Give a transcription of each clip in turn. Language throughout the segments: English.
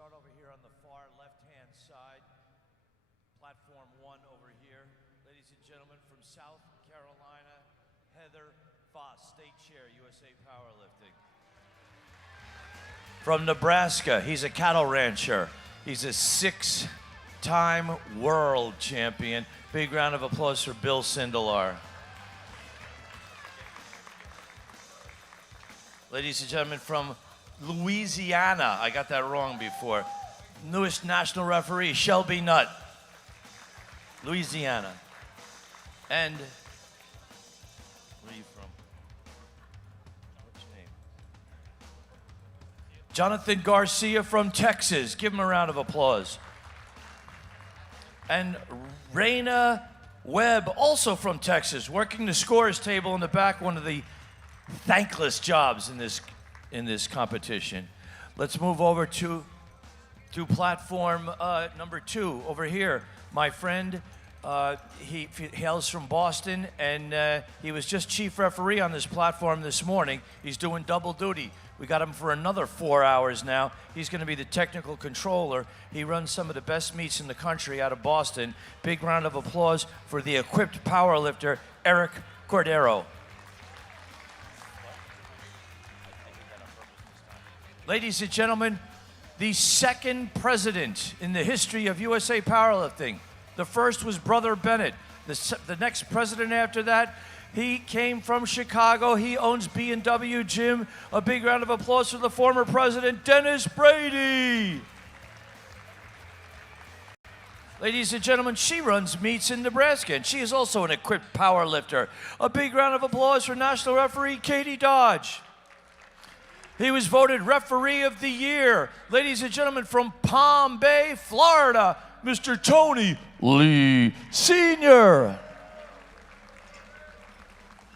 start over here on the far left-hand side. Platform 1 over here. Ladies and gentlemen, from South Carolina, Heather Foss, State Chair, USA Powerlifting. From Nebraska, he's a cattle rancher. He's a 6-time world champion. Big round of applause for Bill Sindelar. Ladies and gentlemen, from Louisiana, I got that wrong before, newest national referee, Shelby Nutt, Louisiana. And, where are you from? What's your name? Jonathan Garcia from Texas. Give him a round of applause. And Raina Webb, also from Texas, working the scores table in the back, one of the thankless jobs in this competition. Let's move over to platform number 2 over here. My friend, he hails from Boston, and he was just chief referee on this platform this morning. He's doing double duty. We got him for another 4 hours now. He's going to be the technical controller. He runs some of the best meets in the country out of Boston. Big round of applause for the equipped powerlifter, Eric Cordero. Ladies and gentlemen, the second president in the history of USA Powerlifting. The first was Brother Bennett. The next president after that, he came from Chicago. He owns B&W Gym. A big round of applause for the former president, Dennis Brady. Ladies and gentlemen, she runs meets in Nebraska, and she is also an equipped powerlifter. A big round of applause for national referee, Katie Dodge. He was voted Referee of the Year. Ladies and gentlemen, from Palm Bay, Florida, Mr. Tony Lee Sr.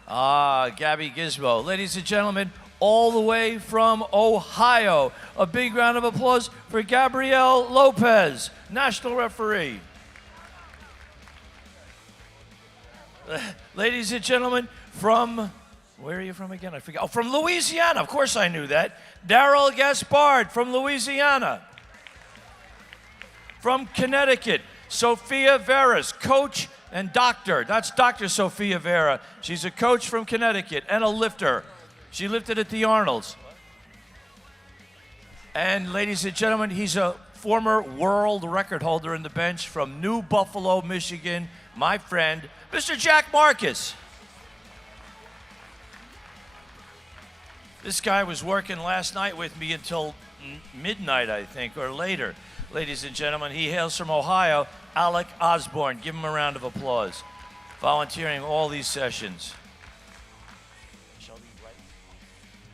Gabby Gizmo. Ladies and gentlemen, all the way from Ohio, a big round of applause for Gabrielle Lopez, national referee. Ladies and gentlemen, from... where are you from again? I forget. Oh, from Louisiana. Of course I knew that. Daryl Gaspard from Louisiana. From Connecticut, Sophia Veras, coach and doctor. That's Dr. Sophia Vera. She's a coach from Connecticut and a lifter. She lifted at the Arnolds. And ladies and gentlemen, he's a former world record holder in the bench from New Buffalo, Michigan. My friend, Mr. Jack Marcus. This guy was working last night with me until midnight, I think, or later. Ladies and gentlemen, he hails from Ohio, Alec Osborne. Give him a round of applause. Volunteering all these sessions.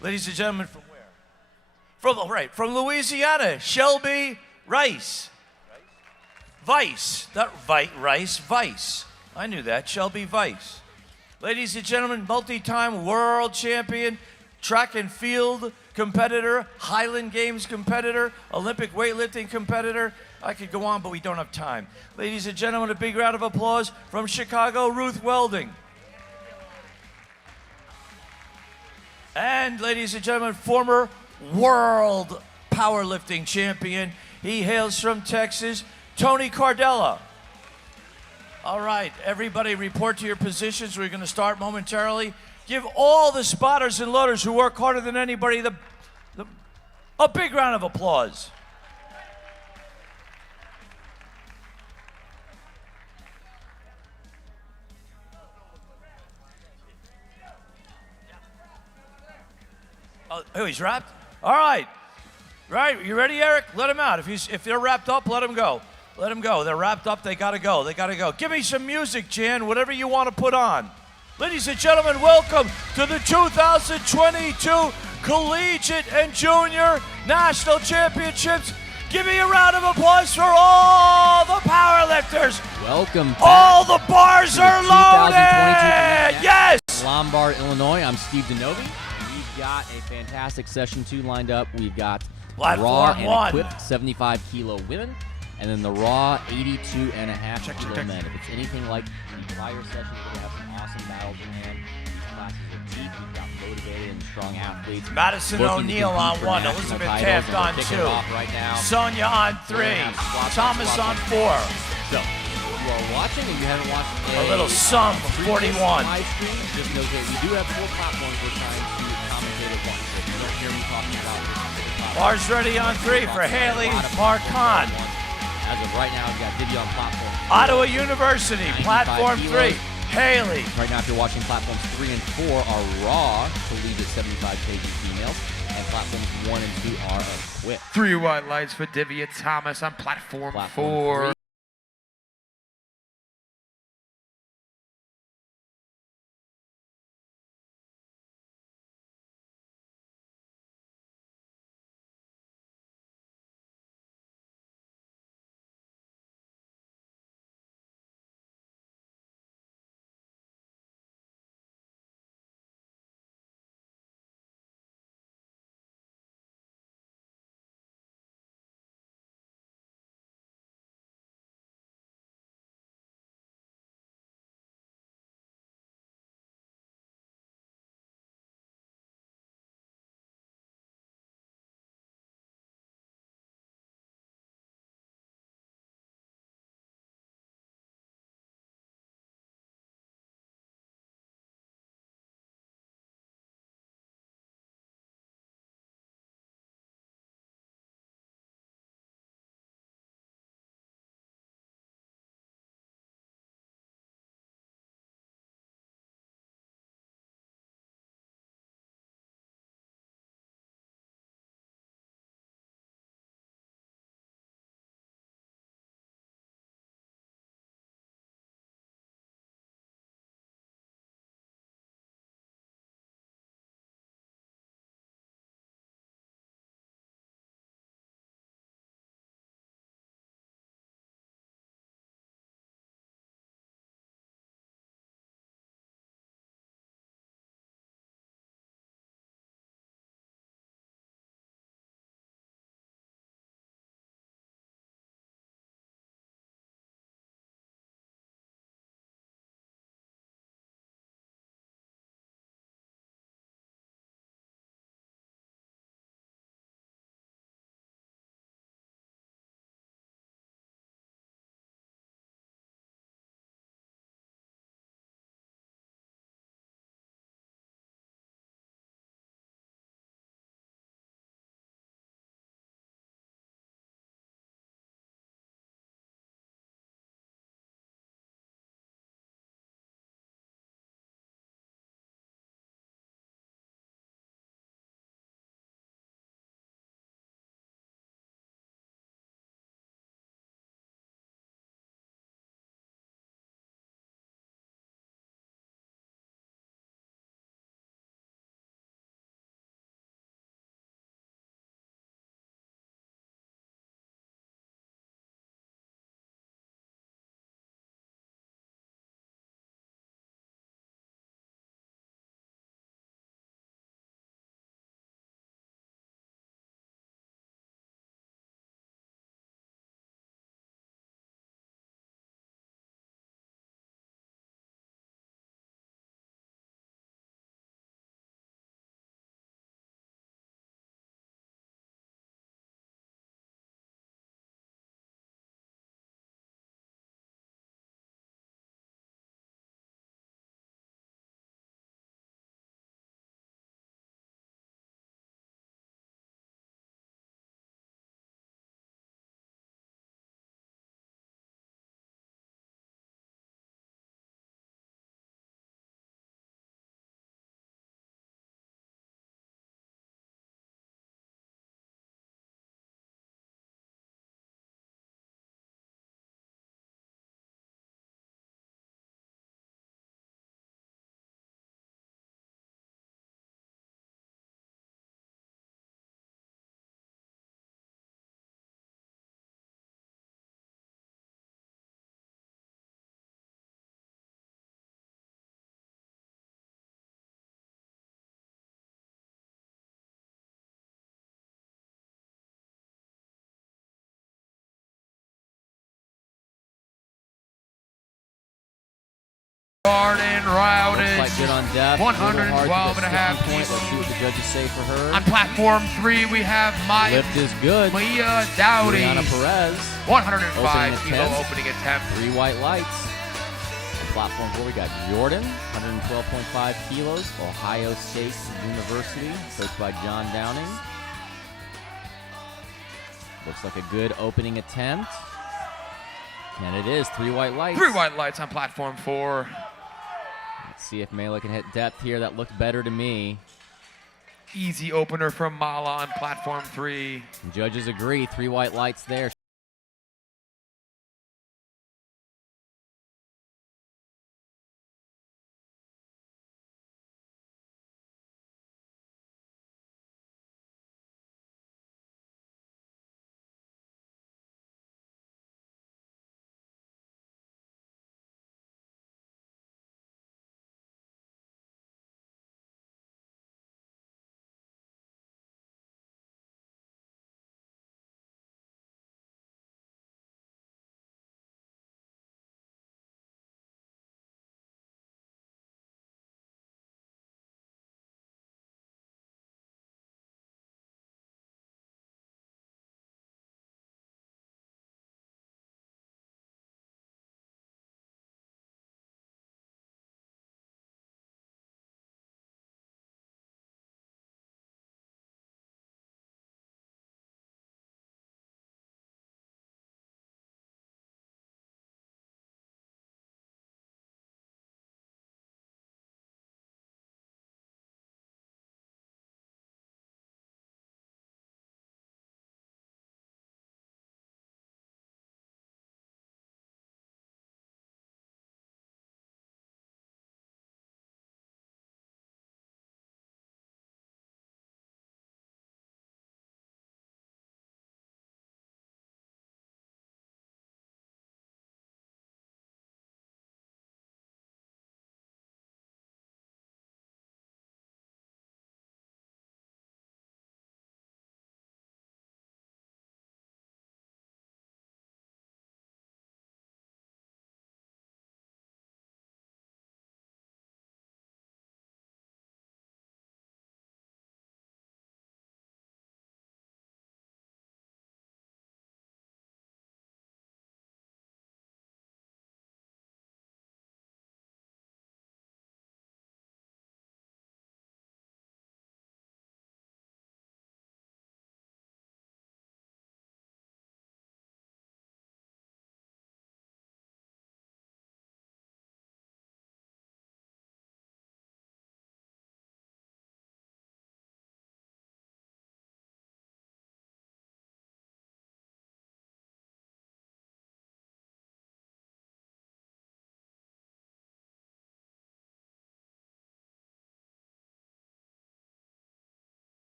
Ladies and gentlemen, from where? From Louisiana, Shelby Rice. Vice, not Rice, Vice. I knew that, Shelby Vice. Ladies and gentlemen, multi-time world champion, track and field competitor, Highland Games competitor, Olympic weightlifting competitor. I could go on, but we don't have time. Ladies and gentlemen, a big round of applause from Chicago, Ruth Welding. And ladies and gentlemen, former world powerlifting champion. He hails from Texas, Tony Cardella. All right, everybody report to your positions. We're going to start momentarily. Give all the spotters and loaders who work harder than anybody a big round of applause. Oh, he's wrapped? All right. Right, you ready, Eric? Let him out. If they're wrapped up, let them go. Let them go. They're wrapped up, they gotta go. They gotta go. Give me some music, Jan, whatever you want to put on. Ladies and gentlemen, welcome to the 2022 Collegiate and Junior National Championships. Give me a round of applause for all the powerlifters. Welcome back. All the bars are loaded. Yes. Lombard, Illinois. I'm Steve Denovi. We've got a fantastic session 2 lined up. We've got raw and equipped 75-kilo women, and then the raw 82.5 kilo men. If it's anything like the prior session, we're going to have some awesome battles in hand. classes are deep. We've got motivated and strong athletes. Madison O'Neill on 1, Elizabeth Taft on 2, right now. Sonia on 3, Thomas on 4. So, if you are watching and you haven't watched a little sum 41. Live stream, just know that we do have 4 platforms we're trying to commentate at once. So if you don't hear me talking about this, Lars ready on 3 for Haley Marcon. As of right now, we've got video on platform 4. Ottawa University, platform 3, Haley. Right now, if you're watching platforms 3 and 4 are raw, collegiate 75 kg females, and platforms 1 and 2 are equipped. 3 white lights for Divya Thomas on platform 4. 3. Garden routed quite good on depth. 112 and a half point. Let's see what the judges say for her. On platform 3, we have Lift is good. Dowdy. Juliana Perez. 105 kilo opening attempt. 3 white lights. On platform 4, we got Jordan, 112.5 kilos, Ohio State University, coached by John Downing. Looks like a good opening attempt. And it is 3 white lights. 3 white lights on platform 4. Let's see if Mela can hit depth here. That looked better to me. Easy opener from Mala on platform 3. And judges agree. 3 white lights there.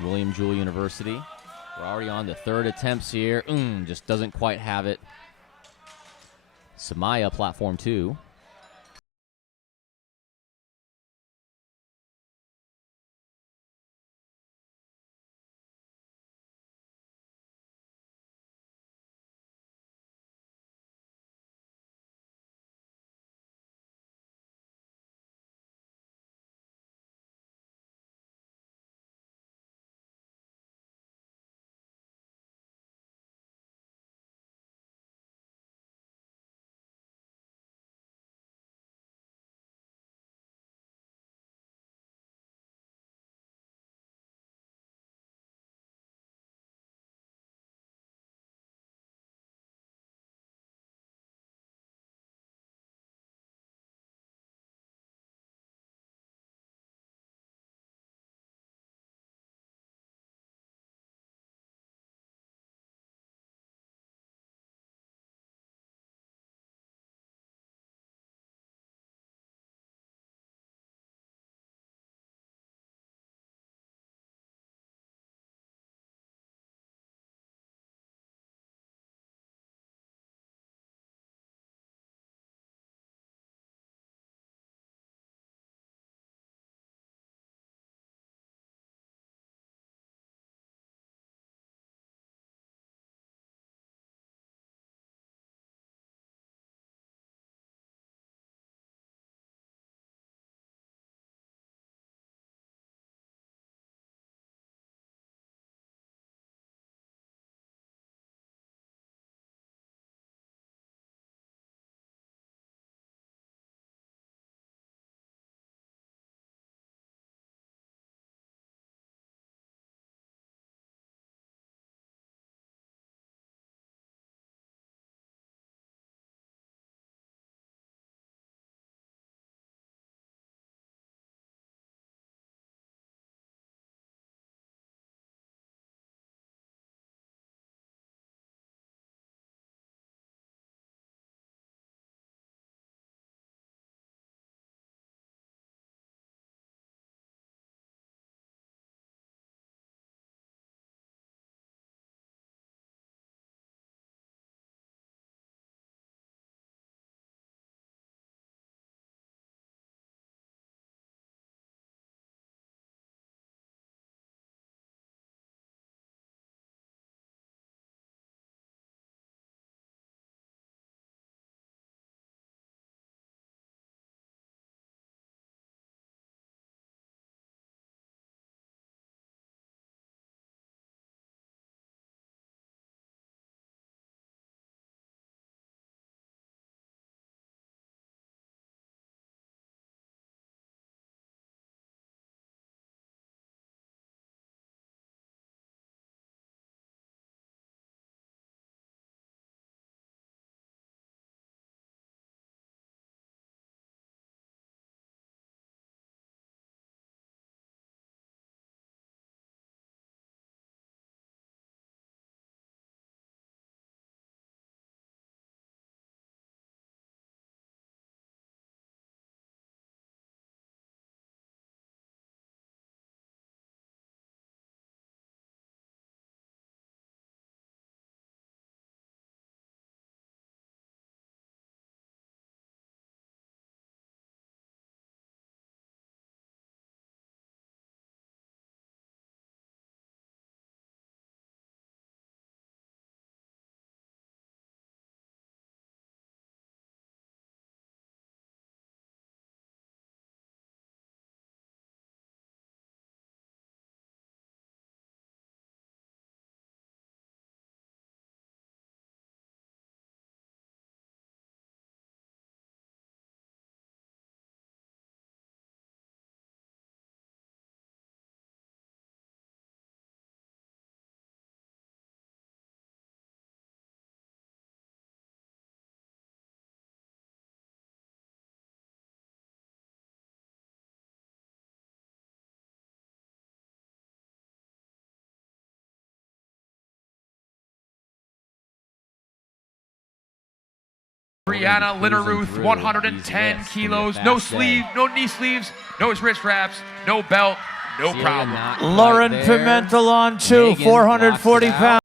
William Jewell University. We're already on the 3rd attempts here. Just doesn't quite have it. Samaya, platform 2. Brianna Linneruth, 110 kilos. No sleeve, no knee sleeves, no wrist wraps, no belt, no problem. Lauren Pimentel on 2, 440 pounds.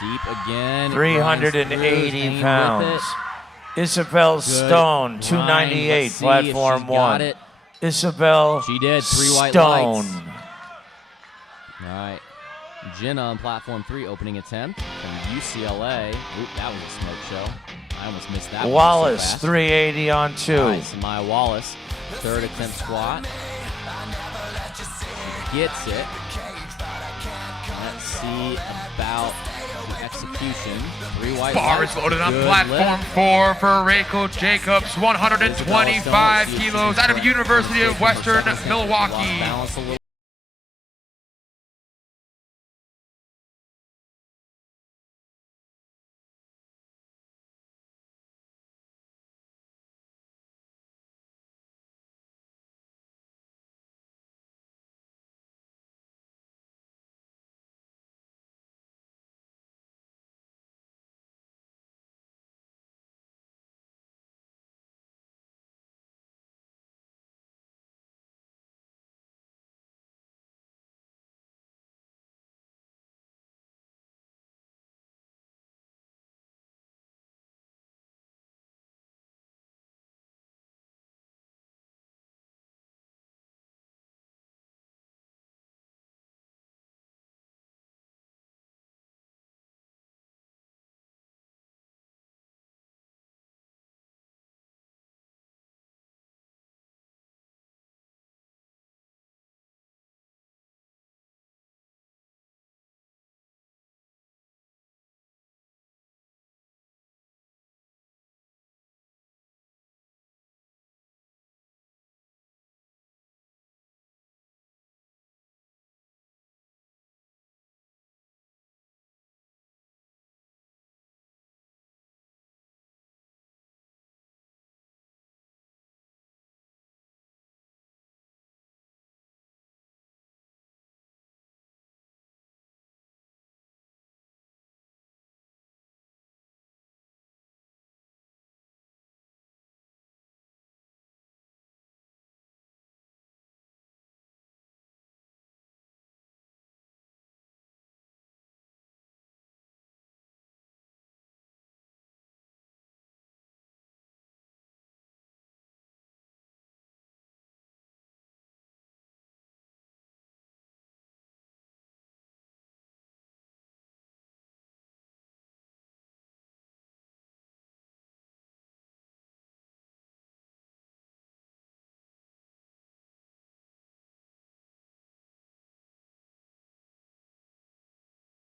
Deep again. 380 pounds. Isabel Stone, 298, platform 1. Isabel She did. 3 white Stone. lights. All right. Jenna on platform 3, opening attempt from UCLA. Oop, that was a smoke show. I almost missed that. Wallace, so 380 on 2. Nice. Maya Wallace, third attempt squat. Gets it. Let's see about the execution. 3 white Bar lights. is loaded on Good platform lift. 4 for Rachel Jacobs, 125 kilos out of University of Western Milwaukee. Balance a little.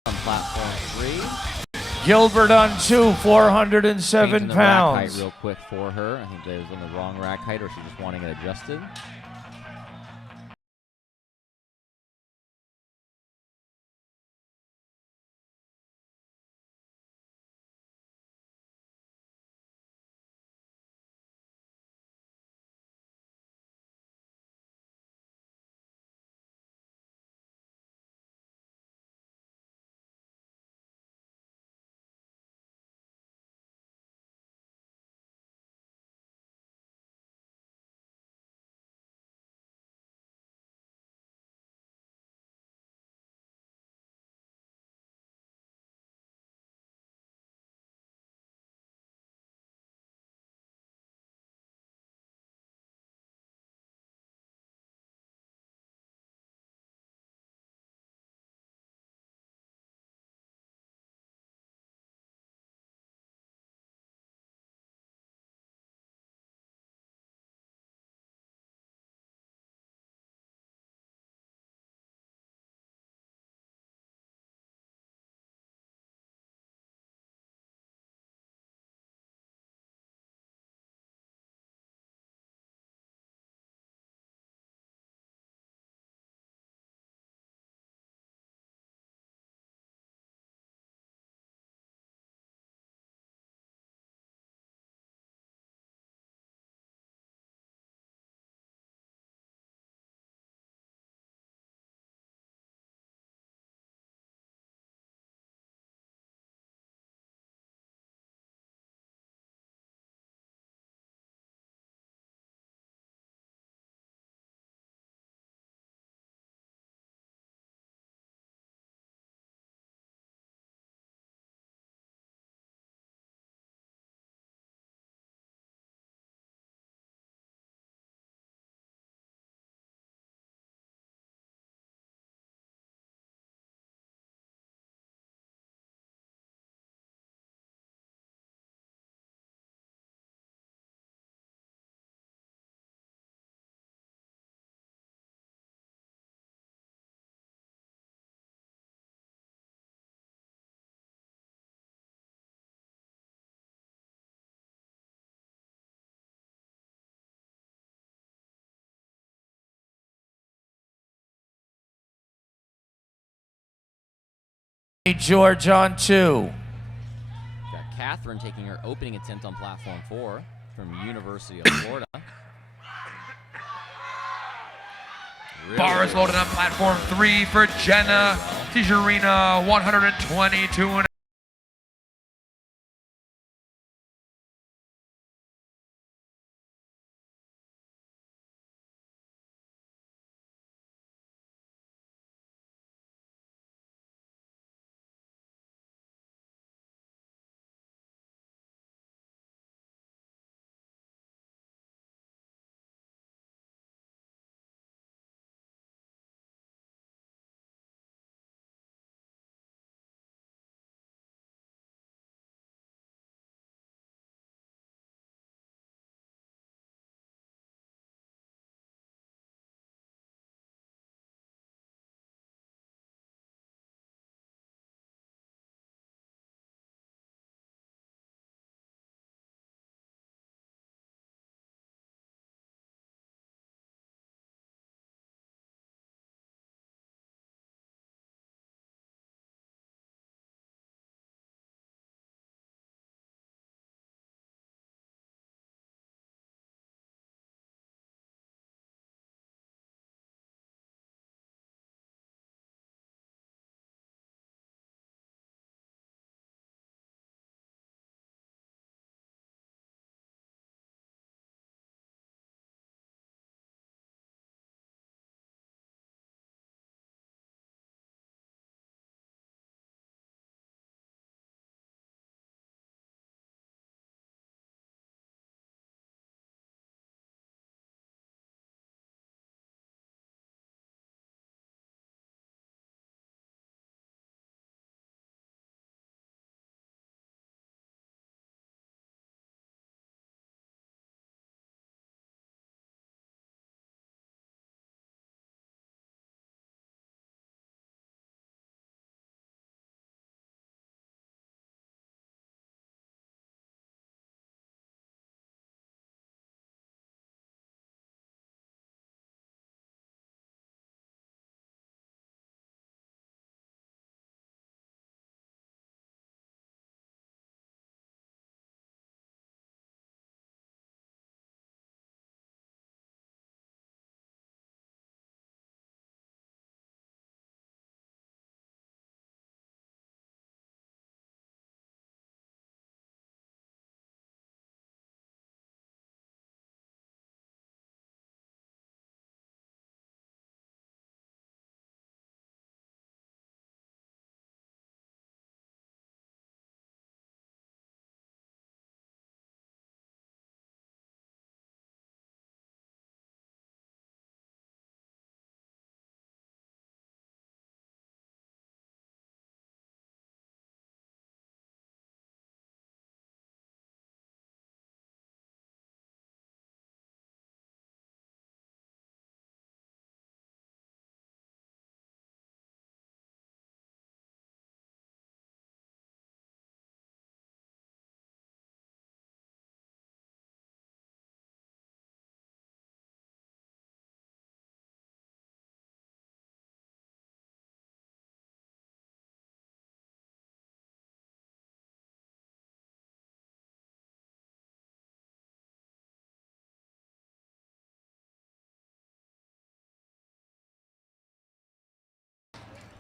On platform 3. Gilbert on 2, 407 Changing the rack height pounds. real quick for her. I think they was on the wrong rack height, or she's just wanting it adjusted. George on 2. Got Catherine taking her opening attempt on platform 4 from University of Florida. Bar is loaded on platform 3 for Jenna Tijerina, 122.5.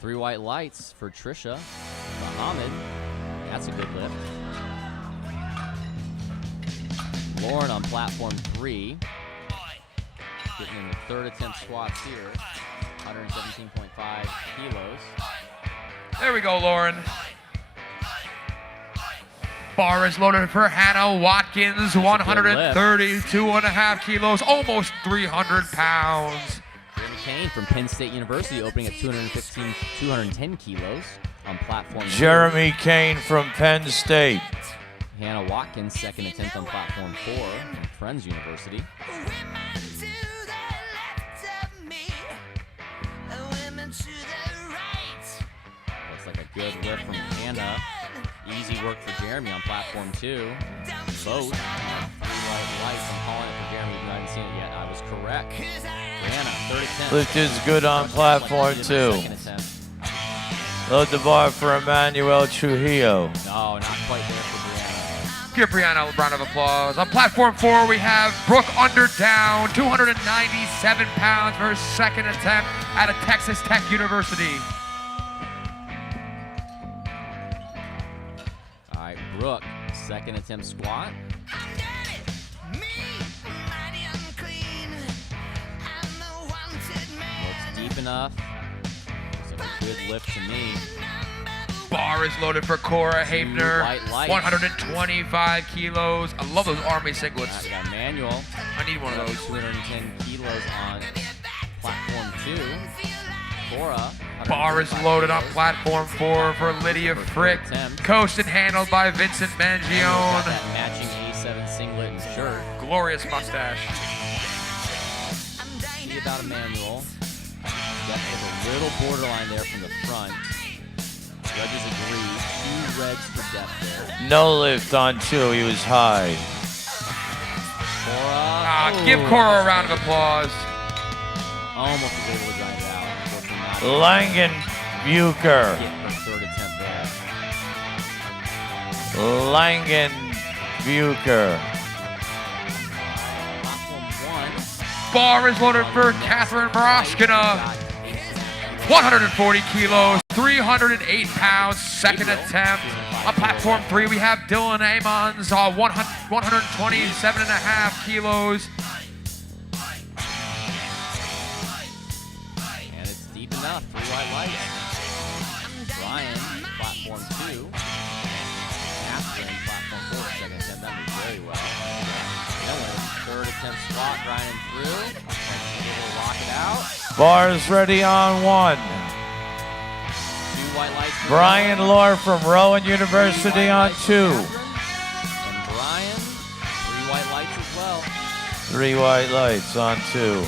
Three white lights for Trisha. Muhammad, that's a good lift. Lauren on platform 3. Getting in the third attempt squats here. 117.5 kilos. There we go, Lauren. Bar is loaded for Hannah Watkins, 132.5 kilos, almost 300 pounds. Jeremy Kane from Penn State University opening at 210 kilos on platform. Jeremy Kane from Penn State. Hannah Watkins, second attempt on platform 4 from Friends University. Looks like a good lift from Hannah. Easy work for Jeremy on platform 2. Both. 3 white lights. I'm calling it for Jeremy. You haven't seen it yet. I was correct. For Hannah, third attempt. Lift is good on platform 2. Load the bar for Emmanuel Trujillo. No, not quite there for Brianna. Give Brianna a round of applause. On platform 4, we have Brooke Underdown, 297 pounds for her second attempt out of Texas Tech University. All right, Brooke, second attempt squat. Looks deep enough. Looks like a good lift to me. Bar is loaded for Cora Hafner, white lights. 125 kilos. I love those Army singlets. We got Manuel. I need one of those. 210 kilos on platform 2. Cora. Bar is loaded on platform 4 for Lydia Frick. Coached and handled by Vincent Got Mangione. that matching A7 singlet and shirt. Glorious mustache. See about Emmanuel. Definitely a little borderline there from the front. Judges agree. 2 reds for depth there. No lift on 2. He was high. Cora. Give Cora a round of applause. Almost was able to grind it out. Unfortunately, not Langen Bucher. get her third attempt there. Langen Bucher. Platform 1. Bar is loaded for Catherine Broskina. 140 kilos, 308 pounds, second attempt. On platform 3, we have Dylan Amons, 127.5 kilos. And it's deep enough. 3 white lights. Ryan, platform 2. Catherine, platform 4, second attempt. That did very well. Dylan, third attempt squat, grinding through. Able to lock it out. Bars ready on 1. 2 white lights. Brian Lohr from Rowan University on 2. And Brian, 3 white lights as well. 3 white lights on 2.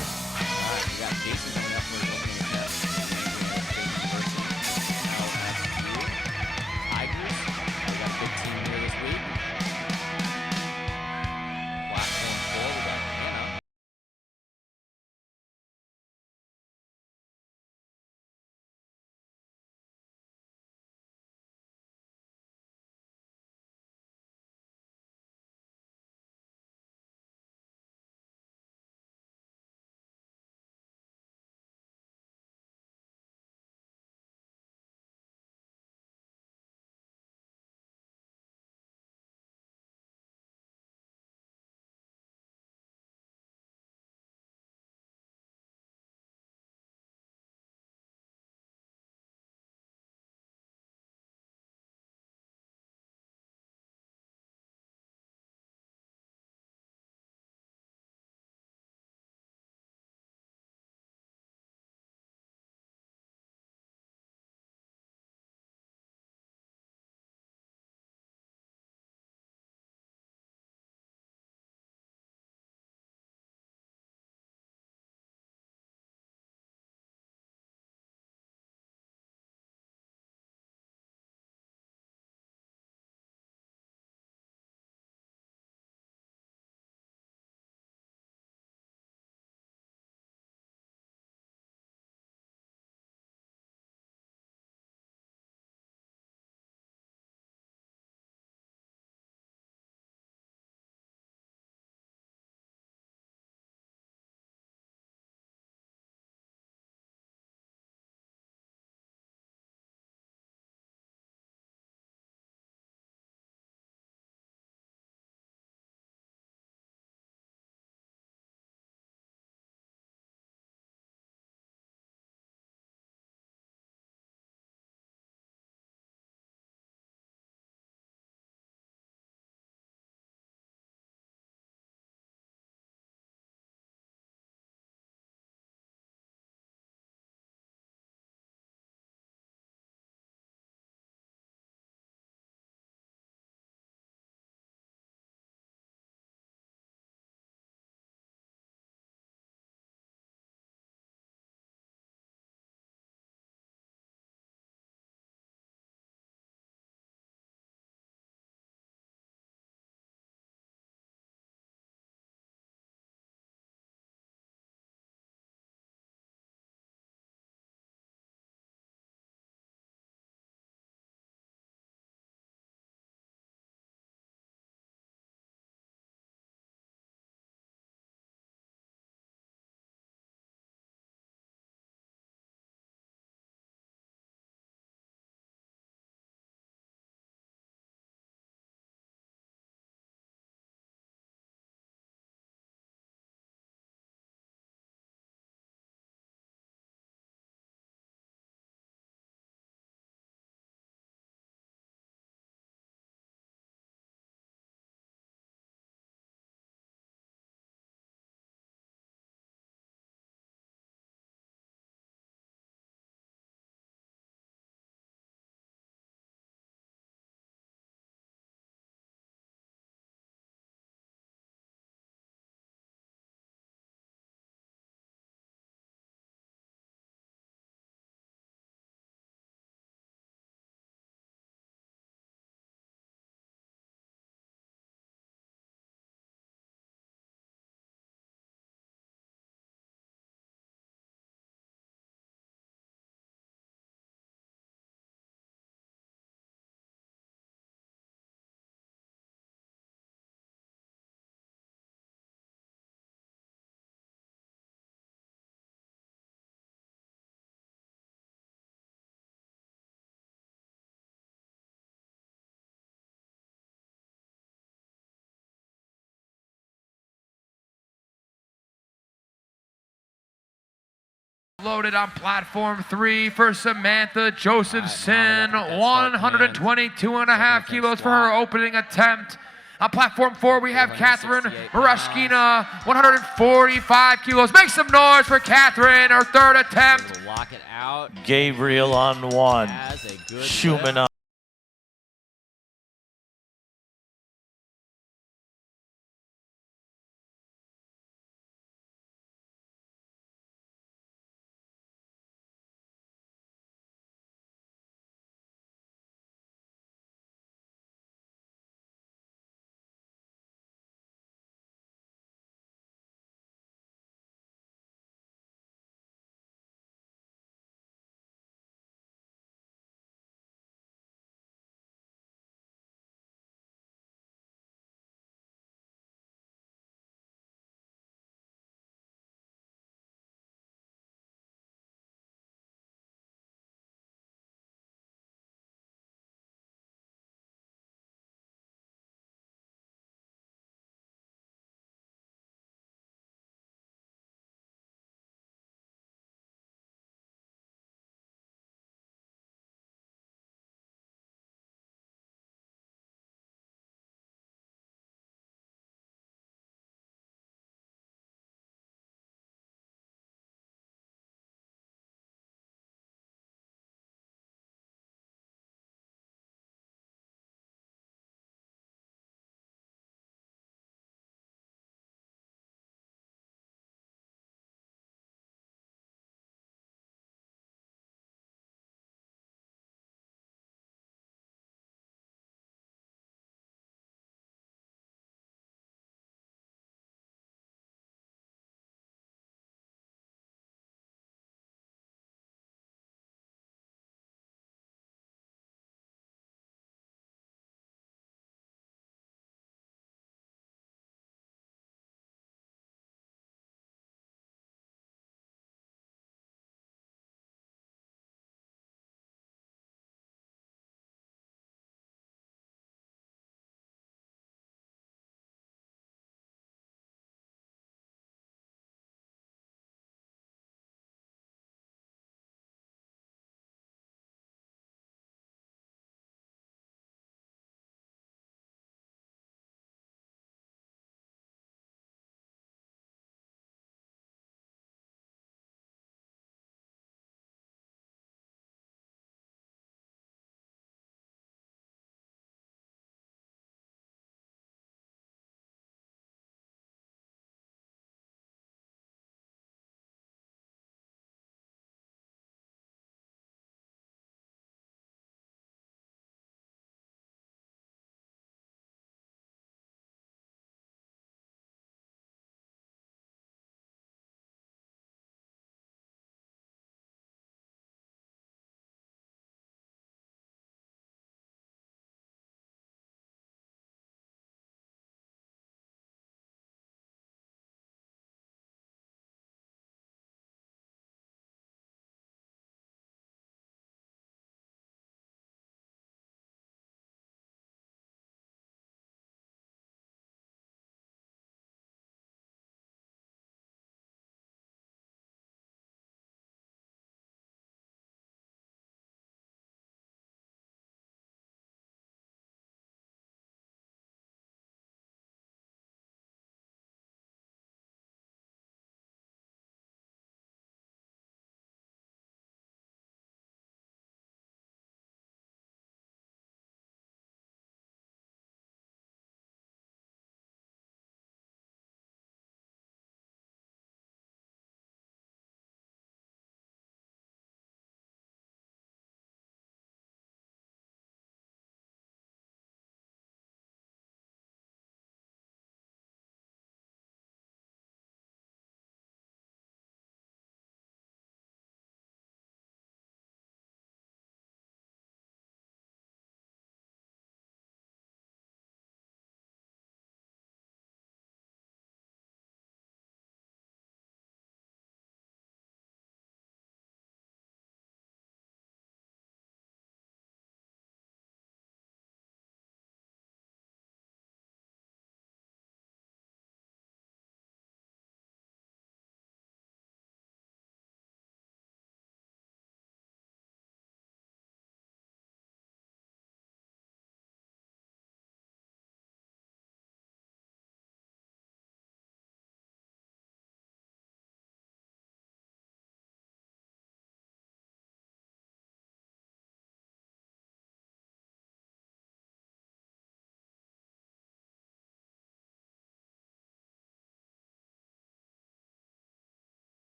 Loaded on platform 3 for Samantha Josephson, 122.5 kilos for her opening attempt. On platform 4, we have Catherine Marashkina, 145 kilos. Make some noise for Catherine, her third attempt. Lock it out. Gabriel on 1. Has a good Schumann lift. on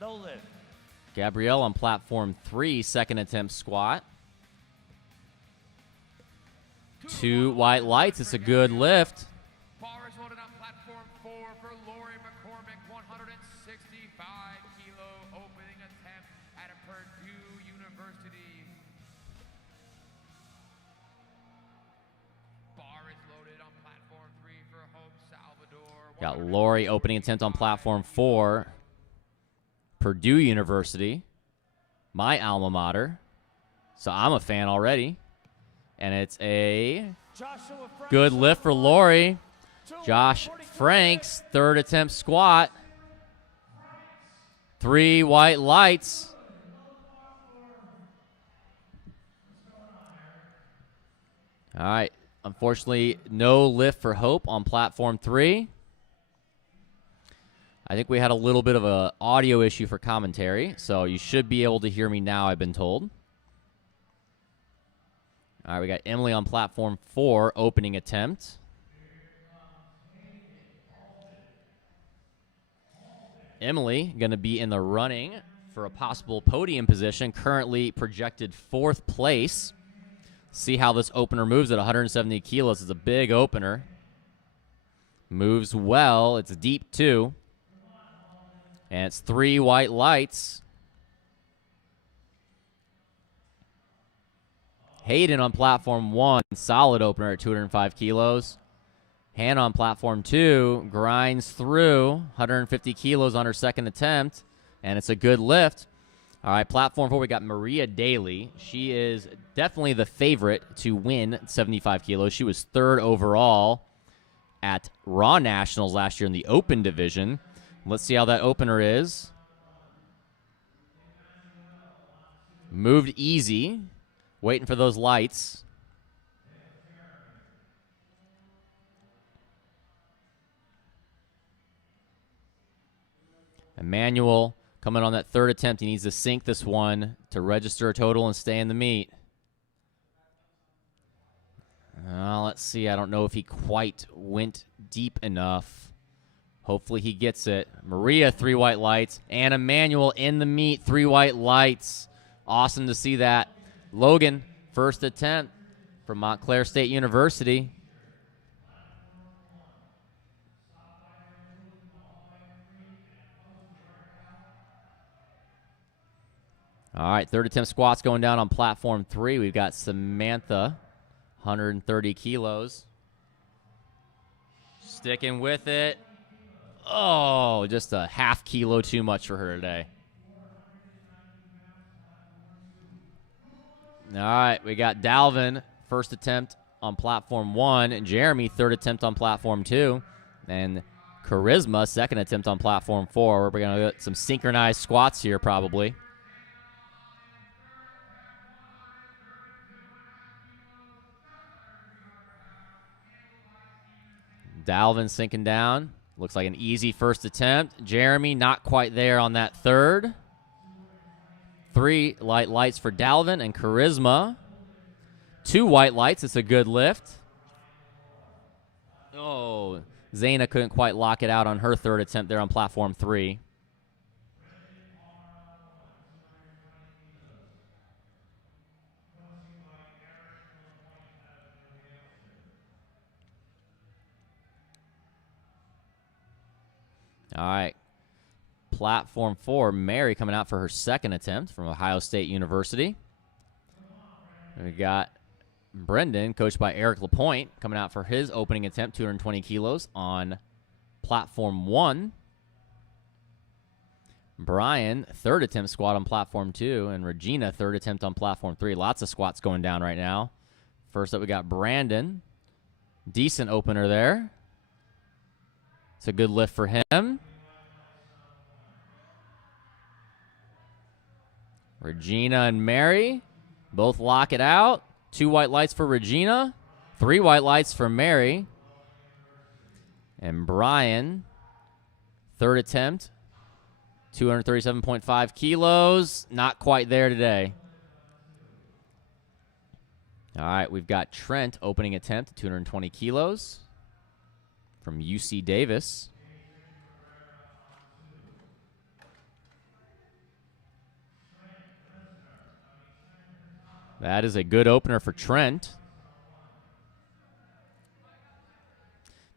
No lift. Gabrielle on platform 3, second attempt squat. 2 white lights. It's a good lift. Bar is loaded on platform 4 for Lori McCormick, 165 kilo opening attempt at Purdue University. Bar is loaded on platform 3 for Hope Salvador. Got Lori opening attempt on platform 4. Purdue University, my alma mater. So I'm a fan already. And it's a good lift for Lori. Josh Franks, third attempt squat. 3 white lights. All right. Unfortunately, no lift for Hope on platform 3. I think we had a little bit of an audio issue for commentary, so you should be able to hear me now, I've been told. All right, we got Emily on platform 4, opening attempt. Emily going to be in the running for a possible podium position, currently projected 4th place. See how this opener moves at 170 kilos. It's a big opener. Moves well. It's deep, too. And it's 3 white lights. Hayden on platform 1, solid opener at 205 kilos. Hannah on platform 2 grinds through 150 kilos on her second attempt, and it's a good lift. All right, platform 4, we got Maria Daly. She is definitely the favorite to win 75 kilos. She was 3rd overall at Raw Nationals last year in the open division. Let's see how that opener is. Moved easy. Waiting for those lights. Emmanuel coming on that third attempt. He needs to sink this one to register a total and stay in the meet. Let's see. I don't know if he quite went deep enough. Hopefully he gets it. Maria, 3 white lights. And Emmanuel in the meet, 3 white lights. Awesome to see that. Logan, first attempt from Montclair State University. All right, third attempt squats going down on platform 3. We've got Samantha, 130 kilos. Sticking with it. Oh, just a half kilo too much for her today. All right, we got Dalvin, first attempt on platform 1, and Jeremy, third attempt on platform 2, and Charisma, second attempt on platform 4. We're going to get some synchronized squats here probably. Dalvin sinking down. Looks like an easy first attempt. Jeremy not quite there on that third. 3 light lights for Dalvin and Charisma. 2 white lights. It's a good lift. Oh, Zaina couldn't quite lock it out on her third attempt there on platform 3. All right. Platform 4, Mary coming out for her second attempt from Ohio State University. We got Brendan, coached by Eric LaPointe, coming out for his opening attempt, 220 kilos on platform 1. Brian, third attempt squat on platform 2, and Regina, third attempt on platform 3. Lots of squats going down right now. First up, we got Brandon. Decent opener there. It's a good lift for him. Regina and Mary both lock it out. 2 white lights for Regina. 3 white lights for Mary. And Brian, third attempt. 237.5 kilos. Not quite there today. All right, we've got Trent opening attempt, 220 kilos from UC Davis. That is a good opener for Trent.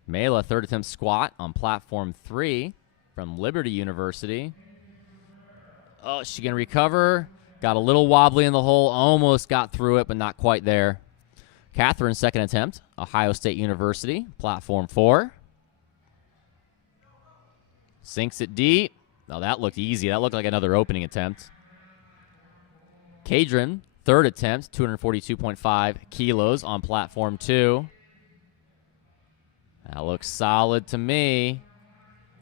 Mela, third attempt squat on platform 3 from Liberty University. Oh, she can recover. Got a little wobbly in the hole. Almost got through it, but not quite there. Catherine, second attempt. Ohio State University, platform 4. Sinks it deep. Oh, that looked easy. That looked like another opening attempt. Kadrin, third attempt, 242.5 kilos on platform 2. That looks solid to me.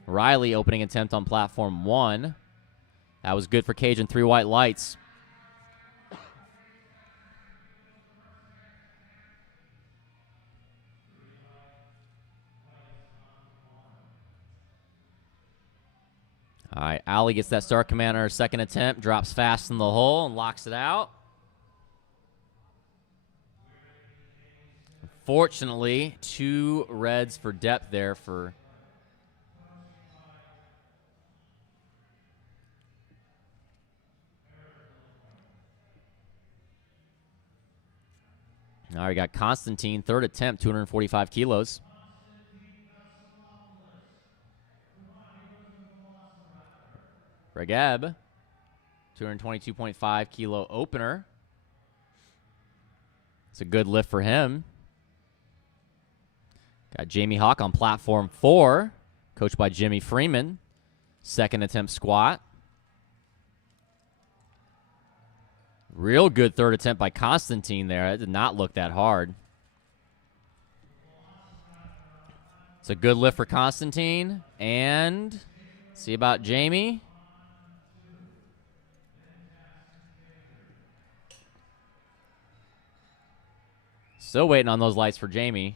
Riley, opening attempt on platform 1. That was good for Cajun. 3 white lights. All right, Allie gets that Star Commander second attempt, drops fast in the hole and locks it out. Fortunately, 2 reds for depth there for all right, we got Constantine, third attempt, 245 kilos. Regeb, 222.5 kilo opener. It's a good lift for him. Got Jamie Hawk on platform 4, coached by Jimmy Freeman. Second attempt squat. Real good third attempt by Constantine there. It did not look that hard. It's a good lift for Constantine. And see about Jamie. Still waiting on those lights for Jamie.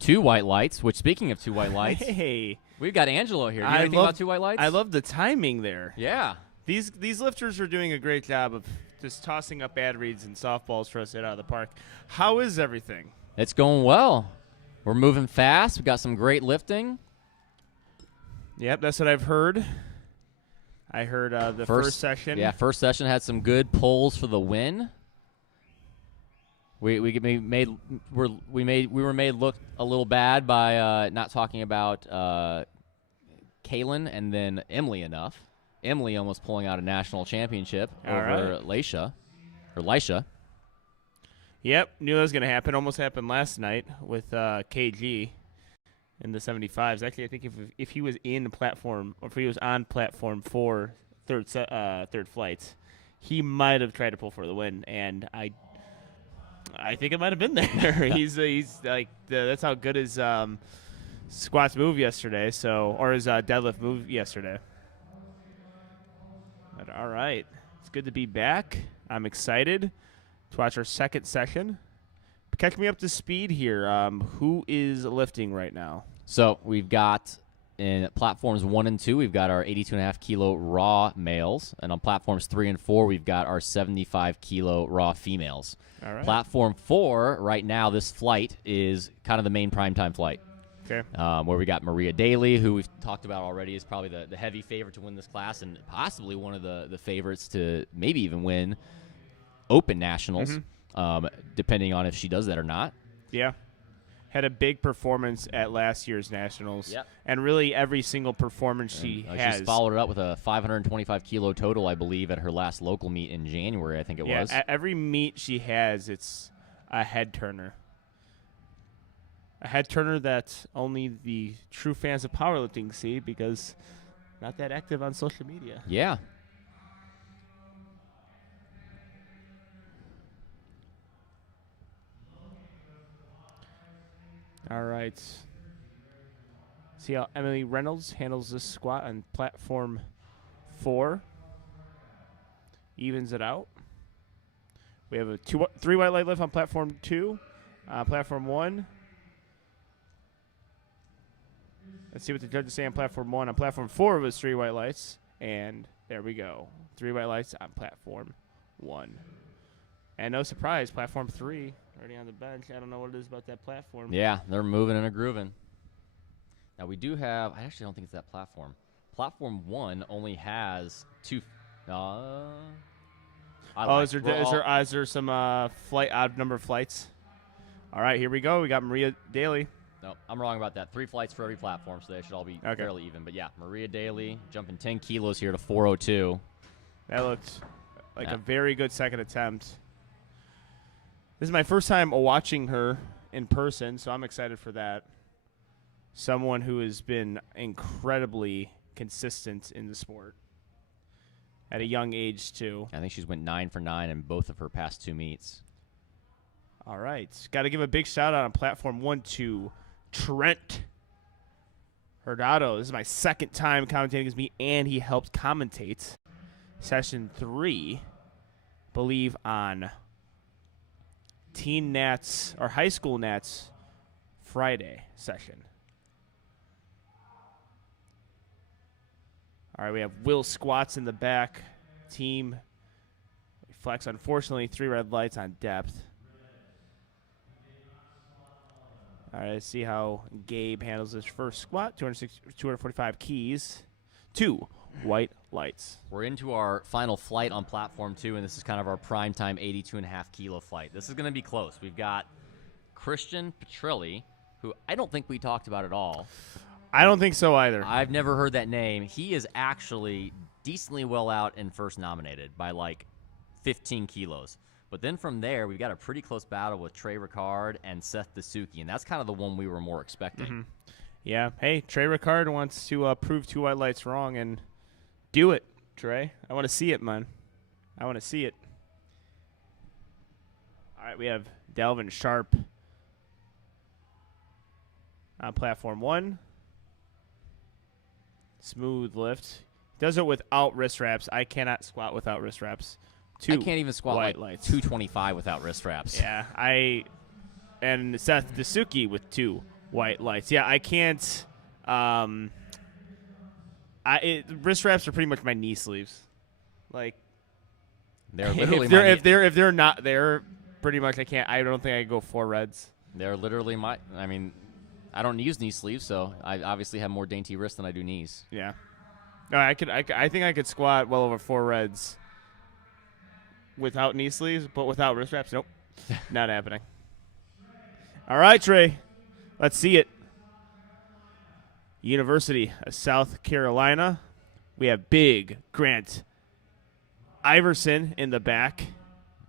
2 white lights, which speaking of 2 white lights, Hey, we've got Angelo here. Do you know anything about 2 white lights? I love the timing there. Yeah. These lifters are doing a great job of just tossing up ad reads and softballs for us to hit out of the park. How is everything? It's going well. We're moving fast. We've got some great lifting. Yep, that's what I've heard. I heard the first session. Yeah, first session had some good pulls for the win. We were made look a little bad by not talking about Kaylin and then Emily enough. Emily almost pulling out a national championship over Leisha. Yep, knew that was going to happen. Almost happened last night with KG in the 75s. Actually, I think if he was in the platform, or if he was on platform 4, third flights, he might have tried to pull for the win, and I think it might have been there. he's like that's how good his squats move yesterday. Or his deadlift move yesterday. But all right, it's good to be back. I'm excited to watch our second session. Catch me up to speed here. Who is lifting right now? So we've got in platforms 1 and 2, we've got our 82.5 kilo raw males, and on platforms 3 and 4, we've got our 75 kilo raw females. All right. Platform 4, right now, this flight is kind of the main primetime flight. Okay. Where we got Maria Daly, who we've talked about already, is probably the heavy favorite to win this class, and possibly one of the favorites to maybe even win Open Nationals, depending on if she does that or not. Yeah. Had a big performance at last year's Nationals. Yep. And really every single performance she has. She's followed it up with a 525 kilo total, I believe, at her last local meet in January, I think it was. At every meet she has, it's a head turner. A head turner that only the true fans of powerlifting see because not that active on social media. Yeah. All right. See how Emily Reynolds handles this squat on platform 4. Evens it out. We have a 3 white light lift on platform 2. Platform 1. Let's see what the judges say on platform 1. On platform 4 was 3 white lights. And there we go. 3 white lights on platform 1. And no surprise, platform 3 already on the bench. I don't know what it is about that platform. Yeah, they're moving and grooving. Now we do have, I actually don't think it's that platform. Platform 1 only has Is there some odd number of flights? All right, here we go. We got Maria Daly. No, I'm wrong about that. 3 flights for every platform, so they should all be fairly even. But yeah, Maria Daly jumping 10 kilos here to 402. That looked like a very good second attempt. This is my first time watching her in person, so I'm excited for that. Someone who has been incredibly consistent in the sport at a young age, too. I think she's went 9 for 9 in both of her past 2 meets. All right. Got to give a big shout out on platform 1 to Trent Hurtado. This is my second time commentating against me, and he helped commentate session 3, I believe, on Teen Nats or High School Nats Friday session. All right, we have Will Squats in the back. Team flex, unfortunately, 3 red lights on depth. All right, let's see how Gabe handles this first squat. 245 keys. 2 white lights. We're into our final flight on platform 2, and this is kind of our prime time 82.5 kilo flight. This is going to be close. We've got Christian Petrelli, who I don't think we talked about at all. I don't think so either. I've never heard that name. He is actually decently well out and first nominated by like 15 kilos. But then from there, we've got a pretty close battle with Trey Ricard and Seth Suzuki, and that's kind of the one we were more expecting. Mm-hmm. Yeah. Hey, Trey Ricard wants to prove 2 white lights wrong, and do it, Trey. I want to see it, man. I want to see it. All right, we have Delvin Sharp on platform 1. Smooth lift. Does it without wrist wraps. I cannot squat without wrist wraps. 2 I can't even squat white like lights. 225 without wrist wraps. Yeah, and Seth Suzuki with 2 white lights. Yeah, I can't. Wrist wraps are pretty much my knee sleeves. Like, They're literally if they're not there, pretty much I can't. I don't think I could go 4 reds. They're literally my. I mean, I don't use knee sleeves, so I obviously have more dainty wrists than I do knees. Yeah. No, I think I could squat well over 4 reds without knee sleeves, but without wrist wraps, nope, not happening. All right, Trey, let's see it. University of South Carolina. We have big Grant Iverson in the back.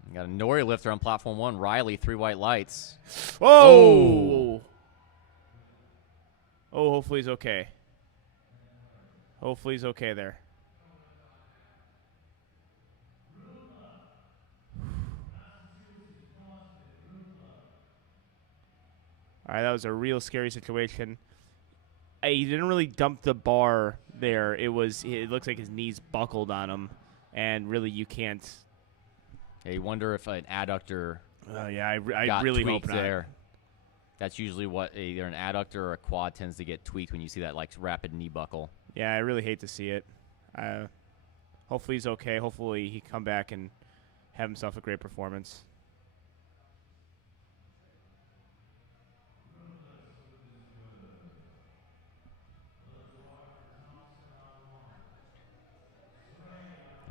We got a Nori lifter on platform 1. Riley, 3 white lights. Oh, hopefully he's okay. Hopefully he's okay there. All right, that was a real scary situation. He didn't really dump the bar there. It looks like his knees buckled on him, and really you can't. Yeah, you wonder if an adductor. I got really hope tweaked not. there. That's usually what either an adductor or a quad tends to get tweaked when you see that like rapid knee buckle. Yeah, I really hate to see it. Hopefully he's okay. Hopefully he come back and have himself a great performance.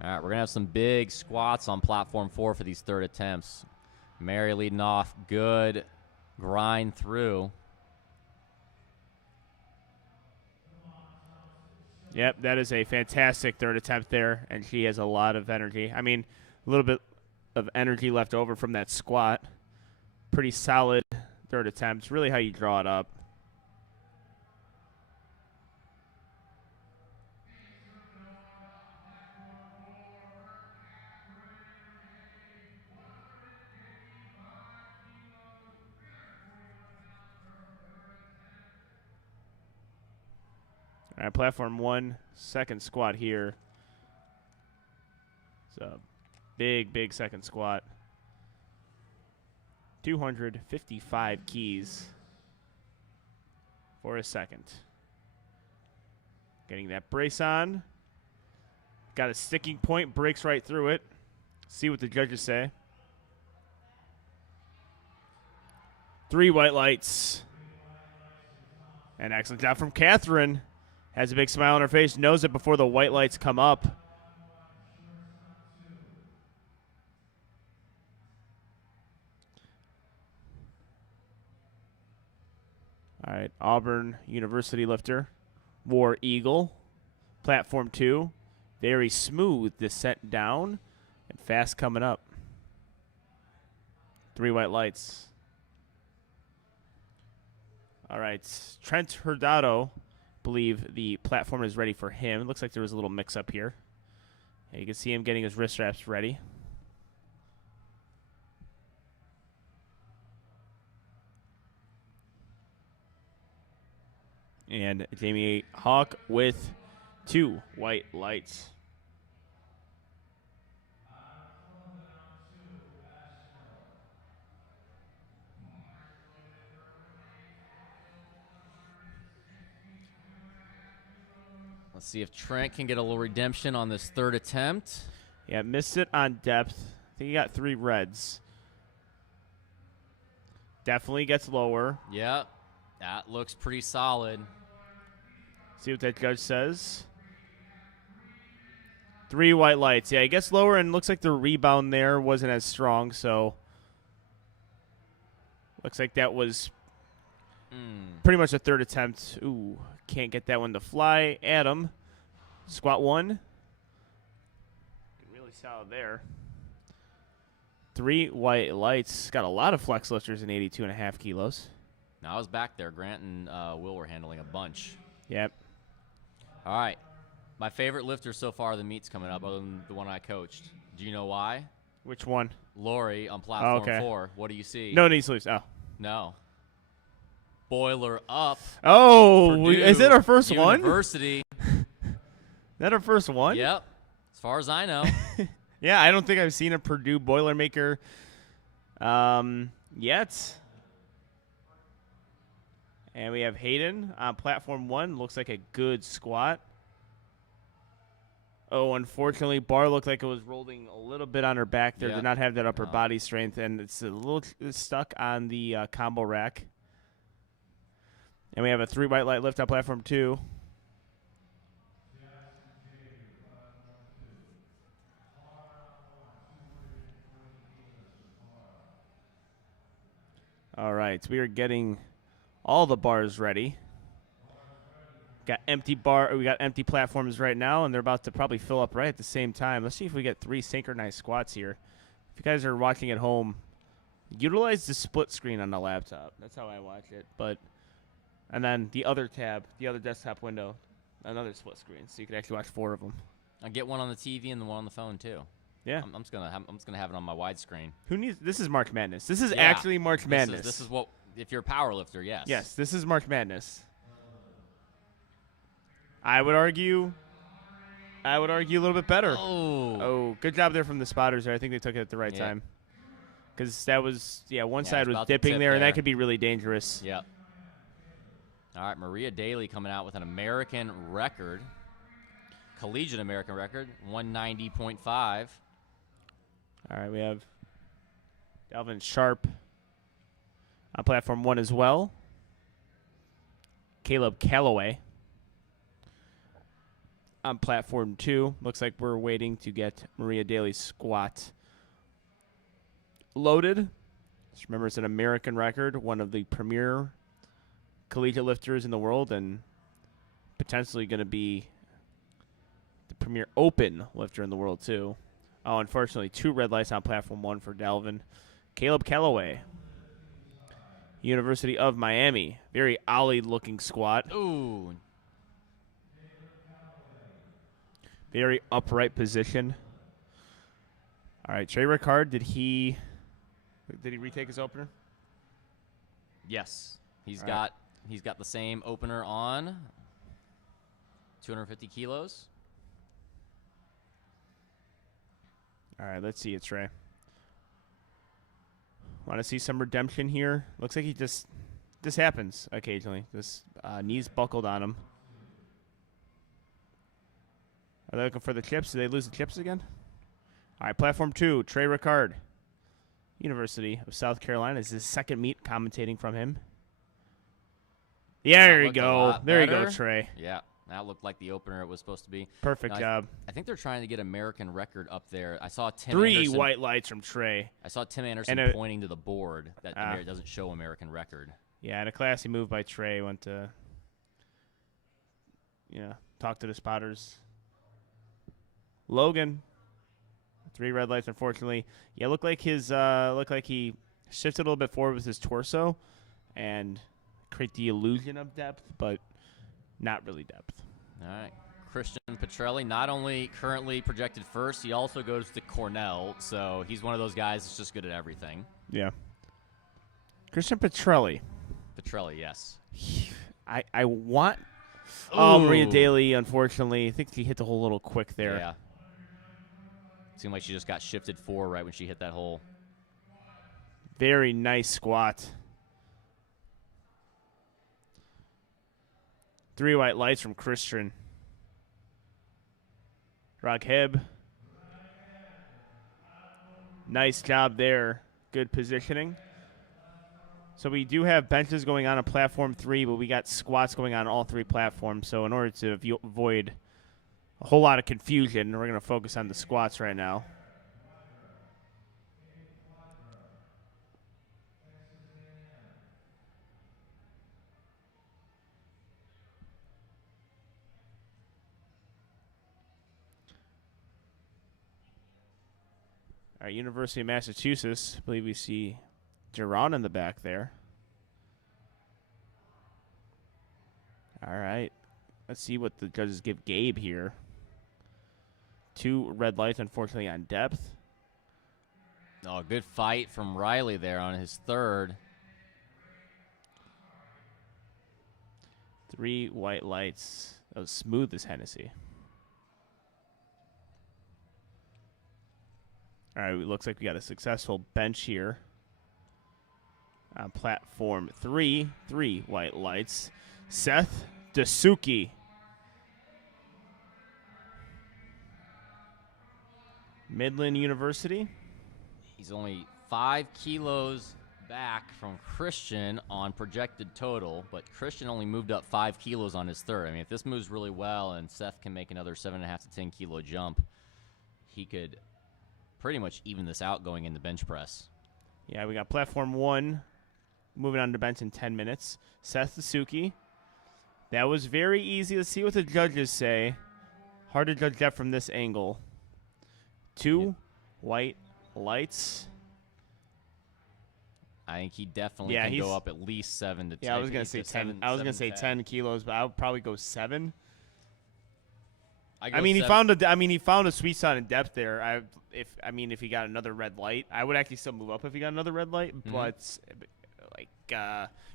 All right, we're going to have some big squats on platform 4 for these third attempts. Mary leading off, good grind through. Yep, that is a fantastic third attempt there, and she has a lot of energy. I mean, a little bit of energy left over from that squat. Pretty solid third attempt. Really how you draw it up. All right, platform 1, second squat here. It's a big second squat. 255 keys for a second. Getting that brace on. Got a sticking point, breaks right through it. See what the judges say. 3 white lights. An excellent job from Catherine. Has a big smile on her face, knows it before the white lights come up. Auburn University lifter. War Eagle. Platform 2. Very smooth descent down and fast coming up. 3 white lights. All right. Trent Hurtado, believe the platform is ready for him. It looks like there was a little mix-up here. Yeah, you can see him getting his wrist straps ready. And Jamie Hawk with 2 white lights. Let's see if Trent can get a little redemption on this 3rd attempt. Yeah, missed it on depth. I think he got 3 reds. Definitely gets lower. Yep, that looks pretty solid. See what that judge says. 3 white lights. Yeah, he gets lower, and looks like the rebound there wasn't as strong, so looks like that was pretty much a 3rd attempt. Ooh, can't get that one to fly. Adam, squat 1. Really solid there. 3 white lights. Got a lot of flex lifters in 82.5 kilos. Now, I was back there. Grant and Will were handling a bunch. Yep. All right. My favorite lifter so far of the meets coming up, other than the one I coached. Do you know why? Which one? Lori on platform okay. 4. What do you see? No knee sleeves. Oh. No. Boiler up. Oh, Purdue is it our first one? University. That our first one? Yep. As far as I know. Yeah, I don't think I've seen a Purdue Boilermaker yet. And we have Hayden on platform 1. Looks like a good squat. Oh, unfortunately, bar looked like it was rolling a little bit on her back there. Yeah. Did not have that upper body strength, and it's a little stuck on the combo rack. And we have a 3 white light lift on platform 2. All right, we are getting all the bars ready. Got empty bar. We got empty platforms right now, and they're about to probably fill up right at the same time. Let's see if we get 3 synchronized squats here. If you guys are watching at home, utilize the split screen on the laptop. That's how I watch it. And then the other tab, the other desktop window, another split screen, so you can actually watch 4 of them. I'll get one on the TV and the one on the phone too. Yeah, I'm just gonna have it on my widescreen. Who needs? This is March Madness. This is actually March Madness. This is what, if you're a power lifter, yes. Yes, this is March Madness. I would argue a little bit better. Oh, good job there from the spotters there. I think they took it at the right time. Because that was, one side was dipping there, and that could be really dangerous. Yep. All right, Maria Daly coming out with an American record, collegiate American record, 190.5. All right, we have Delvin Sharp on platform 1 as well. Caleb Calloway on platform 2. Looks like we're waiting to get Maria Daly's squat loaded. Just remember, it's an American record, one of the premier collegiate lifters in the world, and potentially going to be the premier open lifter in the world, too. Oh, unfortunately, 2 red lights on platform 1 for Delvin. Caleb Calloway, University of Miami. Very ollie-looking squat. Ooh. Very upright position. All right, Trey Ricard, did he retake his opener? Yes. He's got the same opener on 250 kilos. All right, let's see it, Trey. Want to see some redemption here? Looks like this happens occasionally. This knees buckled on him. Are they looking for the chips? Did they lose the chips again? All right, platform 2, Trey Ricard, University of South Carolina. This is his second meet commentating from him. Yeah, there you go. There you go, Trey. Yeah, that looked like the opener it was supposed to be. Perfect job. I think they're trying to get American record up there. I saw Tim 3 Anderson, white lights from Trey. I saw Tim Anderson pointing to the board that it doesn't show American record. Yeah, and a classy move by Trey. Went to, talk to the spotters. Logan, 3 red lights, unfortunately. Yeah, looked like he shifted a little bit forward with his torso and create the illusion of depth, but not really depth. All right. Christian Petrelli, not only currently projected first, he also goes to Cornell, so he's one of those guys that's just good at everything. Yeah. Christian Petrelli. Petrelli, yes. I want Maria Daly, unfortunately. I think she hit the hole a little quick there. Yeah. Seemed like she just got shifted forward right when she hit that hole. Very nice squat. 3 white lights from Christian. Ragheb. Nice job there. Good positioning. So we do have benches going on platform 3, but we got squats going on all 3 platforms. So in order to avoid a whole lot of confusion, we're going to focus on the squats right now. All right, University of Massachusetts. I believe we see Geron in the back there. All right. Let's see what the judges give Gabe here. 2 red lights, unfortunately, on depth. Oh, good fight from Riley there on his third. 3 white lights. That was smooth as Hennessy. All right, it looks like we got a successful bench here. On platform 3, 3 white lights. Seth Suzuki. Midland University. He's only 5 kilos back from Christian on projected total, but Christian only moved up 5 kilos on his third. I mean, if this moves really well and Seth can make another 7.5 to 10 kilo jump, he could pretty much even this out going into bench press. Yeah, we got platform 1 moving on to bench in 10 minutes. Seth Suzuki. That was very easy. Let's see what the judges say. Hard to judge that from this angle. 2 white lights. I think he definitely can go up at least 7 to 10. Yeah, I was going to say 10. I was going to say 10 kilos, but I would probably go 7. I mean, he found a sweet spot in depth there. If he got another red light, I would actually still move up if he got another red light. Mm-hmm. But if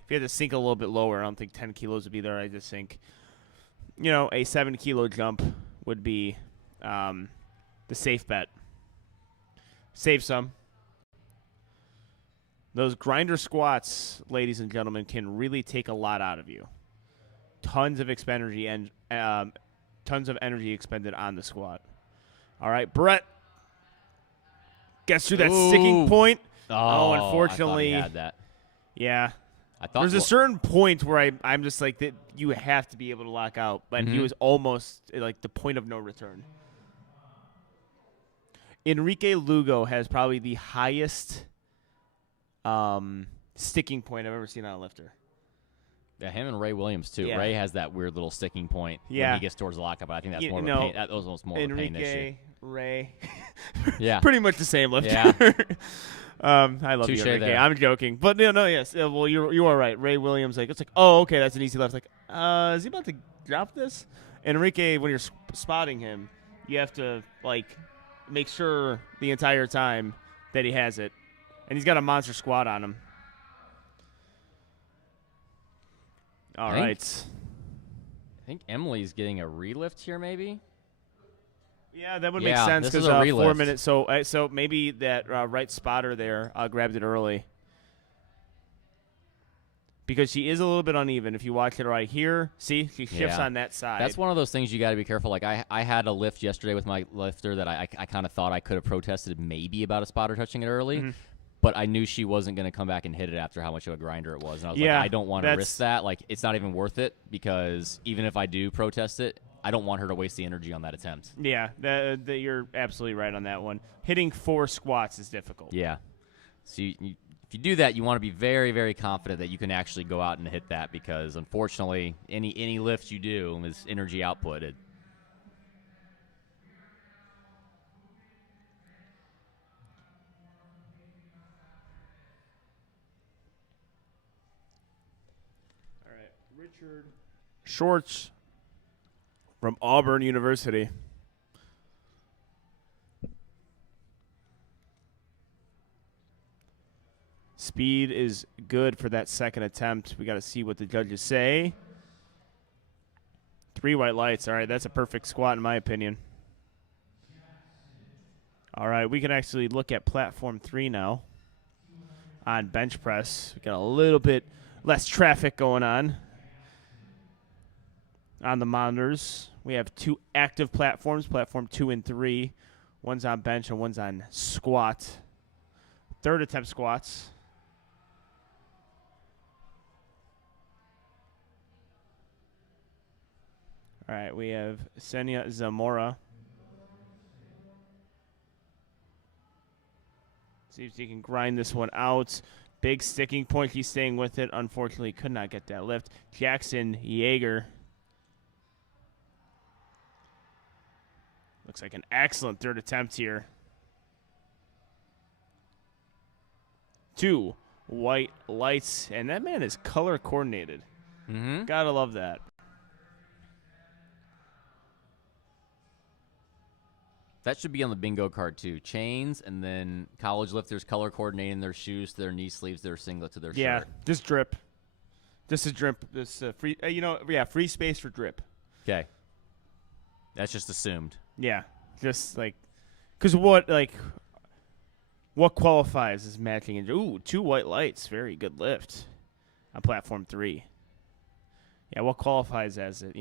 he had to sink a little bit lower, I don't think 10 kilos would be there. I just think, a 7 kilo jump would be the safe bet. Save some. Those grinder squats, ladies and gentlemen, can really take a lot out of you. Tons of energy expended on the squat. All right, Brett gets through that sticking point. Oh, unfortunately, I thought he had that. Yeah, there's a certain point where I'm just like that. You have to be able to lock out, but he was almost like the point of no return. Enrique Lugo has probably the highest sticking point I've ever seen on a lifter. Yeah, him and Ray Williams, too. Yeah. Ray has that weird little sticking point when he gets towards the lockup. I think that's more of a pain. That was almost more of a pain issue. Enrique, Ray. Yeah. Pretty much the same lifter. Yeah. I love you, Enrique. There. I'm joking. But, yes. Well, you are right. Ray Williams, it's like, oh, okay, that's an easy left. Like, is he about to drop this? Enrique, when you're spotting him, you have to, make sure the entire time that he has it. And he's got a monster squat on him. All right. I think Emily's getting a relift here, maybe. Yeah, that would make sense because 4 minutes. So maybe that right spotter there grabbed it early because she is a little bit uneven. If you watch it right here, see she shifts on that side. That's one of those things you got to be careful. Like I had a lift yesterday with my lifter that I kind of thought I could have protested maybe about a spotter touching it early. Mm-hmm. But I knew she wasn't going to come back and hit it after how much of a grinder it was. And I was like, I don't want to risk that. Like, it's not even worth it because even if I do protest it, I don't want her to waste the energy on that attempt. Yeah, you're absolutely right on that one. Hitting 4 squats is difficult. Yeah. So you If you do that, you want to be very, very confident that you can actually go out and hit that because, unfortunately, any lift you do is energy outputted. All right, Richard Shorts from Auburn University. Speed is good for that second attempt. We got to see what the judges say. 3 white lights. All right, that's a perfect squat in my opinion. All right, we can actually look at platform 3 now on bench press. We got a little bit less traffic going on the monitors. We have 2 active platforms, platform 2 and 3. One's on bench and one's on squat. Third attempt squats. All right, we have Senya Zamora. See if he can grind this one out. Big sticking point. He's staying with it. Unfortunately, could not get that lift. Jackson Jaeger. Looks like an excellent third attempt here. 2 white lights, and that man is color coordinated. Mm-hmm. Gotta love that. That should be on the bingo card, too. Chains, and then college lifters color coordinating their shoes to their knee sleeves, their singlet to their shirt. Just drip. This is drip. This free. Free space for drip. Okay. That's just assumed. Yeah, just like, because what qualifies as matching? Ooh, 2 white lights. Very good lift on platform 3. Yeah, what qualifies as it?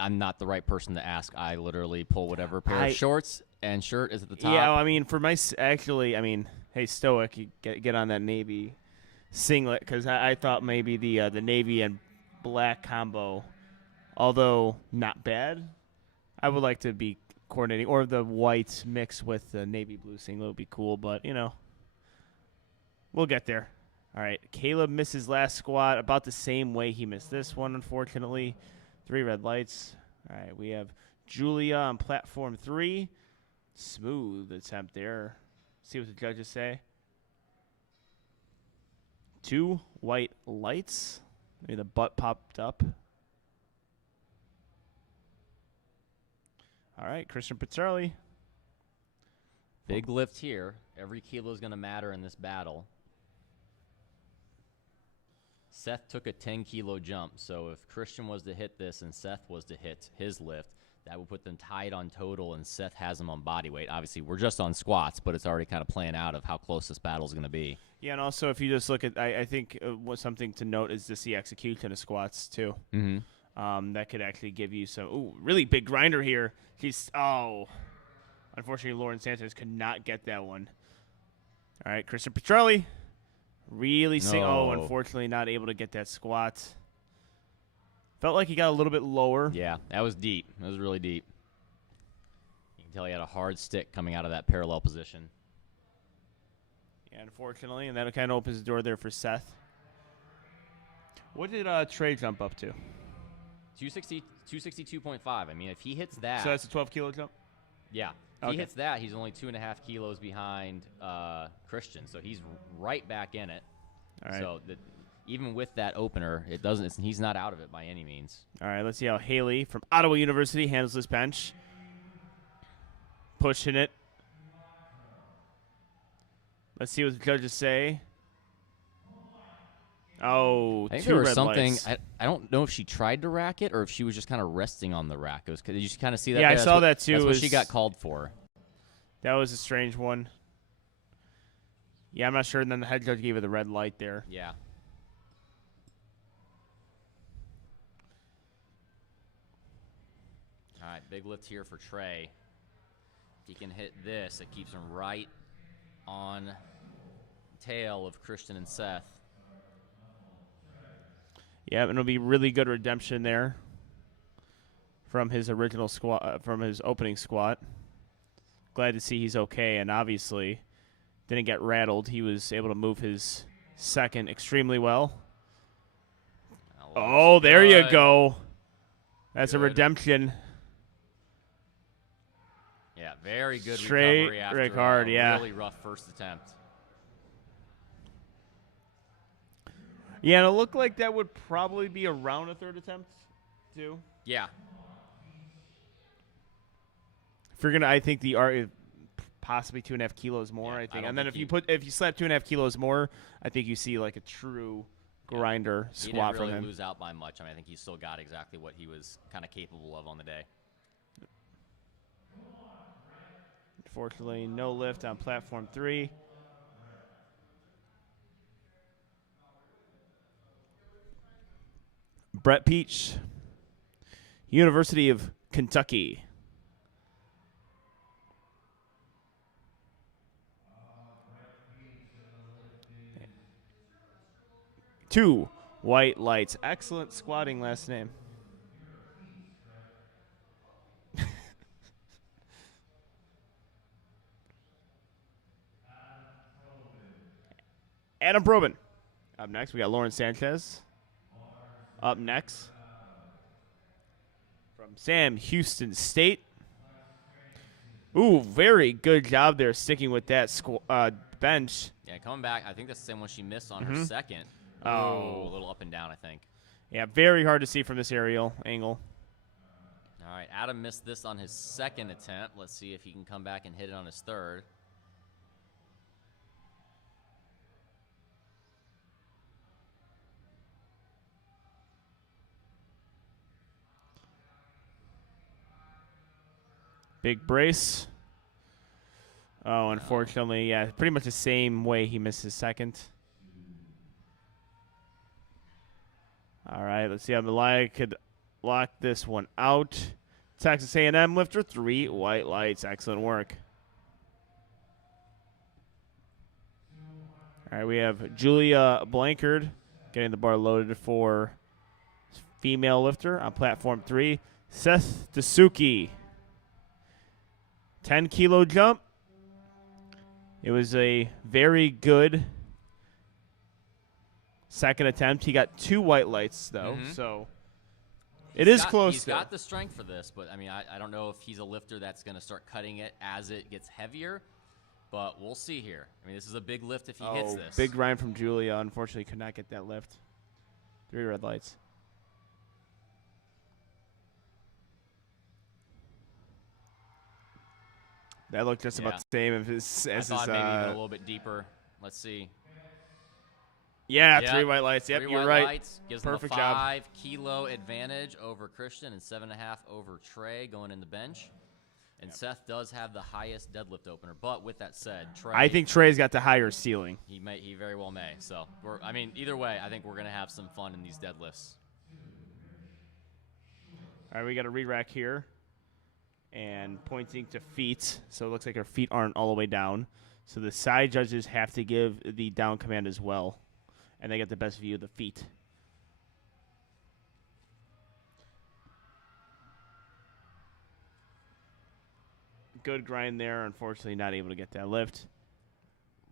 I'm not the right person to ask. I literally pull whatever pair of shorts and shirt is at the top. Yeah, I mean, for my hey, Stoic, you get on that navy singlet because I thought maybe the navy and black combo, although not bad, I would like to be coordinating, or the white mix with the navy blue singlet would be cool, but we'll get there. All right, Caleb misses last squat about the same way he missed this one, unfortunately. 3 red lights. All right, we have Julia on platform 3. Smooth attempt there. See what the judges say. 2 white lights. Maybe the butt popped up. All right, Christian Petrelli. Big lift here. Every kilo is going to matter in this battle. Seth took a 10-kilo jump, so if Christian was to hit this and Seth was to hit his lift, that would put them tied on total, and Seth has them on body weight. Obviously, we're just on squats, but it's already kind of playing out of how close this battle is going to be. Yeah, and also if you just look at, I think what's something to note is just the execution of squats too. Mm-hmm. That could actually give you some, really big grinder here. Unfortunately, Lauren Sanchez could not get that one. All right, Christian Petrelli. Really unfortunately not able to get that squat. Felt like he got a little bit lower. Yeah, that was deep. That was really deep. You can tell he had a hard stick coming out of that parallel position. Yeah, unfortunately, and that kind of opens the door there for Seth. What did Trey jump up to? 262.5. I mean, if he hits that. So that's a 12-kilo jump? Yeah. If he hits that, he's only 2.5 kilos behind Christian, so he's right back in it. All right. So even with that opener, he's not out of it by any means. All right, let's see how Haley from Ottawa University handles this bench. Pushing it. Let's see what the judges say. Oh, I think 2 there was red something. lights. I don't know if she tried to rack it or if she was just kind of resting on the rack. Did you kind of see that? Yeah, there? I saw that too. That's what she got called for. That was a strange one. Yeah, I'm not sure. And then the head judge gave her the red light there. Yeah. All right, big lift here for Trey. If he can hit this, it keeps him right on tail of Christian and Seth. Yeah, and it'll be really good redemption there from his original squat, from his opening squat. Glad to see he's okay, and obviously didn't get rattled. He was able to move his second extremely well. Oh, there you go. That's a redemption. Yeah, very good Straight recovery after Ricard, a really rough first attempt. Yeah, and it looked like that would probably be around a third attempt, too. Yeah. If you're gonna, I think the art possibly 2.5 kilos more. Yeah, I think, I and don't then think if you slap 2.5 kilos more, I think you see like a true grinder He squat didn't really from him. lose out by much. I mean, I think he still got exactly what he was kind of capable of on the day. Unfortunately, no lift on platform 3. Brett Peach, University of Kentucky. Two white lights. Excellent squatting last name. Adam Probin. Up next, we got Lauren Sanchez. Up next, from Sam Houston State. Ooh, very good job there sticking with that bench. Yeah, coming back, I think that's the same one she missed on her second. Oh. Ooh, a little up and down, I think. Yeah, very hard to see from this aerial angle. All right, Adam missed this on his second attempt. Let's see if he can come back and hit it on his third. Big brace. Oh, unfortunately, yeah, pretty much the same way he missed his second. All right, let's see how Malaya could lock this one out. Texas A&M lifter, 3 white lights. Excellent work. All right, we have Julia Blankard getting the bar loaded for female lifter on platform 3. Seth Suzuki, 10-kilo jump. It was a very good second attempt. He got 2 white lights, though, so it is close. He's got the strength for this, but, I mean, I don't know if he's a lifter that's going to start cutting it as it gets heavier, but we'll see here. I mean, this is a big lift if he hits this. Big grind from Julia. Unfortunately, could not get that lift. 3 red lights. That looked just about the same as I thought maybe even a little bit deeper. Let's see. Yeah, 3 white lights. Yep, 3 you're white right. Lights gives Perfect him a job. 5-kilo advantage over Christian and 7.5 over Trey going in the bench. And Seth does have the highest deadlift opener. But with that said, Trey, I think Trey's got the higher ceiling. he very well may. So I mean, either way, I think we're gonna have some fun in these deadlifts. All right, we got a re-rack here. And pointing to feet, so it looks like our feet aren't all the way down. So the side judges have to give the down command as well, and they get the best view of the feet. Good grind there. Unfortunately, not able to get that lift.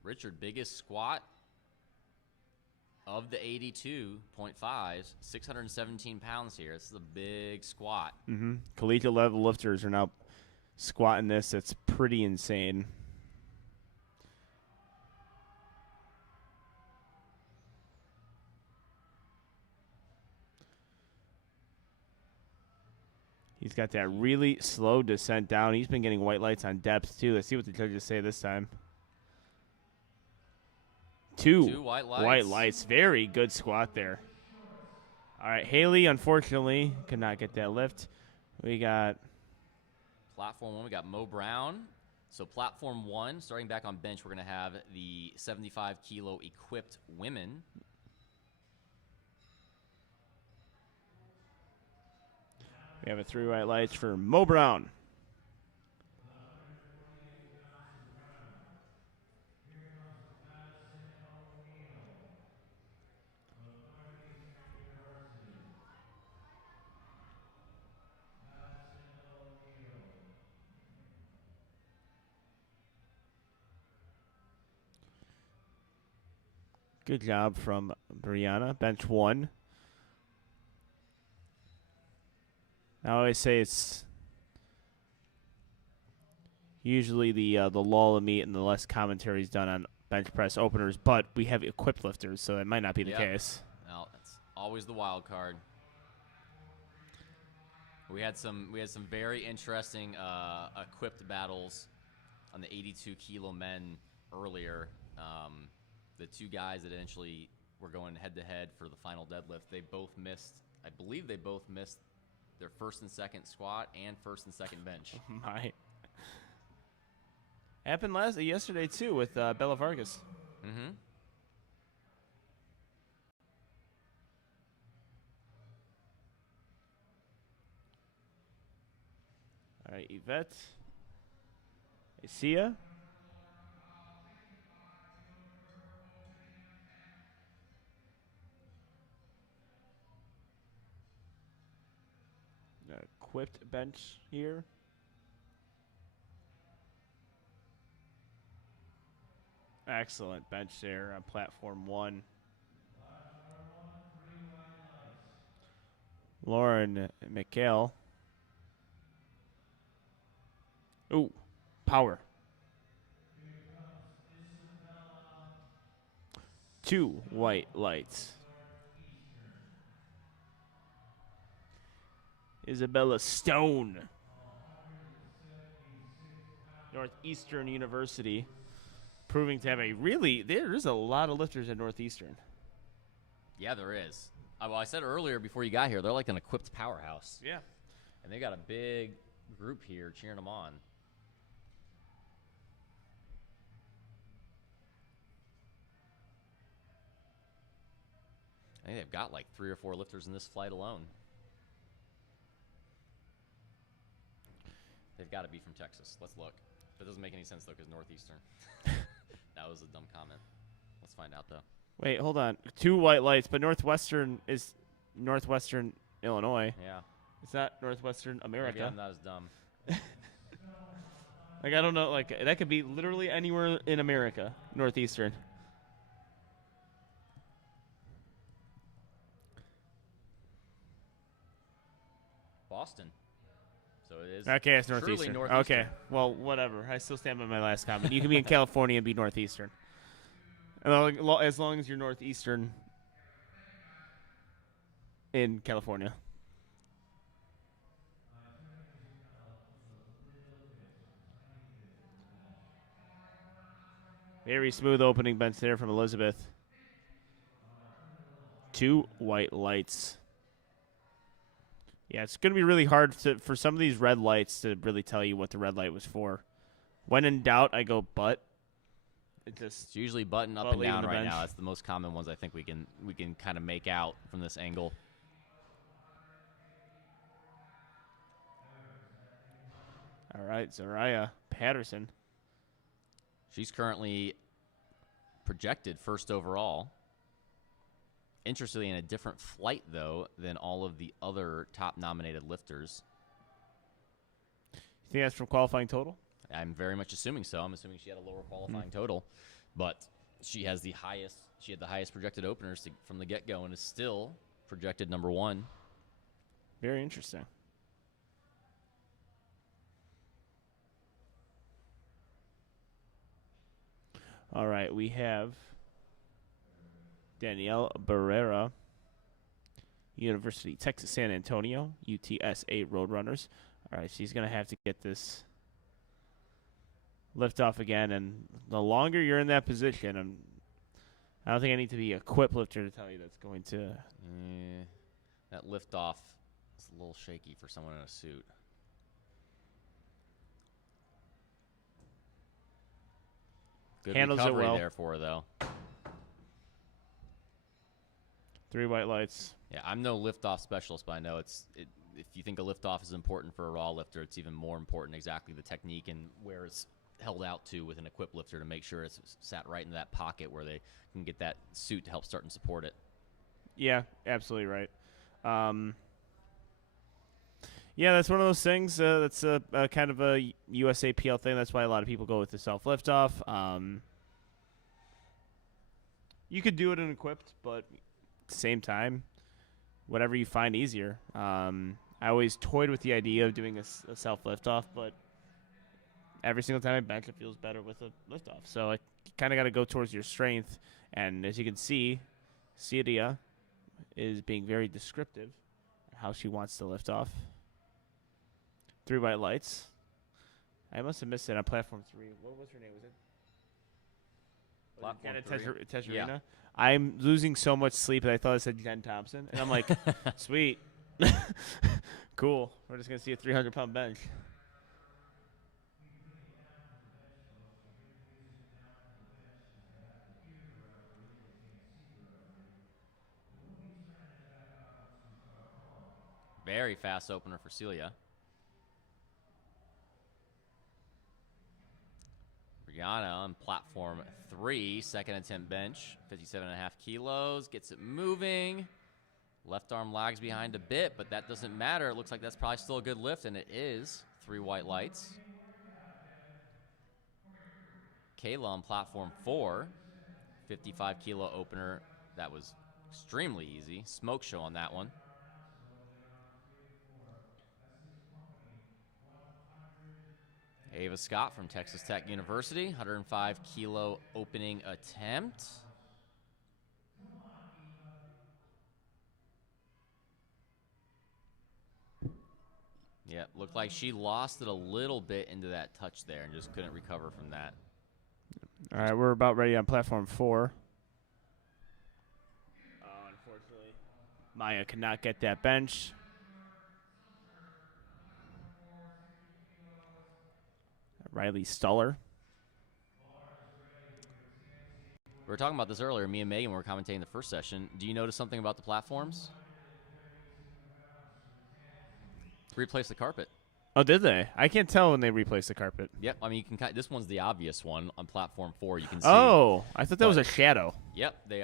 Richard, biggest squat of the 82.5s, 617 pounds here. This is a big squat. Collegiate level lifters are now squatting this. That's pretty insane. He's got that really slow descent down. He's been getting white lights on depth, too. Let's see what the judges say this time. 2 white lights. White lights. Very good squat there. All right, Haley, unfortunately, could not get that lift. We got Platform 1, we got Mo Brown. So platform 1, starting back on bench, we're going to have the 75-kilo equipped women. We have a 3 white lights for Mo Brown. Good job from Brianna. Bench 1. I always say it's usually the lull of meat and the less commentary is done on bench press openers, but we have equipped lifters, so that might not be the case. No, that's always the wild card. We had some very interesting equipped battles on the 82 kilo men earlier. The two guys that eventually were going head to head for the final deadlift, they both missed. I believe they both missed their first and second squat and first and second bench. My. Happened yesterday too with Bella Vargas. Mm-hmm. All right, Yvette. Isia. Equipped bench here. Excellent bench there on platform 1. Lauren McHale. Ooh, power. 2 white lights. Isabella Stone. Northeastern University. Proving to have there is a lot of lifters at Northeastern. Yeah, there is. Well, I said earlier before you got here, they're like an equipped powerhouse. Yeah. And they got a big group here cheering them on. I think they've got like 3 or 4 lifters in this flight alone. They've got to be from Texas. Let's look. That doesn't make any sense, though, because Northeastern. That was a dumb comment. Let's find out, though. Wait, hold on. 2 white lights, but Northwestern is Northwestern Illinois. Yeah. It's not Northwestern America. Maybe I'm not as dumb. Like, I don't know. Like, that could be literally anywhere in America, Northeastern. Boston. So it is. Okay, it's truly Northeastern. Northeastern. Okay, well, whatever. I still stand by my last comment. You can be in California and be Northeastern. As long as you're Northeastern in California. Very smooth opening bench there from Elizabeth. 2 white lights. Yeah, it's going to be really hard for some of these red lights to really tell you what the red light was for. When in doubt, I go butt. It's usually button up and down right now. That's the most common ones I think we can kind of make out from this angle. All right, Zariah Patterson. She's currently projected first overall. Interestingly, in a different flight, though, than all of the other top-nominated lifters. You think that's from qualifying total? I'm very much assuming so. I'm assuming she had a lower qualifying total, but she has the highest. She had the highest projected openers from the get-go, and is still projected number 1. Very interesting. All right, we have Danielle Barrera, University Texas San Antonio, UTSA Roadrunners. All right, she's going to have to get this lift off again, and the longer you're in that position, I don't think I need to be a equipped lifter to tell you that's going to. That lift off is a little shaky for someone in a suit. Good Handles it recovery well. there for her, though. 3 white lights. Yeah, I'm no lift-off specialist, but I know if you think a lift-off is important for a raw lifter, it's even more important exactly the technique and where it's held out to with an equipped lifter to make sure it's sat right in that pocket where they can get that suit to help start and support it. Yeah, absolutely right. Yeah, that's one of those things. That's a kind of a USAPL thing. That's why a lot of people go with the self lift off. You could do it in equipped, but at the same time, whatever you find easier. I always toyed with the idea of doing a self liftoff, but every single time I bench, it feels better with a liftoff. So I kind of got to go towards your strength. And as you can see, Zarya is being very descriptive of how she wants to lift off. 3 white lights. I must have missed it on platform 3. What was her name? Was it? Platform 3. Tesharina? Yeah. I'm losing so much sleep that I thought I said Jen Thompson. And I'm like, sweet. Cool. We're just going to see a 300-pound bench. Very fast opener for Celia. Brianna on platform 3, second attempt bench, 57.5 kilos, gets it moving. Left arm lags behind a bit, but that doesn't matter. It looks like that's probably still a good lift, and it is. 3 white lights. Kayla on platform 4, 55 kilo opener. That was extremely easy. Smoke show on that one. Ava Scott from Texas Tech University, 105 kilo opening attempt. Yeah, looked like she lost it a little bit into that touch there and just couldn't recover from that. All right, we're about ready on platform 4. Unfortunately, Maya could not get that bench. Riley Stuller. We were talking about this earlier, me and Megan were commentating the first session. Do you notice something about the platforms? Replace the carpet. Oh, did they? I can't tell when they replaced the carpet. Yep, I mean, you can. This one's the obvious one on platform 4. You can see. Oh, I thought that was a shadow. Yep, they.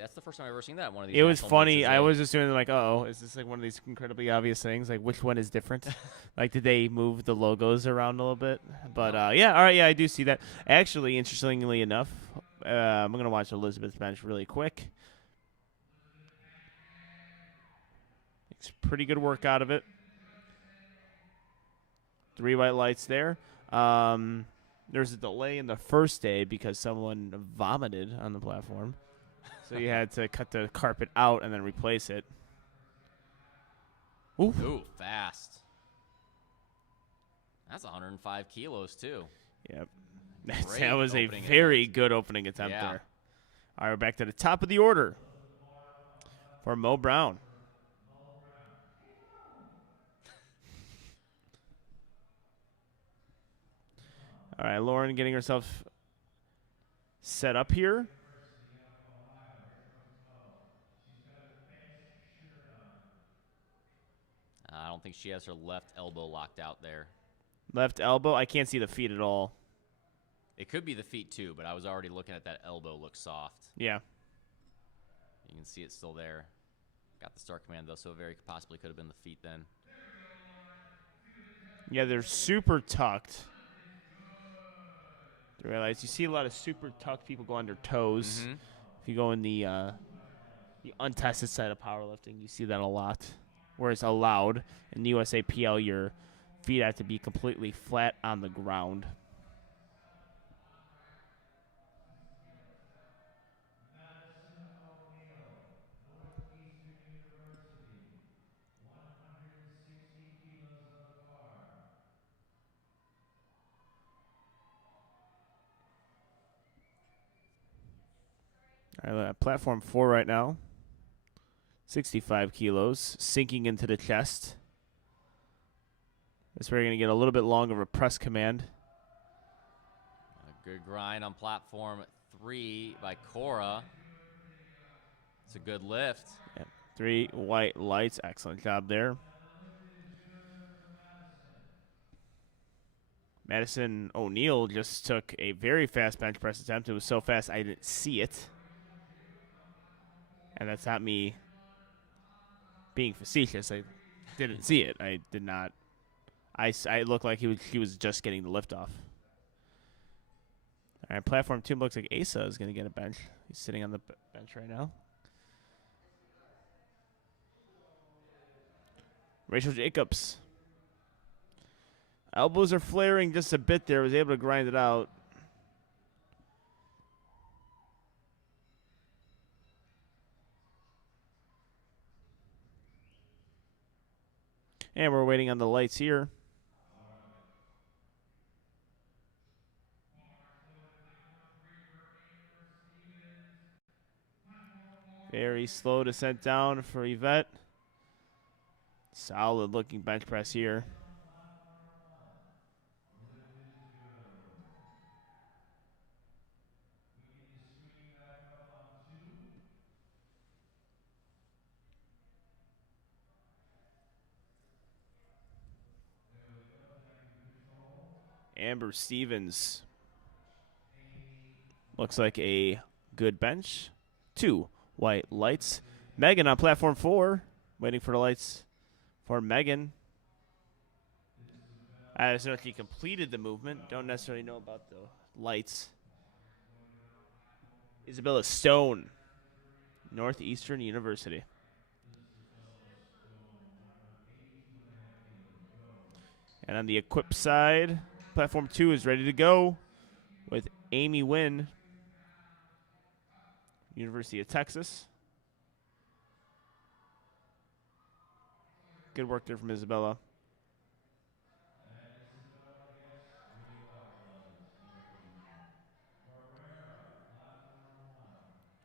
That's the first time I've ever seen that. One of these. It was national funny. meets is I was assuming like, oh, is this like one of these incredibly obvious things? Like, which one is different? Like, did they move the logos around a little bit? But yeah, all right, yeah, I do see that. Actually, interestingly enough, I'm gonna watch Elizabeth's bench really quick. It's pretty good work out of it. 3 white lights there. There's a delay in the first day because someone vomited on the platform. So you had to cut the carpet out and then replace it. Ooh. Ooh, fast. That's 105 kilos, too. Yep. Great That was a opening very attempt. good opening attempt Yeah. there. All right, we're back to the top of the order for Mo Brown. All right, Lauren getting herself set up here. I don't think she has her left elbow locked out there. Left elbow. I can't see the feet at all. It could be the feet, too, but I was already looking at that elbow look soft. Yeah. You can see it's still there. Got the start command, though, so it very possibly could have been the feet then. Yeah, they're super tucked. You realize you see a lot of super tucked people go on their toes. Mm-hmm. If you go in the untested side of powerlifting, you see that a lot. Where it's allowed in the USAPL, your feet have to be completely flat on the ground. All right, platform 4 right now. 65 kilos, sinking into the chest. That's where you're going to get a little bit longer of a press command. A good grind on platform 3 by Cora. It's a good lift. Yep. 3 white lights. Excellent job there. Madison O'Neill just took a very fast bench press attempt. It was so fast I didn't see it. And that's not me being facetious. I didn't see it. I did not. I looked like he was just getting the lift off. All right, platform 2 looks like Asa is going to get a bench. He's sitting on the bench right now. Rachel Jacobs. Elbows are flaring just a bit there. Was able to grind it out. And we're waiting on the lights here. Very slow descent down for Yvette. Solid looking bench press here. Amber Stevens. Looks like a good bench. 2 white lights. Megan on platform 4. Waiting for the lights for Megan. I just know if he completed the movement. Don't necessarily know about the lights. Isabella Stone. Northeastern University. And on the equip side, platform 2 is ready to go with Amy Wynn, University of Texas. Good work there from Isabella.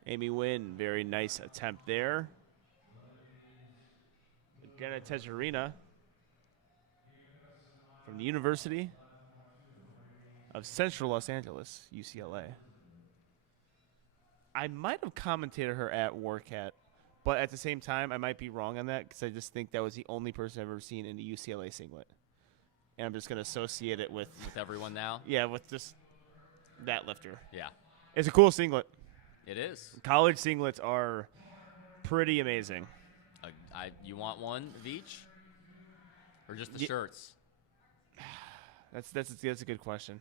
Amy Wynn, very nice attempt there. Jenna Tejerina from the University of Central Los Angeles, UCLA. I might have commentated her at Warcat, but at the same time, I might be wrong on that because I just think that was the only person I've ever seen in a UCLA singlet. And I'm just going to associate it with everyone now? Yeah, with just that lifter. Yeah. It's a cool singlet. It is. College singlets are pretty amazing. You want one of each? Or just the shirts? That's a good question.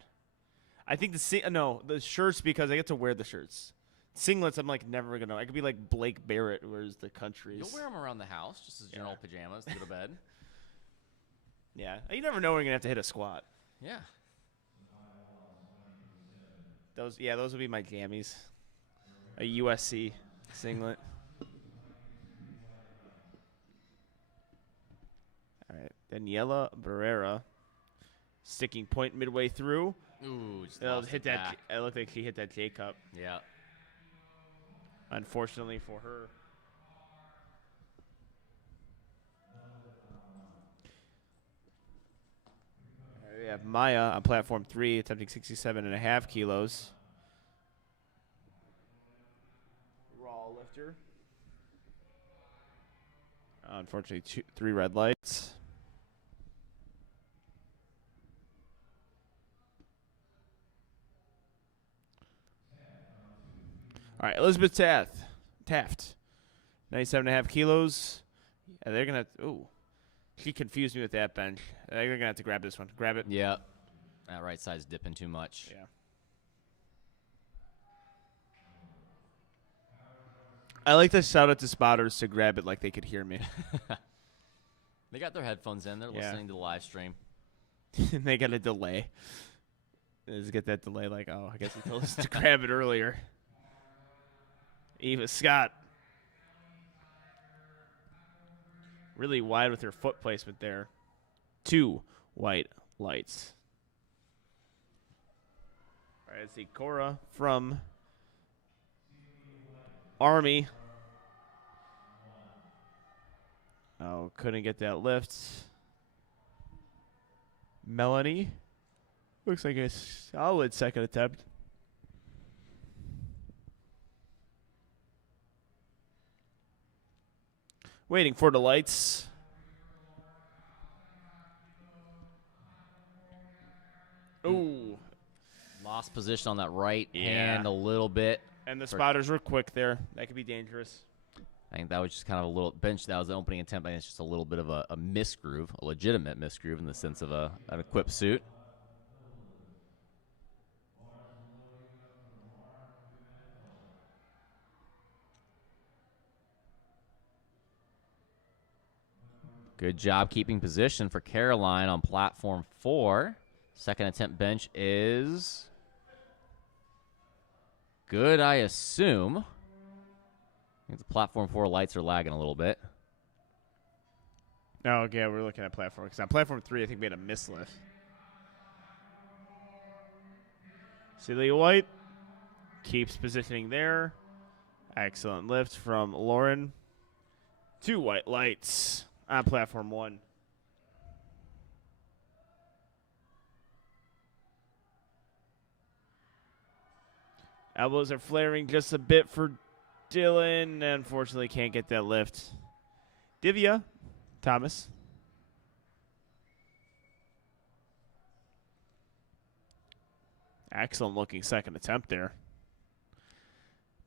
I think the shirts because I get to wear the shirts. Singlets, I'm like never gonna. I could be like Blake Barrett, whereas the countries. You'll wear them around the house just as general pajamas to go to bed. Yeah, you never know when you're gonna have to hit a squat. Yeah. Those would be my jammies. A USC singlet. All right, Daniela Barrera, sticking point midway through. Ooh, just hit that. back. It looked like she hit that J cup. Yeah. Unfortunately for her. Right, we have Maya on platform 3, attempting 67.5 kilos. Raw lifter. Unfortunately, 3 red lights. All right, Elizabeth Taft, 97.5 kilos. Yeah, they're going to, she confused me with that bench. They're going to have to grab this one. Grab it. Yeah. That right side's dipping too much. Yeah. I like to shout out to spotters to grab it like they could hear me. They got their headphones in. They're listening to the live stream. They got a delay. They just get that delay like, I guess he told us to grab it earlier. Eva Scott. Really wide with her foot placement there. 2 white lights. All right, let's see. Cora from Army. Couldn't get that lift. Melanie. Looks like a solid second attempt. Waiting for the lights. Ooh. Lost position on that right hand a little bit. And the spotters were quick there. That could be dangerous. I think that was just kind of a little bench. That was the opening attempt. I think it's just a little bit of a misgroove, a legitimate misgroove in the sense of an equipped suit. Good job keeping position for Caroline on platform 4. Second attempt bench is good, I assume. I think the platform 4 lights are lagging a little bit. Oh, okay, we're looking at platform. Because on platform 3, I think we had a mislift. Celia White keeps positioning there. Excellent lift from Lauren. 2 white lights on platform 1. Elbows are flaring just a bit for Dylan. Unfortunately, can't get that lift. Divya Thomas. Excellent looking second attempt there.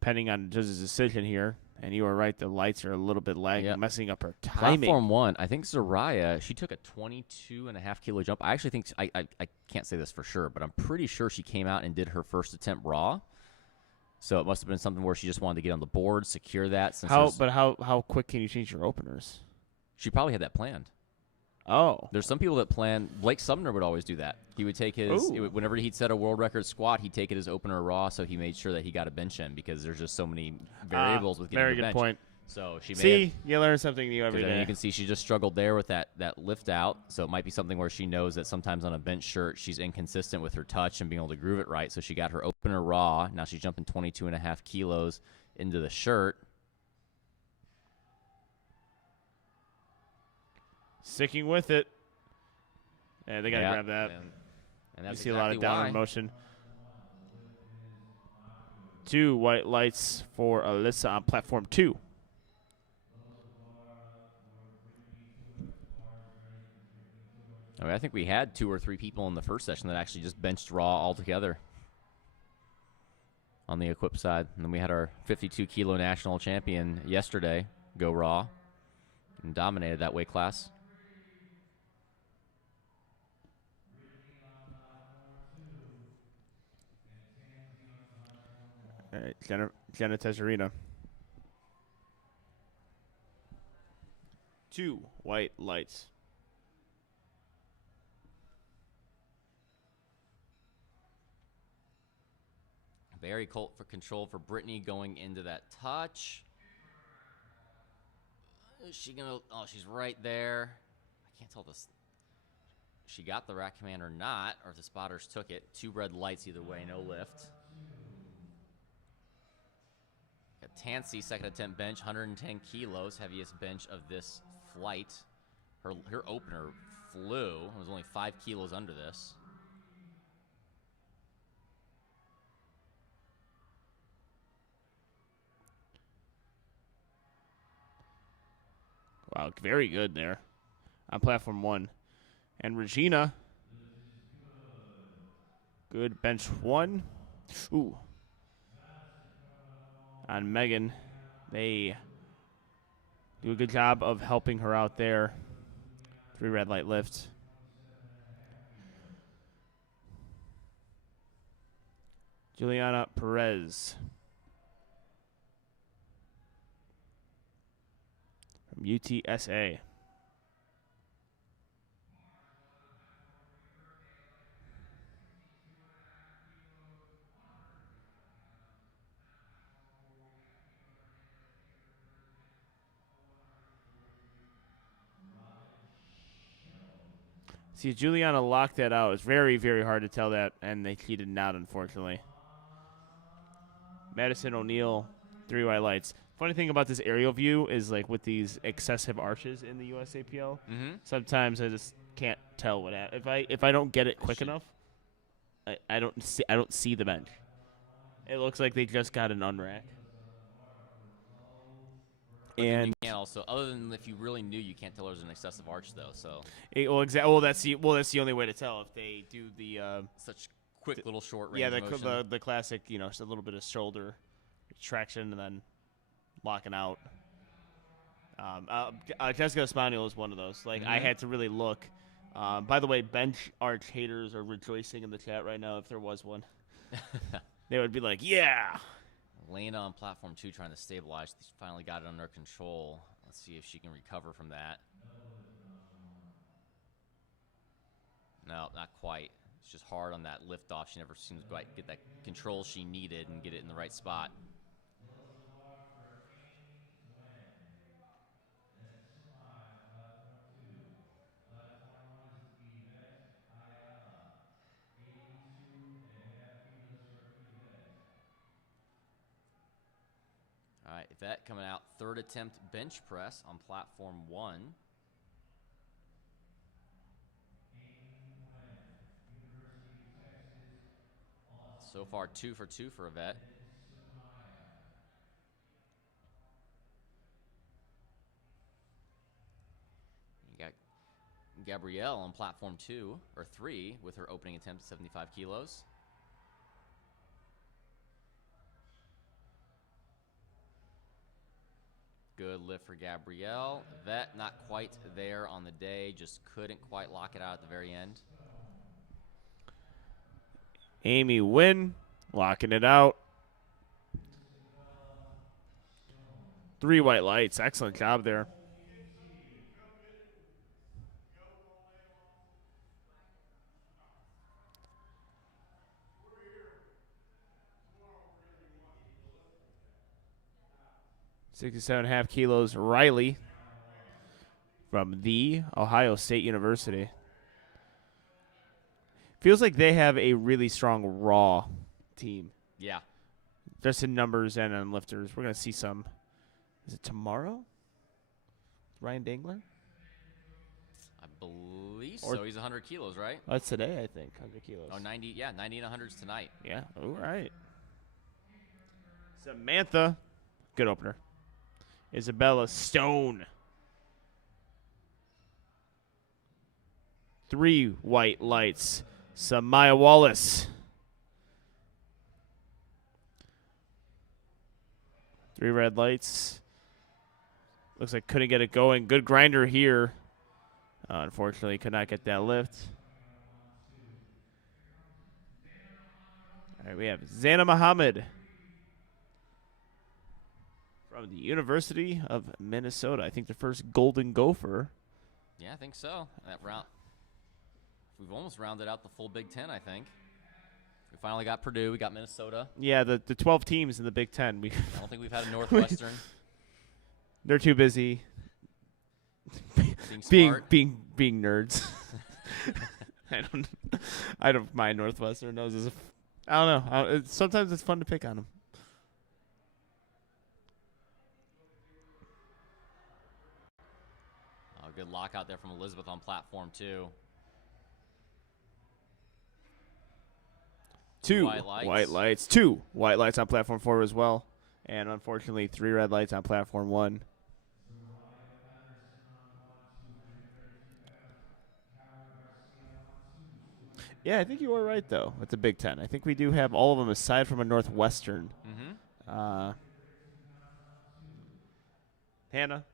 Depending on the judge's decision here. And you are right, the lights are a little bit lagging, messing up her timing. Platform 1, I think Zariah, she took a 22.5 kilo jump. I actually think, I can't say this for sure, but I'm pretty sure she came out and did her first attempt raw. So it must have been something where she just wanted to get on the board, secure that. How quick can you change your openers? She probably had that planned. Oh. There's some people that plan. Blake Sumner would always do that. He would take his, whenever he'd set a world record squat, he'd take it as opener raw, so he made sure that he got a bench in because there's just so many variables with getting very the good bench. point. So she you learn something new every day. You can see she just struggled there with that lift out. So it might be something where she knows that sometimes on a bench shirt she's inconsistent with her touch and being able to groove it right. So she got her opener raw. Now she's jumping 22.5 kilos into the shirt. Sticking with it. Yeah, they got to grab that. And that's you see a lot of downward motion. 2 white lights for Alyssa on platform 2. I think we had 2 or 3 people in the first session that actually just benched raw altogether on the equip side. And then we had our 52 kilo national champion yesterday go raw and dominated that weight class. All right, Jenna Teserina. 2 white lights. Very cold for control for Brittany going into that touch. Is she gonna? Oh, she's right there. I can't tell this. She got the rack command or not, or if the spotters took it. 2 red lights either way, no lift. Got Tansy, second attempt bench, 110 kilos, heaviest bench of this flight. Her opener flew. It was only 5 kilos under this. Wow, very good there on platform 1. And Regina, good bench 1. Ooh. On Megan, they do a good job of helping her out there. 3 red light lifts. Juliana Perez from UTSA. See, Juliana locked that out. It's very, very hard to tell that, and she did not, unfortunately. Madison O'Neill, 3 white lights. Funny thing about this aerial view is, like, with these excessive arches in the USAPL, sometimes I just can't tell what happens. If I don't get it quick enough, I don't see the bench. It looks like they just got an unrack. And you can't also, other than if you really knew, you can't tell there's an excessive arch though. So that's the only way to tell if they do the such quick little short range. Yeah, motion. the classic, just a little bit of shoulder traction and then locking out. Jessica Espaniel is one of those. Like I had to really look. By the way, bench arch haters are rejoicing in the chat right now. If there was one, they would be like, "Yeah." Alina on platform 2 trying to stabilize. She's finally got it under control. Let's see if she can recover from that. No, not quite. It's just hard on that lift off. She never seems to quite get that control she needed and get it in the right spot. All right, Yvette coming out, third attempt bench press on platform 1. So far, 2 for 2 for Yvette. You got Gabrielle on platform 2 or 3 with her opening attempt at 75 kilos. Good lift for Gabrielle. Yvette not quite there on the day, just couldn't quite lock it out at the very end. Amy Wynn locking it out. 3 white lights. Excellent job there. $67.5 kilos, Riley from the Ohio State University. Feels like they have a really strong raw team. Yeah. Just in numbers and on lifters. We're going to see some. Is it tomorrow? Ryan Dangler? I believe Or- so. He's 100 kilos, right? Oh, that's today, I think. 100 kilos. Oh, 90, yeah, 90 and 100s tonight. Yeah, all right. Samantha, good opener. Isabella Stone. 3 white lights. Samaya Wallace. 3 red lights. Looks like couldn't get it going. Good grinder here. Unfortunately, could not get that lift. All right, we have Zana Muhammad from the University of Minnesota. I think the first Golden Gopher. Yeah, I think so. That round, we've almost rounded out the full Big Ten, I think. We finally got Purdue. We got Minnesota. Yeah, the 12 teams in the Big Ten. I don't think we've had a Northwestern. They're too busy being smart. being nerds. I don't mind Northwestern. Those is I don't know. Sometimes it's fun to pick on them. Oh, good lockout there from Elizabeth on platform 2. 2 white lights. 2 white lights on platform 4 as well. And unfortunately, 3 red lights on platform 1. Yeah, I think you were right, though, with the Big Ten. I think we do have all of them aside from a Northwestern. Mm-hmm. Hannah.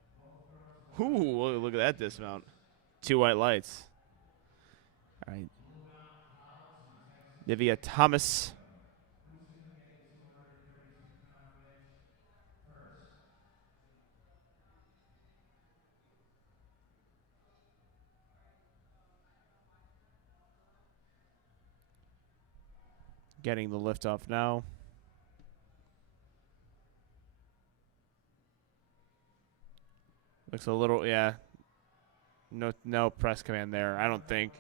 Ooh, look at that dismount. 2 white lights. All right. Nivea Thomas. Getting the lift off now. Looks a little, yeah. No press command there, I don't think.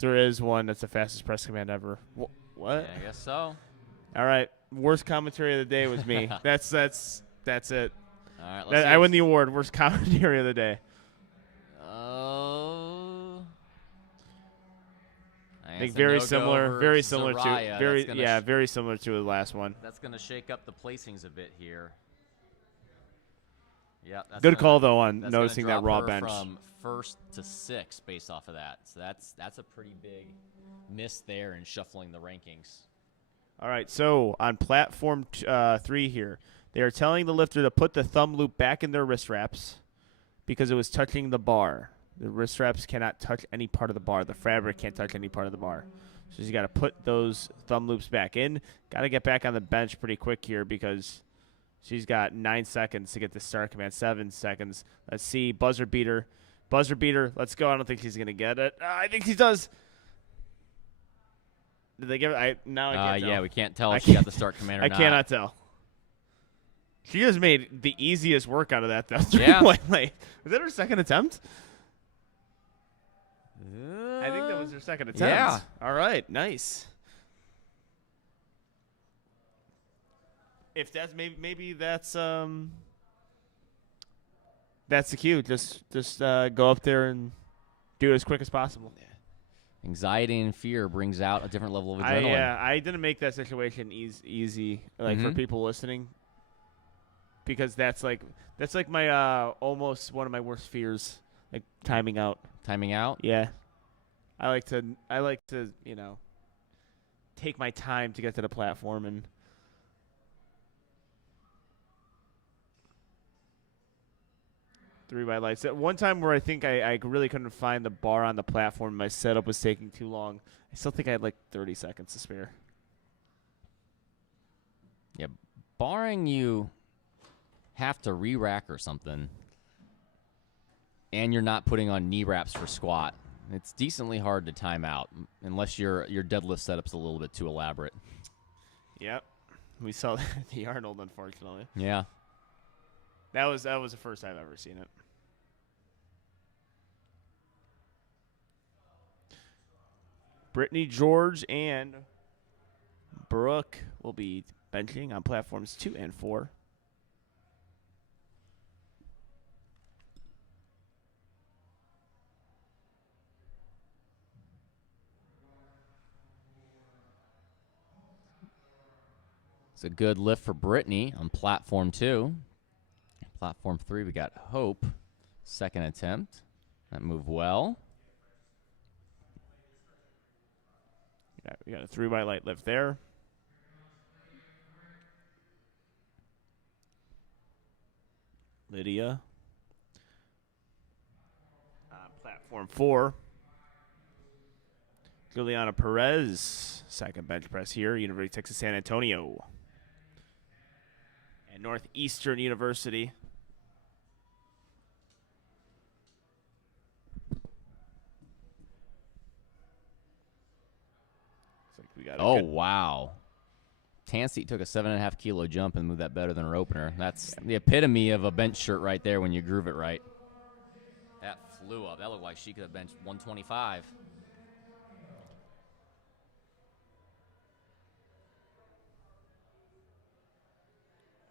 There is one that's the fastest press command ever. What? Yeah, I guess so. All right. Worst commentary of the day was me. That's it. All right, let's see I win the award. Worst commentary of the day. Oh. I think very similar to very similar to the last one. That's going to shake up the placings a bit here. Yeah. Good call though on that's noticing that drop raw her bench. From 1st to 6th based off of that. So that's a pretty big miss there in shuffling the rankings. All right, so on platform 3 here, they are telling the lifter to put the thumb loop back in their wrist wraps because it was touching the bar. The wrist wraps cannot touch any part of the bar. The fabric can't touch any part of the bar. So you got to put those thumb loops back in. Got to get back on the bench pretty quick here because she's got 9 seconds to get the start command. 7 seconds. Let's see, buzzer beater. Buzzer beater. Let's go. I don't think she's going to get it. I think she does. Did they give it? I can't tell. Yeah, we can't tell if she got the start command or I not. cannot tell. She just made the easiest work out of that, though. Yeah. Was that her second attempt? I think that was her second attempt. Yeah. All right. Nice. If that's maybe that's the cue. Just go up there and do it as quick as possible. Anxiety and fear brings out a different level of adrenaline. I didn't make that situation easy for people listening, because that's like my almost one of my worst fears, like timing out. Timing out? Yeah. I like to take my time to get to the platform. And 3 by lights. At one time where I think I really couldn't find the bar on the platform, my setup was taking too long. I still think I had like 30 seconds to spare. Yeah, barring you have to re-rack or something, and you're not putting on knee wraps for squat, it's decently hard to time out unless your deadlift setup's a little bit too elaborate. Yep. We saw that at the Arnold, unfortunately. Yeah. That was the first time I've ever seen it. Brittany George and Brooke will be benching on platforms 2 and 4. It's a good lift for Brittany on platform 2. Platform 3, we got Hope. Second attempt. That moved well. We got a 3 by light lift there. Lydia. Platform 4. Juliana Perez. Second bench press here. University of Texas San Antonio. And Northeastern University. Oh, wow. Tansy took a 7.5 kilo jump and moved that better than her opener. That's the epitome of a bench shirt right there when you groove it right. That flew up. That looked like she could have benched 125.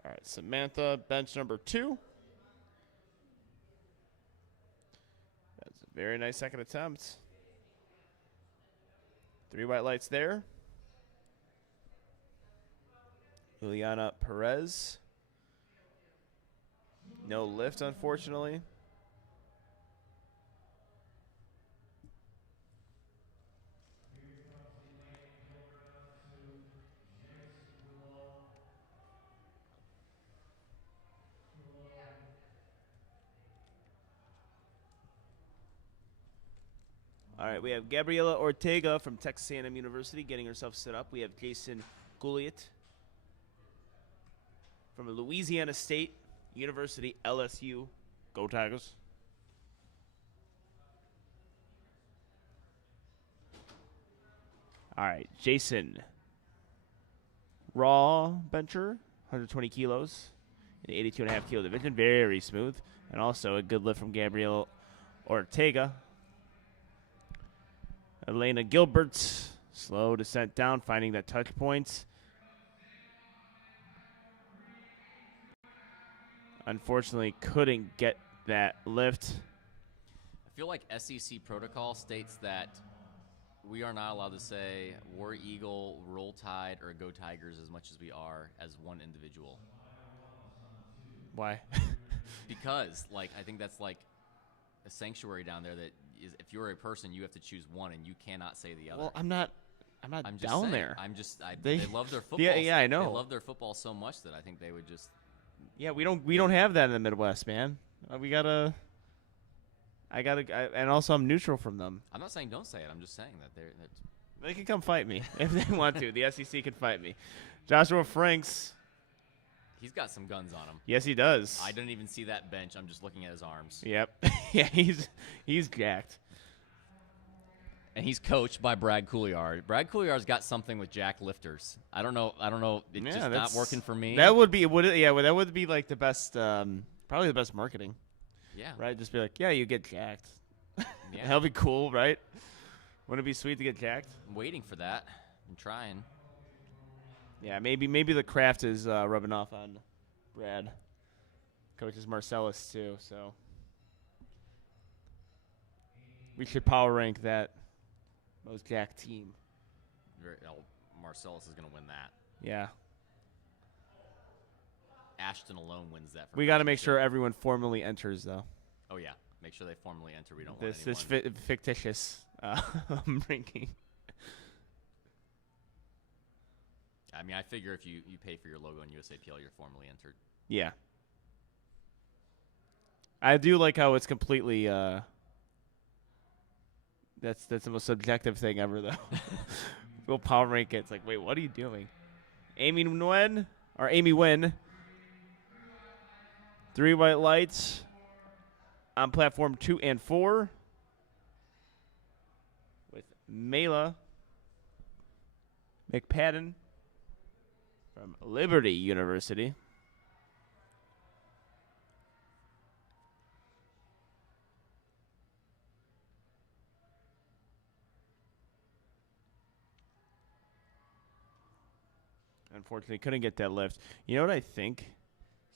All right, Samantha, bench number 2. That's a very nice second attempt. 3 white lights there. Juliana Perez. No lift, unfortunately. All right, we have Gabriela Ortega from Texas A&M University getting herself set up. We have Jason Gouliot from Louisiana State University, LSU. Go Tigers. All right, Jason. Raw bencher, 120 kilos in the 82.5 kilo division. Very smooth. And also a good lift from Gabrielle Ortega. Elena Gilbert, slow descent down, finding that touch point. Unfortunately, couldn't get that lift. I feel like SEC protocol states that we are not allowed to say War Eagle, Roll Tide, or Go Tigers as much as we are as one individual. Why? Because, I think that's like a sanctuary down there that is, if you're a person, you have to choose one, and you cannot say the other. Well, I'm not just down saying, there. They love their football. Yeah, I know. They love their football so much that I think they would just. Yeah, we don't have that in the Midwest, man. And also I'm neutral from them. I'm not saying don't say it. I'm just saying that They can come fight me if they want to. The SEC can fight me. Joshua Franks He's got some guns on him. Yes, he does. I didn't even see that bench. I'm just looking at his arms. Yep. Yeah, he's jacked. And he's coached by Brad Couillard. Brad Couillard's got something with jack lifters. I don't know. It's just not working for me. That would be that would be like the best, probably the best marketing. Yeah. Right. Just be like, yeah, you get jacked. Yeah. That'd be cool, right? Wouldn't it be sweet to get jacked? I'm waiting for that. I'm trying. Yeah, maybe the craft is rubbing off on Brad. Coaches Marcellus too, so we should power rank that most jack team. Marcellus is going to win that. Yeah. Ashton alone wins that. We got to make sure everyone formally enters, though. Oh yeah, make sure they formally enter. We don't this want anyone. this fictitious ranking. I mean, I figure if you pay for your logo in USAPL, you're formally entered. Yeah. I do like how it's completely that's the most subjective thing ever, though. We'll power rank it. It's like, wait, what are you doing? Amy Nguyen. 3 white lights on platform 2 and 4 with Mela McPadden from Liberty University. Unfortunately, couldn't get that lift. You know what I think?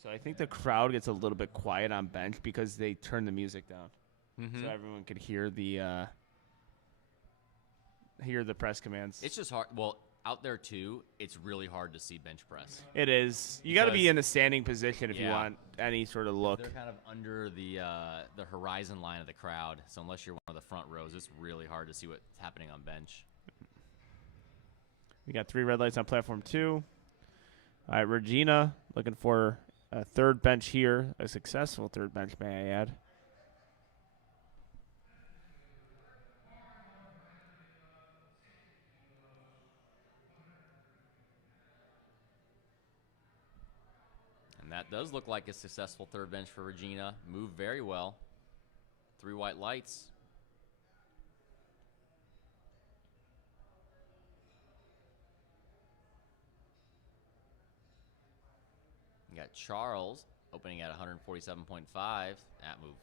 So I think the crowd gets a little bit quiet on bench because they turn the music down, so everyone could hear the press commands. It's just hard. Well, out there too, it's really hard to see bench press. It is. You got to be in a standing position if you want any sort of look. They're kind of under the horizon line of the crowd, so unless you're one of the front rows, it's really hard to see what's happening on bench. We got 3 red lights on platform 2. All right, Regina looking for a third bench here, a successful third bench, may I add. And that does look like a successful third bench for Regina. Moved very well. 3 white lights. You got Charles opening at 147.5. That move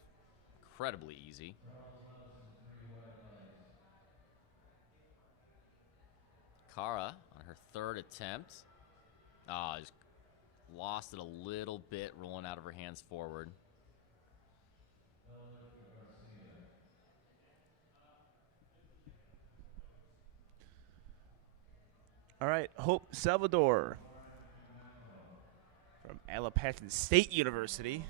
incredibly easy. Kara on her third attempt. Just lost it a little bit, rolling out of her hands forward. All right, Hope Salvador from Appalachian State University.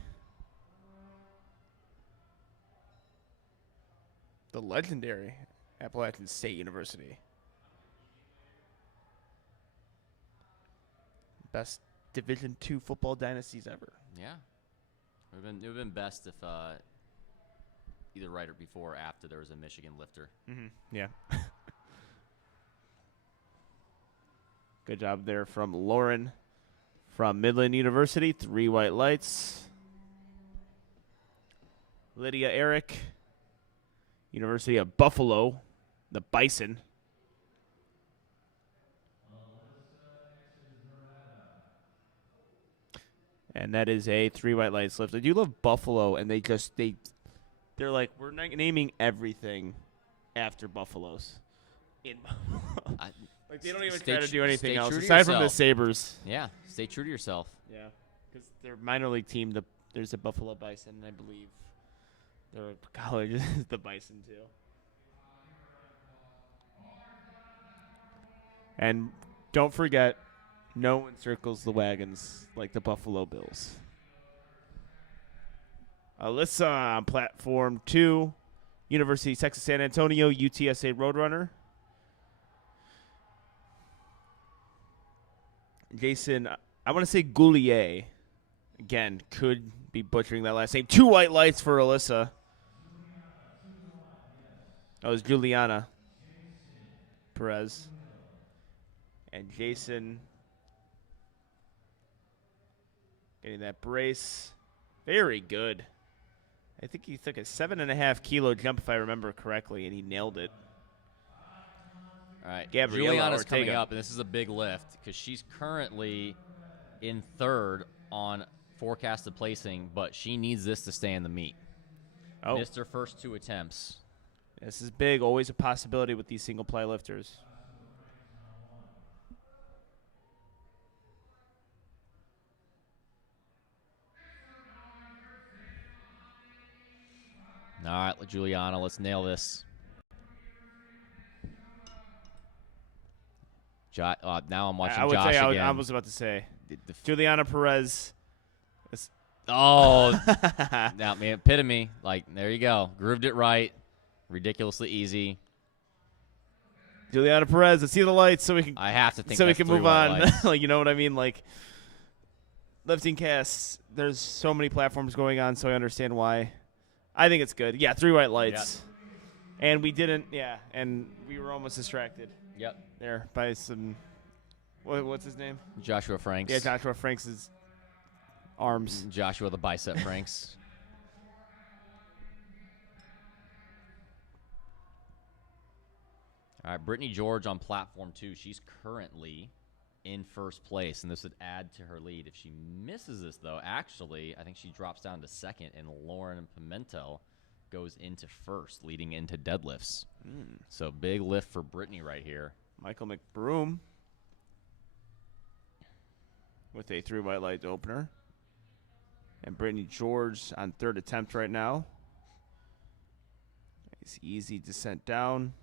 The legendary Appalachian State University. Best Division II football dynasties ever. Yeah. It would have been best if either right or before or after there was a Michigan lifter. Mm-hmm. Yeah. Good job there from Lauren from Midland University. 3 white lights. Lydia Eric, University of Buffalo, the Bison. And that is a 3 white lights lift. I do love Buffalo, and they're like, we're not naming everything after Buffaloes. Like, they don't even try to do anything else aside from the Sabres. Yeah, stay true to yourself. Yeah, because their minor league team, there's a Buffalo Bison, and I believe their college is the Bison too. And don't forget, no one circles the wagons like the Buffalo Bills. Alyssa on platform 2, University of Texas San Antonio, UTSA Roadrunner. Jason, I want to say Goulier. Again, could be butchering that last name. 2 white lights for Alyssa. That was Juliana Perez. And Jason Getting that brace. Very good. I think he took a 7.5 kilo jump, if I remember correctly, and he nailed it. All right, Gabrielle Juliana's Ortega. coming up, and this is a big lift because she's currently in third on forecasted placing, but she needs this to stay in the meet. Oh, Missed her first 2 attempts. this is big. Always a possibility with these single ply lifters. All right, Juliana, let's nail this. Now I'm watching I would Josh say again. I was about to say Juliana Perez. Oh, now man, epitome. Like, there you go. Grooved it right. Ridiculously easy. Juliana Perez. Let's see the lights so we can. I have to think so we that's can 3 move white on. lights. Like, you know what I mean? Like lifting casts. There's so many platforms going on, so I understand why. I think it's good. Yeah, 3 white lights. Yep. And we didn't. Yeah, and we were almost distracted Yep. there by some. What's his name? Joshua Franks. Yeah, Joshua Franks' arms. Joshua the Bicep Franks. All right, Brittany George on platform 2. She's currently in first place, and this would add to her lead. If she misses this, though, actually, I think she drops down to second, and Lauren Pimentel goes into first, leading into deadlifts. So big lift for Brittany right here. Michael McBroom with a 3 white light opener. And Brittany George on 3rd attempt right now. Nice easy descent down.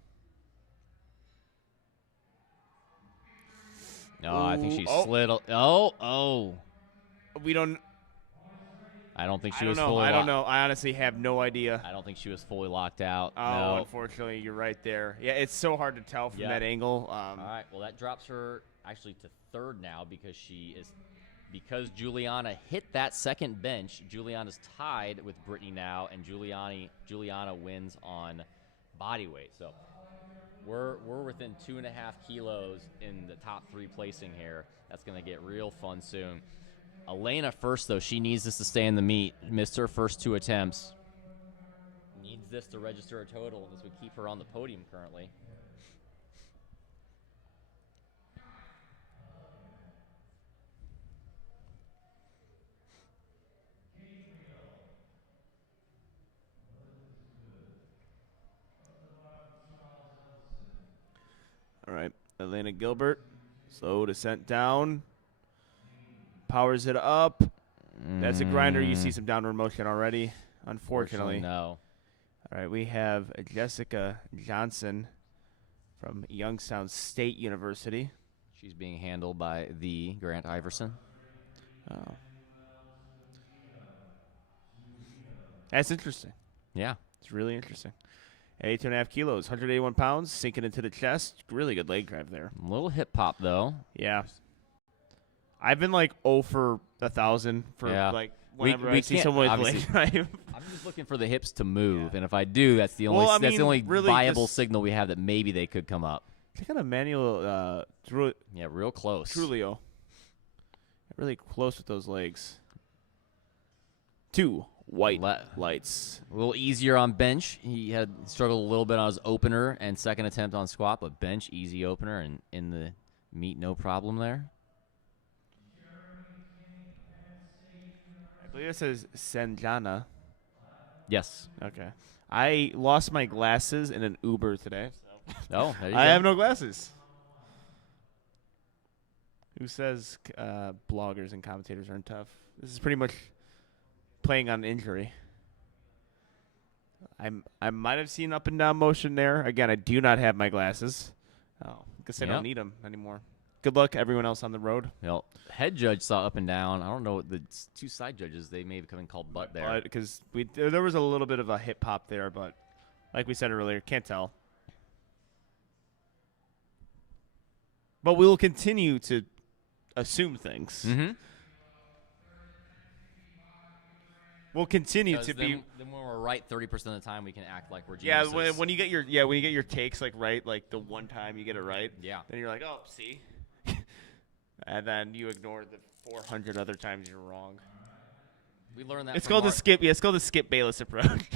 No, I think she Ooh, oh. slid. Oh. We don't. I don't think she I don't was know. fully I don't know. I honestly have no idea. I don't think she was fully locked out. Oh, no. unfortunately, you're right there. Yeah, it's so hard to tell from Yeah. that angle. All right. Well, that drops her actually to 3rd now because Juliana hit that second bench. Juliana's tied with Brittany now, and Juliana wins on body weight. So we're within 2.5 kilos in the top 3 placing here. That's going to get real fun soon. Alina first, though. She needs this to stay in the meet. Missed her first 2 attempts. Needs this to register a total, and this would keep her on the podium currently. All right, Alina Gilbert. Slow descent down. Powers it up. That's a grinder. You see some downward motion already, unfortunately. No. All right, we have Jessica Johnson from Youngstown State University. She's being handled by the Grant Iverson. Oh. That's interesting. Yeah. It's really interesting. 82.5 kilos, 181 pounds, sinking into the chest. Really good leg drive there. A little hip hop, though. Yeah. I've been like 0 for 1,000 for like whenever I see can't- someone with obviously- leg drive. I'm just looking for the hips to move, and if I do, that's the only Well, I that's the mean, only really viable just- signal we have that maybe they could come up. Check out Emmanuel Yeah, real close. Trulio. Really close with those legs. 2 white lights. A little easier on bench. He had struggled a little bit on his opener and second attempt on squat, but bench, easy opener, and in the meet, no problem there. I believe it says Sanjana. Yes. Okay. I lost my glasses in an Uber today. Oh, there you I go. have no glasses. Who says bloggers and commentators aren't tough? This is pretty much playing on injury. I might have seen up and down motion there. Again, I do not have my glasses. Oh, I guess I Yep. don't need them anymore. Good luck, everyone else on the road. Well, head judge saw up and down. I don't know. The 2 side judges, they may have come and called butt there. Because there was a little bit of a hip hop there, but like we said earlier, can't tell. But we will continue to assume things. Mm-hmm. We'll continue to be. Then when we're right 30% of the time, we can act like we're Yeah, geniuses. when you get your takes like right, like the one time you get it right, Yeah. then you're like, oh, see, and then you ignore the 400 other times you're wrong. We learned that. It's from called the Mark. skip. Yeah, it's called the Skip Bayless approach.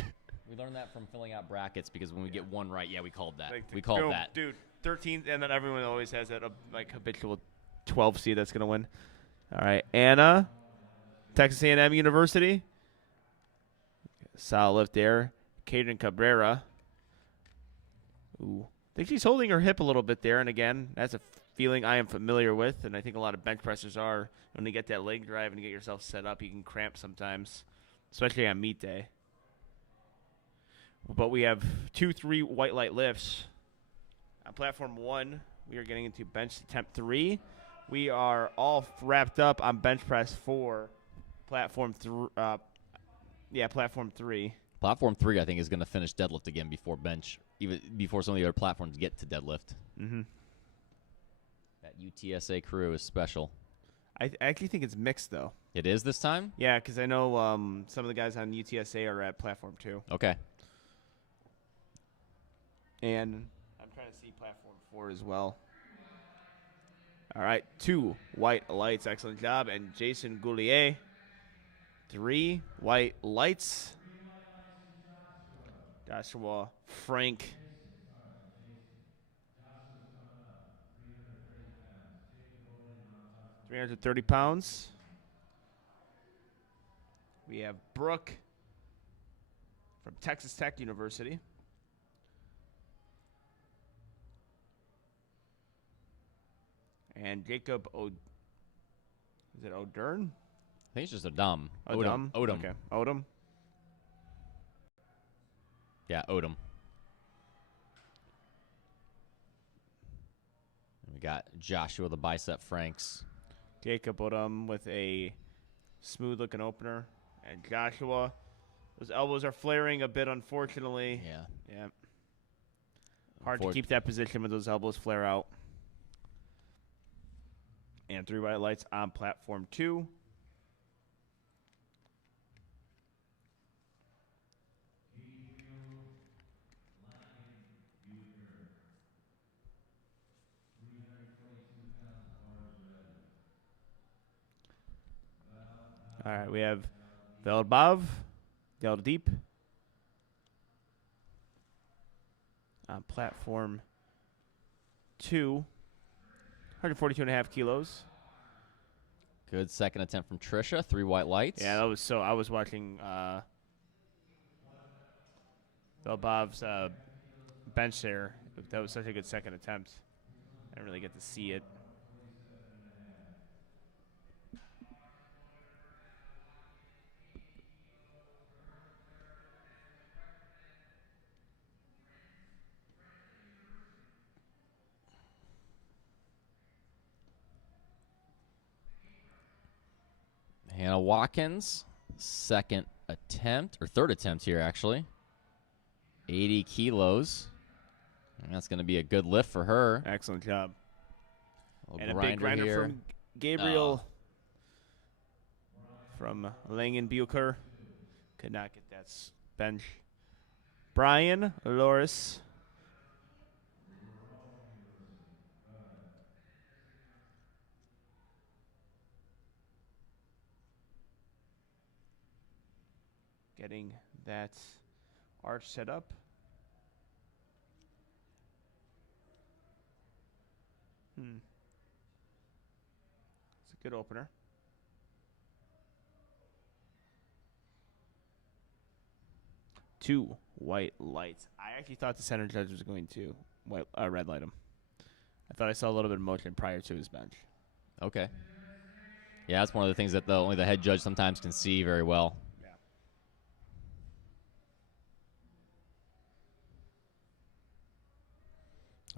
We learned that from filling out brackets because when we get one right, we called that. Like, We called boom, that. dude. 13th, and then everyone always has that like habitual 12 seed that's gonna win. All right, Anna, Texas A&M University. Solid lift there. Caden Cabrera. Ooh, I think she's holding her hip a little bit there, and again, that's a feeling I am familiar with, and I think a lot of bench pressers are. When you get that leg drive and you get yourself set up, you can cramp sometimes, especially on meet day. But we have 2-3 white light lifts. On platform 1, we are getting into bench attempt 3. We are all wrapped up on bench press 4. Platform 3. Platform 3. Platform 3, I think, is going to finish deadlift again before bench, even before some of the other platforms get to deadlift. Mm-hmm. That UTSA crew is special. I actually think it's mixed, though. It is this time? Yeah, because I know some of the guys on UTSA are at platform 2. Okay. And I'm trying to see platform 4 as well. All right, 2 white lights. Excellent job. And Jason Goulier, 3 white lights. Joshua Frank. 330 pounds. We have Brooke from Texas Tech University. And Jacob is it O'Dern? I think it's just Odom. Odom. Odom. Okay. Odom. Yeah, Odom. And we got Joshua the Bicep Franks. Jacob Odom with a smooth looking opener. And Joshua, those elbows are flaring a bit, unfortunately. Yeah. Yeah. Hard to keep that position when those elbows flare out. And 3 white lights on platform 2. All right, we have Veldbav, Del Deep on platform 2. 142.5 kilos. Good second attempt from Trisha. 3 white lights. Yeah, that was so. I was watching Veldbav's bench there. That was such a good second attempt. I didn't really get to see it. Hannah Watkins, second attempt, or third attempt here, actually. 80 kilos. And that's going to be a good lift for her. Excellent job. A And a big grinder here. from Gabrielle from Langenbucher. Could not get that bench. Brian Loris. Getting that arch set up. It's a good opener. Two white lights. I actually thought the center judge was going to red light him. I thought I saw a little bit of motion prior to his bench. Okay. Yeah, that's one of the things that only the head judge sometimes can see very well.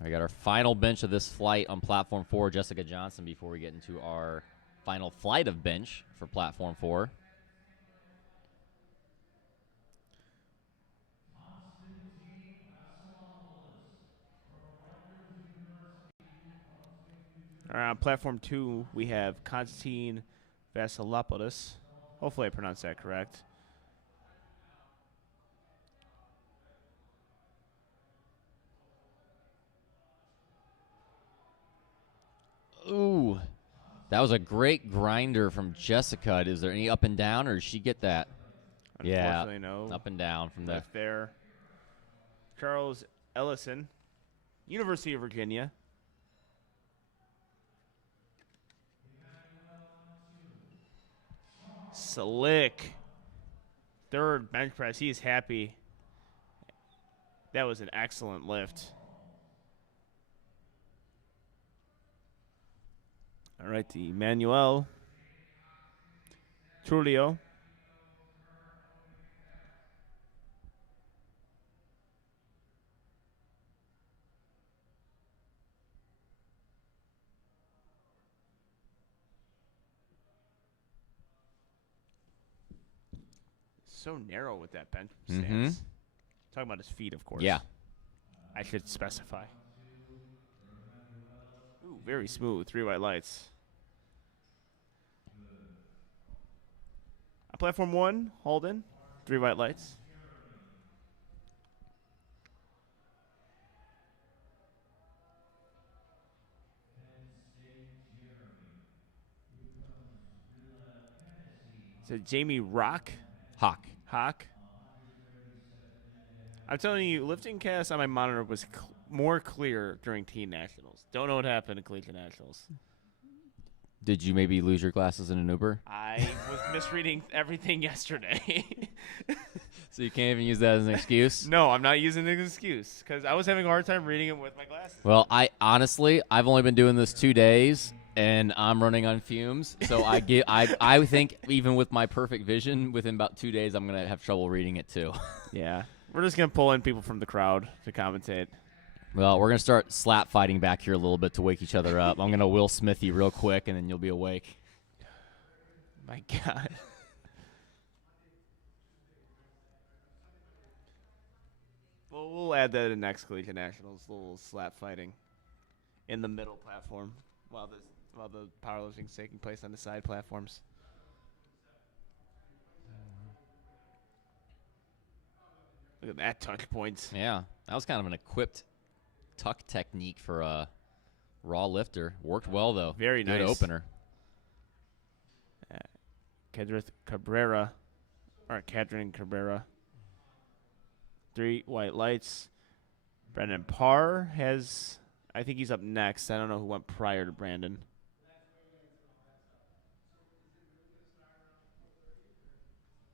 We got our final bench of this flight on platform 4, Jessica Johnson, before we get into our final flight of bench for platform 4. All right, on platform 2, we have Konstantin Vasilopoulos. Hopefully I pronounced that correct. Ooh, That was a great grinder from Jessica. Is there any up and down, or did she get that? Unfortunately, no. Up and down from the. Left there. Charles Ellison, University of Virginia. Slick. Third bench press. He is happy. That was an excellent lift. All right, the Manuel Trulio. So narrow with that bench stance. Talking about his feet, of course. Yeah. I should specify. Ooh, very smooth. 3 white lights. Platform 1, Holden. 3 white lights. So Jamie Hawk. Hawk. I'm telling you, lifting cast on my monitor was more clear during teen nationals. Don't know what happened at collegiate nationals. Did you maybe lose your glasses in an Uber? I was misreading everything yesterday. So you can't even use that as an excuse? No, I'm not using it as an excuse because I was having a hard time reading it with my glasses. Well, I've only been doing this 2 days, and I'm running on fumes. So I think even with my perfect vision, within about 2 days, I'm gonna have trouble reading it too. Yeah, we're just gonna pull in people from the crowd to commentate. Well, we're gonna start slap fighting back here a little bit to wake each other up. I'm gonna Will Smith you real quick, and then you'll be awake. My God. Well, we'll add that in next collegiate nationals. A little slap fighting in the middle platform while the powerlifting is taking place on the side platforms. Look at that touch points. Yeah, that was kind of an equipped tuck technique for a raw lifter. Worked well though. Very Good nice. opener. Cadrin Cabrera. 3 white lights. Brandon Parr has, I think he's up next. I don't know who went prior to Brandon.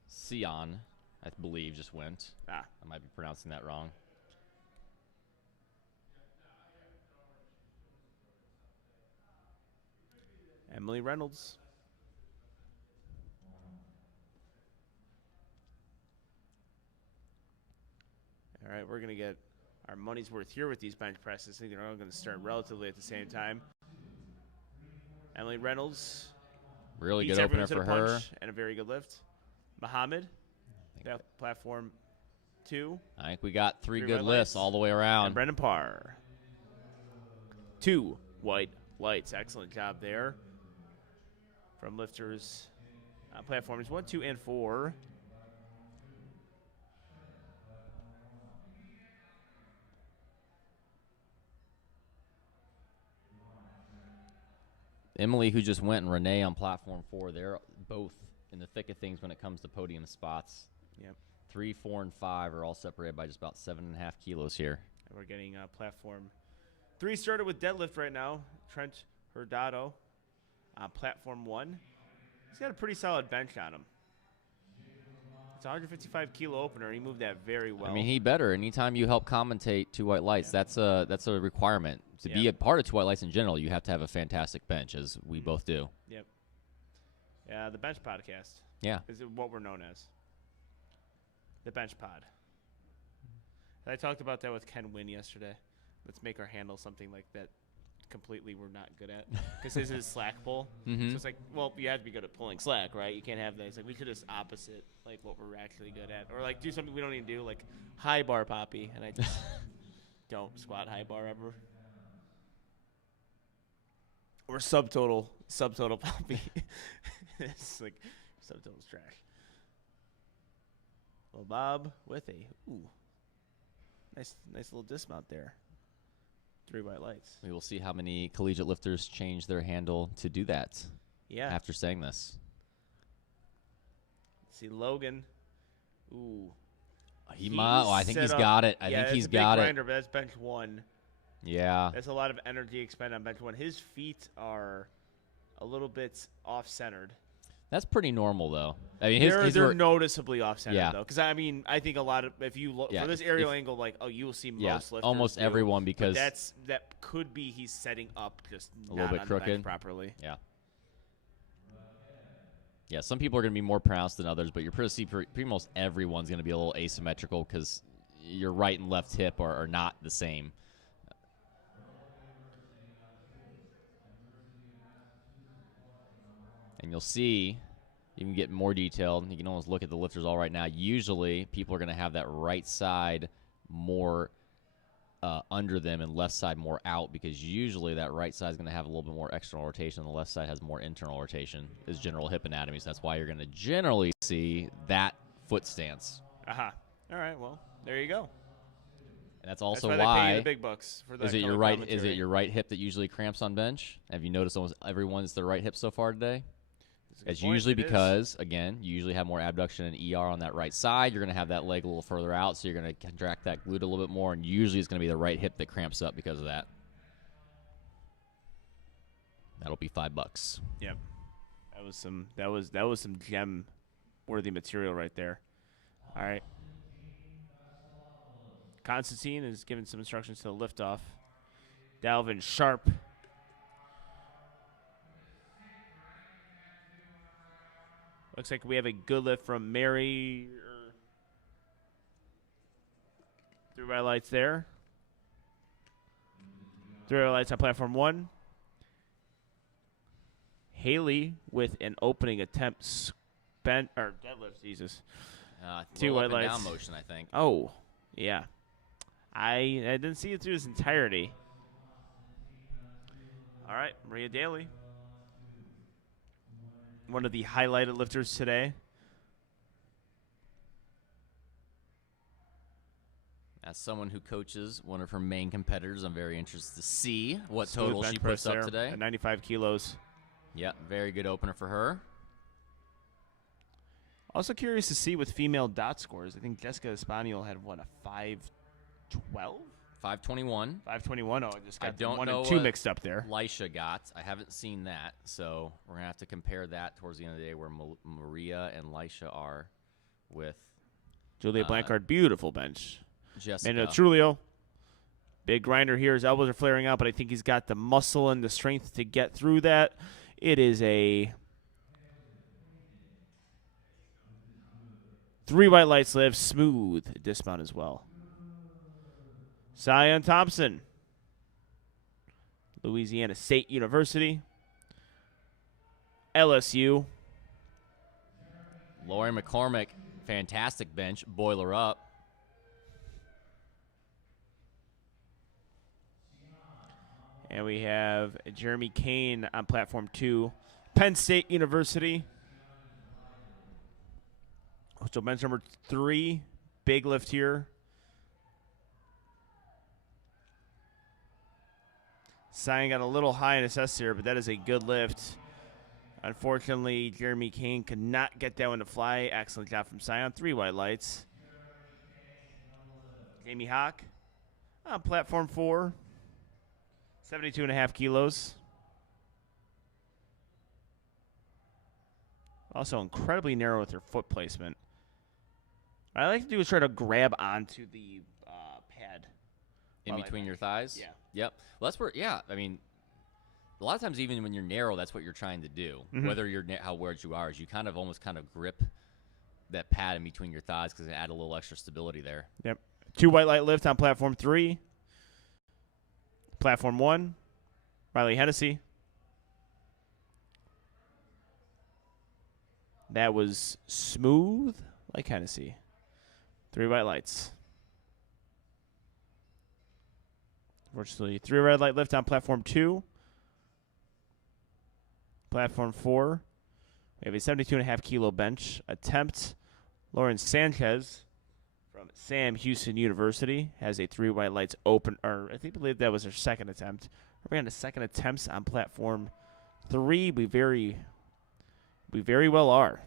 Sion, I believe, just went. Ah. I might be pronouncing that wrong. Emily Reynolds. All right, we're going to get our money's worth here with these bench presses. I think they're all going to start relatively at the same time. Emily Reynolds. Really beats good opener everyone to for the her. punch and a very good lift. Muhammad, platform 2. I think we got 3 3 good white lifts lights. all the way And around. Brendan Parr. 2 white lights. Excellent job there from lifters. Platforms 1, 2, and 4. Emily, who just went, and Renee on platform 4, they're both in the thick of things when it comes to podium spots. Yep. 3, 4, and 5 are all separated by just about 7.5 kilos here. And we're getting platform 3 started with deadlift right now. Trent Hurtado on platform 1. He's got a pretty solid bench on him. It's a 155 kilo opener, and he moved that very well. I mean, he better. Anytime you help commentate 2 white lights, that's a requirement. To be a part of 2 white lights in general, you have to have a fantastic bench, as we both do. Yep. Yeah, the bench podcast. Yeah. Is what we're known as. The bench pod. I talked about that with Ken Wynn yesterday. Let's make our handle something like that completely we're not good at. Because his is slack pull. So it's like, well, you have to be good at pulling slack, right? You can't have that. It's like, we should just opposite, like, what we're actually good at. Or, like, do something we don't even do, like high bar poppy. And I just don't squat high bar ever. Or subtotal poppy. It's like, subtotal's trash. Well, Bob with a, nice little dismount there. 3 white lights. We will see how many collegiate lifters change their handle to do that. Yeah. After saying this. Let's see Logan. Ooh. He might. Oh, I think he's got it. I think he's got it. Grinder, but that's bench 1. Yeah. That's a lot of energy expended on bench 1. His feet are a little bit off-centered. That's pretty normal, though. I mean, they're noticeably off-centered, though. Because, I mean, I think a lot of, if you look, for this aerial angle, like, you will see most lifters almost everyone, because that could be he's setting up just a little bit crooked properly. Yeah. Yeah, some people are going to be more pronounced than others, but you're pretty most everyone's going to be a little asymmetrical because your right and left hip are not the same. And you'll see, you can get more detailed. You can almost look at the lifters all right now. Usually, people are going to have that right side more under them and left side more out, because usually that right side is going to have a little bit more external rotation and the left side has more internal rotation. Is general hip anatomy, so that's why you're going to generally see that foot stance. All right, well, there you go. And that's also why they pay you the big bucks for that. Is it your right hip that usually cramps on bench? Have you noticed almost everyone's their right hip so far today? It's usually because, again, you usually have more abduction and ER on that right side. You're going to have that leg a little further out, so you're going to contract that glute a little bit more, and usually it's going to be the right hip that cramps up because of that. That'll be $5. Yep. That was some gem-worthy material right there. All right. Constantine is giving some instructions to the liftoff. Dalvin Sharp. Looks like we have a good lift from Mary. 3 white lights there. 3 white lights on platform 1. Haley with an opening attempt deadlift. Jesus. 2 white lights. Down motion, I think. Oh, yeah. I didn't see it through its entirety. All right, Maria Daly. One of the highlighted lifters today. As someone who coaches one of her main competitors, I'm very interested to see what total she puts up today. At 95 kilos. Yep, very good opener for her. Also curious to see with female dot scores. I think Jessica Espaniel had, what, a 512? 521. 521. Oh, I just got I don't 1 know and 2 mixed up there. Lisha got. I haven't seen that, so we're going to have to compare that towards the end of the day where Maria and Lisha are with Julia Blancard, beautiful bench. Jessica. And Trulio, big grinder here. His elbows are flaring out, but I think he's got the muscle and the strength to get through that. It is a 3 white lights lift, smooth dismount as well. Zion Thompson, Louisiana State University, LSU. Lori McCormick, fantastic bench, boiler up. And we have Jeremy Kane on platform 2, Penn State University. So bench number 3, big lift here. Zion got a little high in assess here, but that is a good lift. Unfortunately, Jeremy Kane could not get that one to fly. Excellent job from Zion. 3 white lights. Jamie Hawk on platform 4. 72.5 kilos. Also incredibly narrow with her foot placement. What I like to do is try to grab onto the pad. In between your thighs? Yeah. Yep. Well, that's where, I mean, a lot of times even when you're narrow, that's what you're trying to do. Mm-hmm. Whether you're how large you are, is you almost grip that pad in between your thighs because it add a little extra stability there. Yep. 2 white light lift on platform 3. Platform 1, Riley Hennessy. That was smooth like Hennessy. 3 white lights. Unfortunately, 3 red light lift on platform 2. Platform 4. We have a 72.5 kilo bench. Attempt, Lauren Sanchez from Sam Houston University has a 3 white lights open, or I believe that was her second attempt. We're on the second attempts on platform 3. We very well are.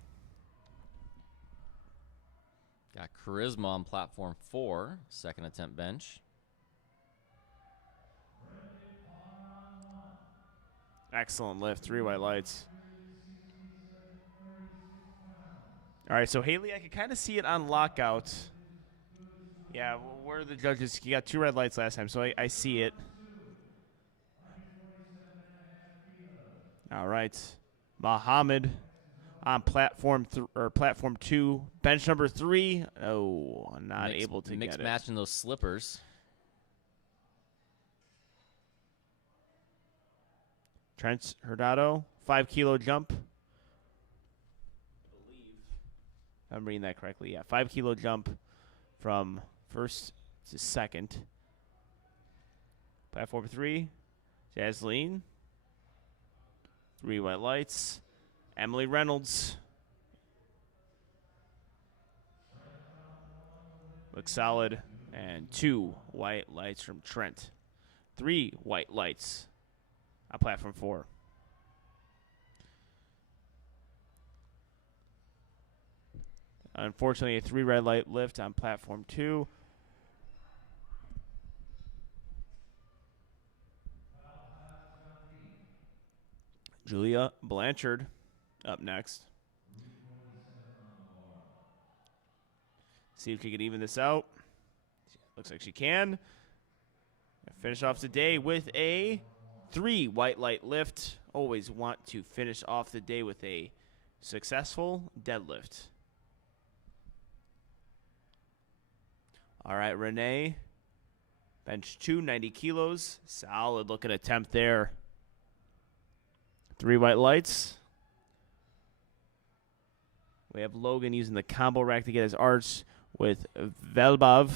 Got Charisma on platform 4, second attempt bench. Excellent lift, 3 white lights. All right, so Haley, I can kind of see it on lockout. Yeah, well, where are the judges? You got 2 red lights last time, so I see it. All right, Muhammad on platform 2, bench number 3. Oh, not able to get it. Mixed matching those slippers. Trent Hurtado, 5 kilo jump. If I'm reading that correctly. Yeah, 5 kilo jump from first to second. Platform 3, Jasleen. 3 white lights. Emily Reynolds. Looks solid. And 2 white lights from Trent. 3 white lights on platform 4. Unfortunately, a 3 red light lift on platform 2. Julia Blanchard up next. See if she can even this out. Looks like she can. Finish off the day with a 3 white light lift. Always want to finish off the day with a successful deadlift. All right, Renee. Bench 2, 90 kilos. Solid looking attempt there. 3 white lights. We have Logan using the combo rack to get his arch with Velbov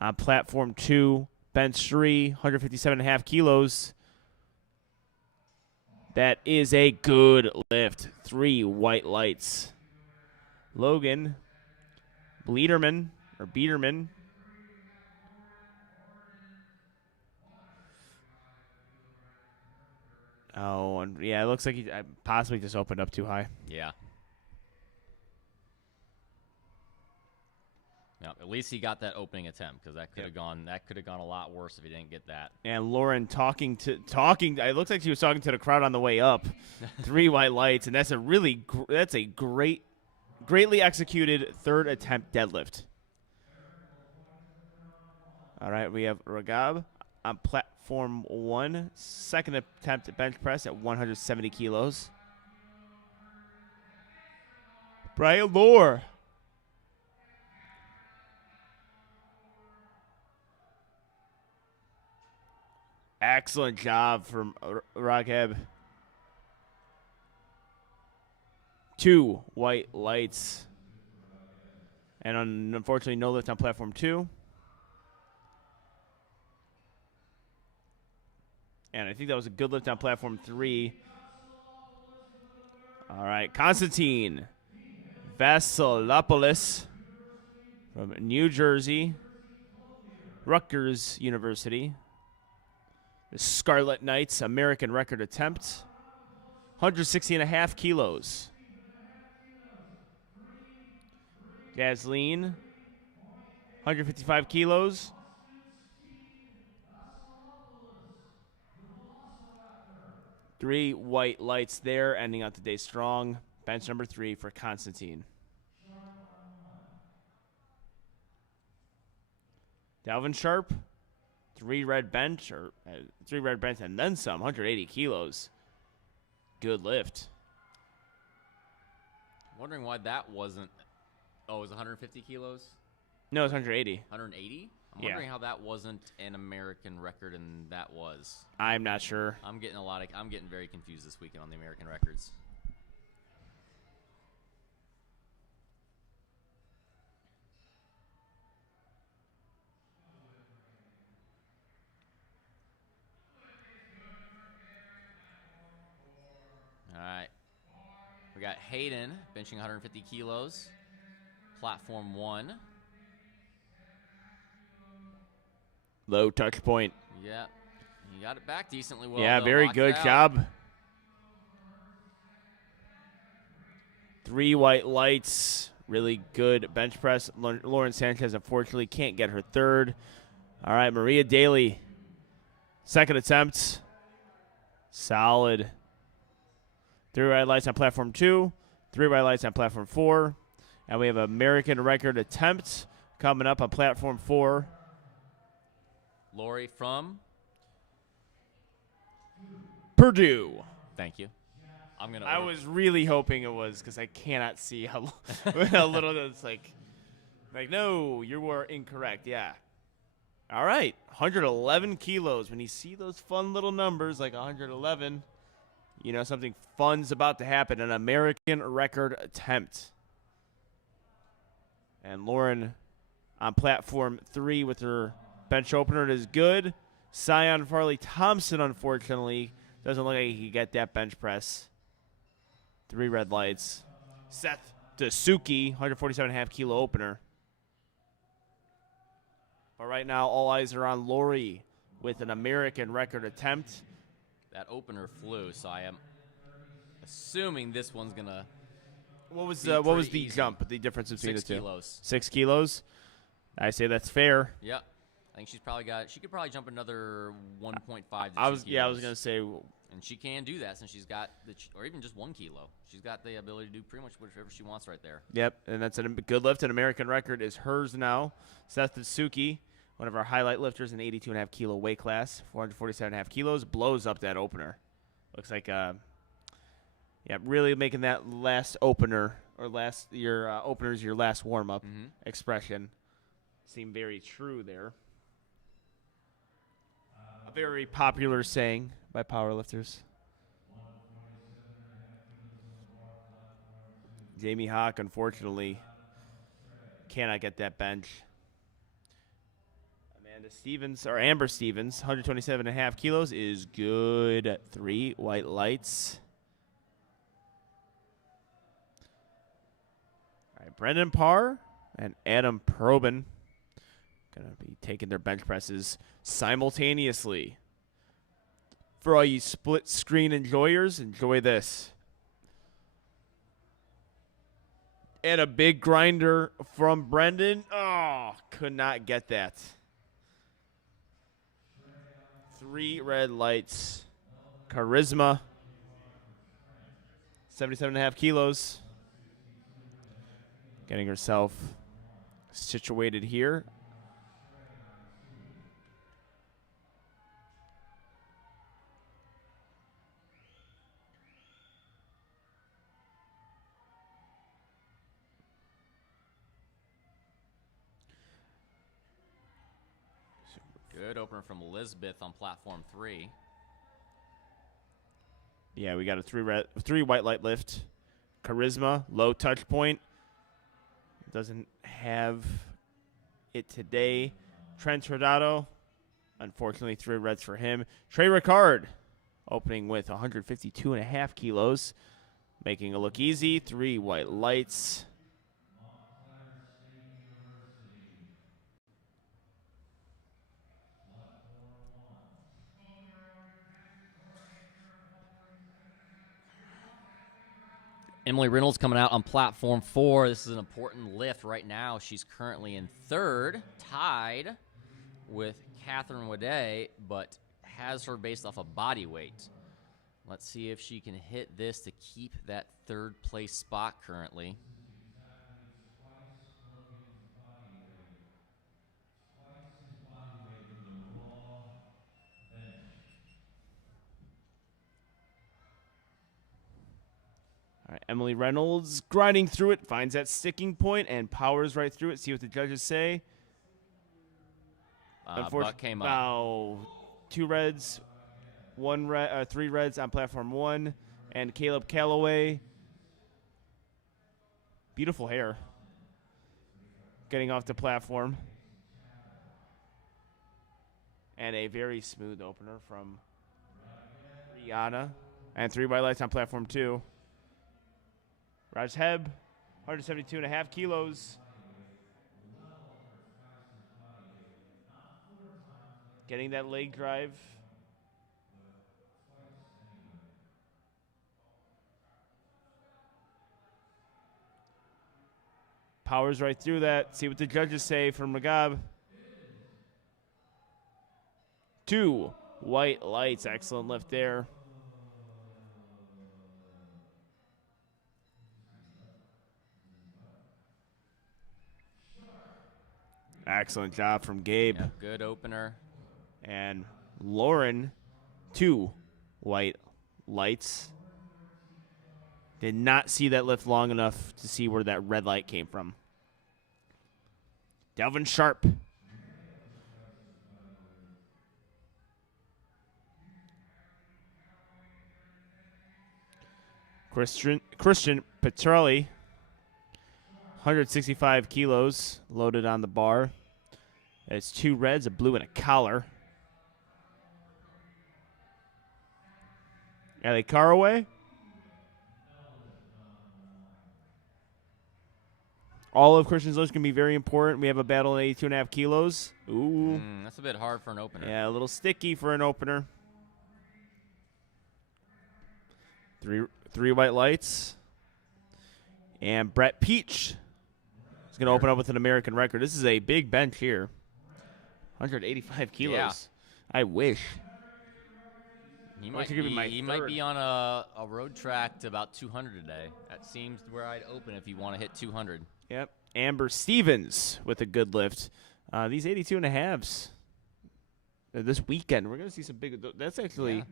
on platform 2. Bench 3, 157.5 kilos. That is a good lift. 3 white lights. Logan Biederman. Oh, and yeah, it looks like he possibly just opened up too high. Yeah. Yeah, at least he got that opening attempt, because that could have gone a lot worse if he didn't get that. And Lauren talking. It looks like she was talking to the crowd on the way up. 3 white lights, and that's a greatly executed third attempt deadlift. All right, we have Ragab on platform 1, second attempt at bench press at 170 kilos. Brian Lohr. Excellent job from Ragab. 2 white lights. And unfortunately, no lift on platform 2. And I think that was a good lift on platform 3. All right, Konstantin Vasilopoulos from New Jersey, Rutgers University. The Scarlet Knights American record attempt, 160.5 kilos. Jasleen, 155 kilos. Three white lights there, ending out the day strong. Bench number 3 for Konstantin. Dalvin Sharp, 3 red bench and then some, 180 kilos. Good lift. Wondering why that wasn't. Oh, it was 150 kilos? No, it's 180. 180? I'm wondering how that wasn't an American record and that was. I'm not sure. I'm getting very confused this weekend on the American records. All right. We got Hayden benching 150 kilos. Platform 1. Low touch point. Yeah. He got it back decently well. Yeah, though. very Locked good it out. job. 3 white lights. Really good bench press. Lauren Sanchez, unfortunately, can't get her third. All right, Maria Daly. Second attempt. Solid. 3 white lights on platform 2. 3 white lights on platform 4. And we have an American record attempt coming up on platform 4. Lori from. Purdue. Thank you. I was really hoping it was because I cannot see how a little it's like, no, you were incorrect. Yeah. All right. 111 kilos. When you see those fun little numbers like 111, you know something fun's about to happen. An American record attempt. And Lauren on platform 3 with her bench opener is good. Sion Farley Thompson, unfortunately, doesn't look like he can get that bench press. 3 red lights. Seth Suzuki, 147.5 kilo opener. But right now, all eyes are on Lori with an American record attempt. That opener flew, so I am assuming this one's gonna. What was be the pretty easy. jump? The difference between 6 the two? kilos. 6 kilos. I say that's fair. Yeah, I think she's probably got. She could probably jump another 1.5. To I was 2 kilos. gonna say. And she can do that since she's got or even just 1 kilo. She's got the ability to do pretty much whatever she wants right there. Yep, and that's a good lift. An American record is hers now. Seth Suzuki, one of our highlight lifters in the 82.5 kilo weight class, 447.5 kilos, blows up that opener. Looks like, really making that last opener or your openers your last warm up expression seem very true there. A very popular saying by powerlifters. Jamie Hawk, unfortunately, cannot get that bench. Amber Stevens, 127.5 kilos, is good. 3 white lights. All right, Brendan Parr and Adam Probin going to be taking their bench presses simultaneously. For all you split screen enjoyers, enjoy this. And a big grinder from Brendan. Oh, could not get that. 3 red lights. Charisma. 77.5 kilos. Getting herself situated here. Good opener from Elizabeth on platform 3. Yeah, we got a 3 white light lift. Charisma, low touch point. Doesn't have it today. Trent Rodado, unfortunately 3 reds for him. Trey Ricard, opening with 152.5 kilos. Making it look easy. 3 white lights. Emily Reynolds coming out on platform 4. This is an important lift right now. She's currently in 3rd, tied with Catherine Wade, but has her based off of body weight. Let's see if she can hit this to keep that 3rd place spot currently. All right, Emily Reynolds grinding through it, finds that sticking point, and powers right through it. See what the judges say. Buck came up. Wow, 2 reds, 3 reds on platform 1, and Caleb Calloway. Beautiful hair. Getting off the platform. And a very smooth opener from Rihanna. And 3 white lights on platform 2. Raj Heb, 172.5 kilos. Getting that leg drive. Powers right through that. See what the judges say from Magab. 2 white lights. Excellent lift there. Excellent job from Gabe. Yeah, good opener. And Lauren, 2 white lights. Did not see that lift long enough to see where that red light came from. Delvin Sharp. Christian Petrelli, 165 kilos loaded on the bar. It's 2 reds, a blue, and a collar. Ellie Caraway. All of Christian's lifts can be very important. We have a battle at 82.5 kilos. Ooh. That's a bit hard for an opener. Yeah, a little sticky for an opener. 3 white lights. And Brett Peach is going to open up with an American record. This is a big bench here. 185 kilos. Yeah. I wish. He Or might it could be my be third. on a road track to about 200 today. That seems where I'd open if you want to hit 200. Yep. Amber Stevens with a good lift. These 82.5s this weekend, we're going to see some big. That's actually, Yeah.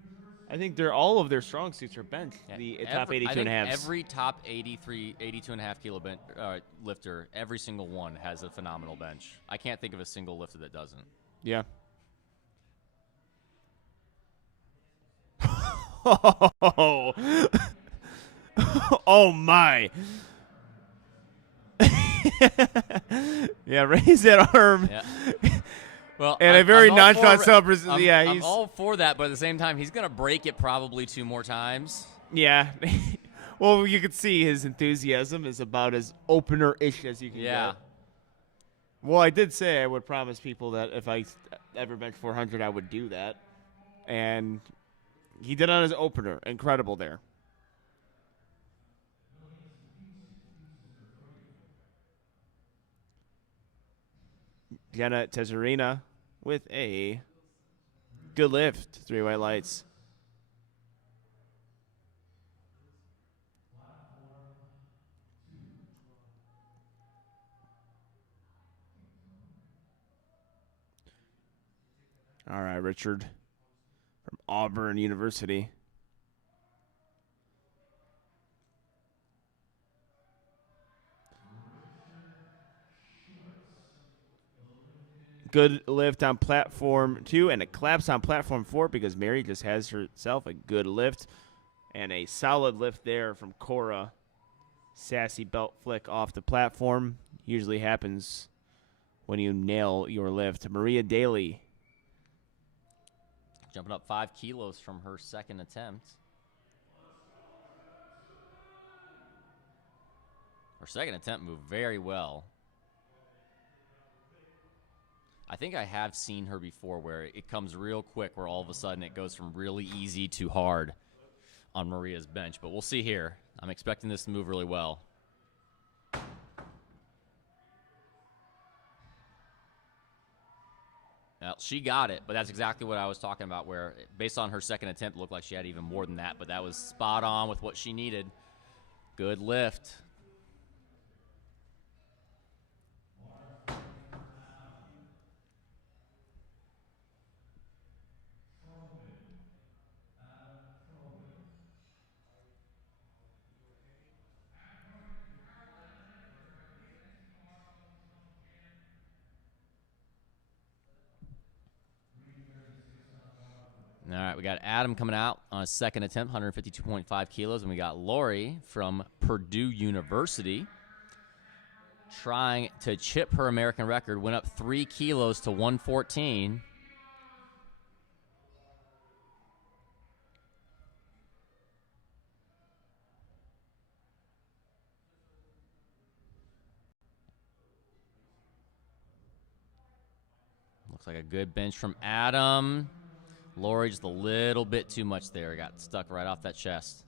I think they're all of their strong suits are bench. Yeah, The top I think 82.5s. every top 82.5 kilo lifter, every single one has a phenomenal bench. I can't think of a single lifter that doesn't. Yeah. Oh my. Yeah, raise that arm. Yeah. Well, And a very I'm all nonchalant for- celebration. I'm, Yeah, I'm he's all for that, but at the same time, he's going to break it probably 2 more times. yeah. Well, you can see his enthusiasm is about as opener-ish as you can Yeah. get. Well, I did say I would promise people that if I ever bench 400, I would do that. And he did on his opener. Incredible there. Jenna Teserina with a good lift. 3 white lights. All right, Richard from Auburn University. Good lift on platform 2 and a collapse on platform 4 because Mary just has herself a good lift and a solid lift there from Cora. Sassy belt flick off the platform. Usually happens when you nail your lift. Maria Daly. Jumping up 5 kilos from her second attempt. Her second attempt moved very well. I think I have seen her before where it comes real quick where all of a sudden it goes from really easy to hard on Maria's bench. But we'll see here. I'm expecting this to move really well. Well, she got it, but that's exactly what I was talking about where based on her second attempt, it looked like she had even more than that. But that was spot on with what she needed. Good lift. All right, we got Adam coming out on a second attempt, 152.5 kilos, and we got Lori from Purdue University trying to chip her American record, went up 3 kilos to 114. Looks like a good bench from Adam. Lori just a little bit too much there. Got stuck right off that chest.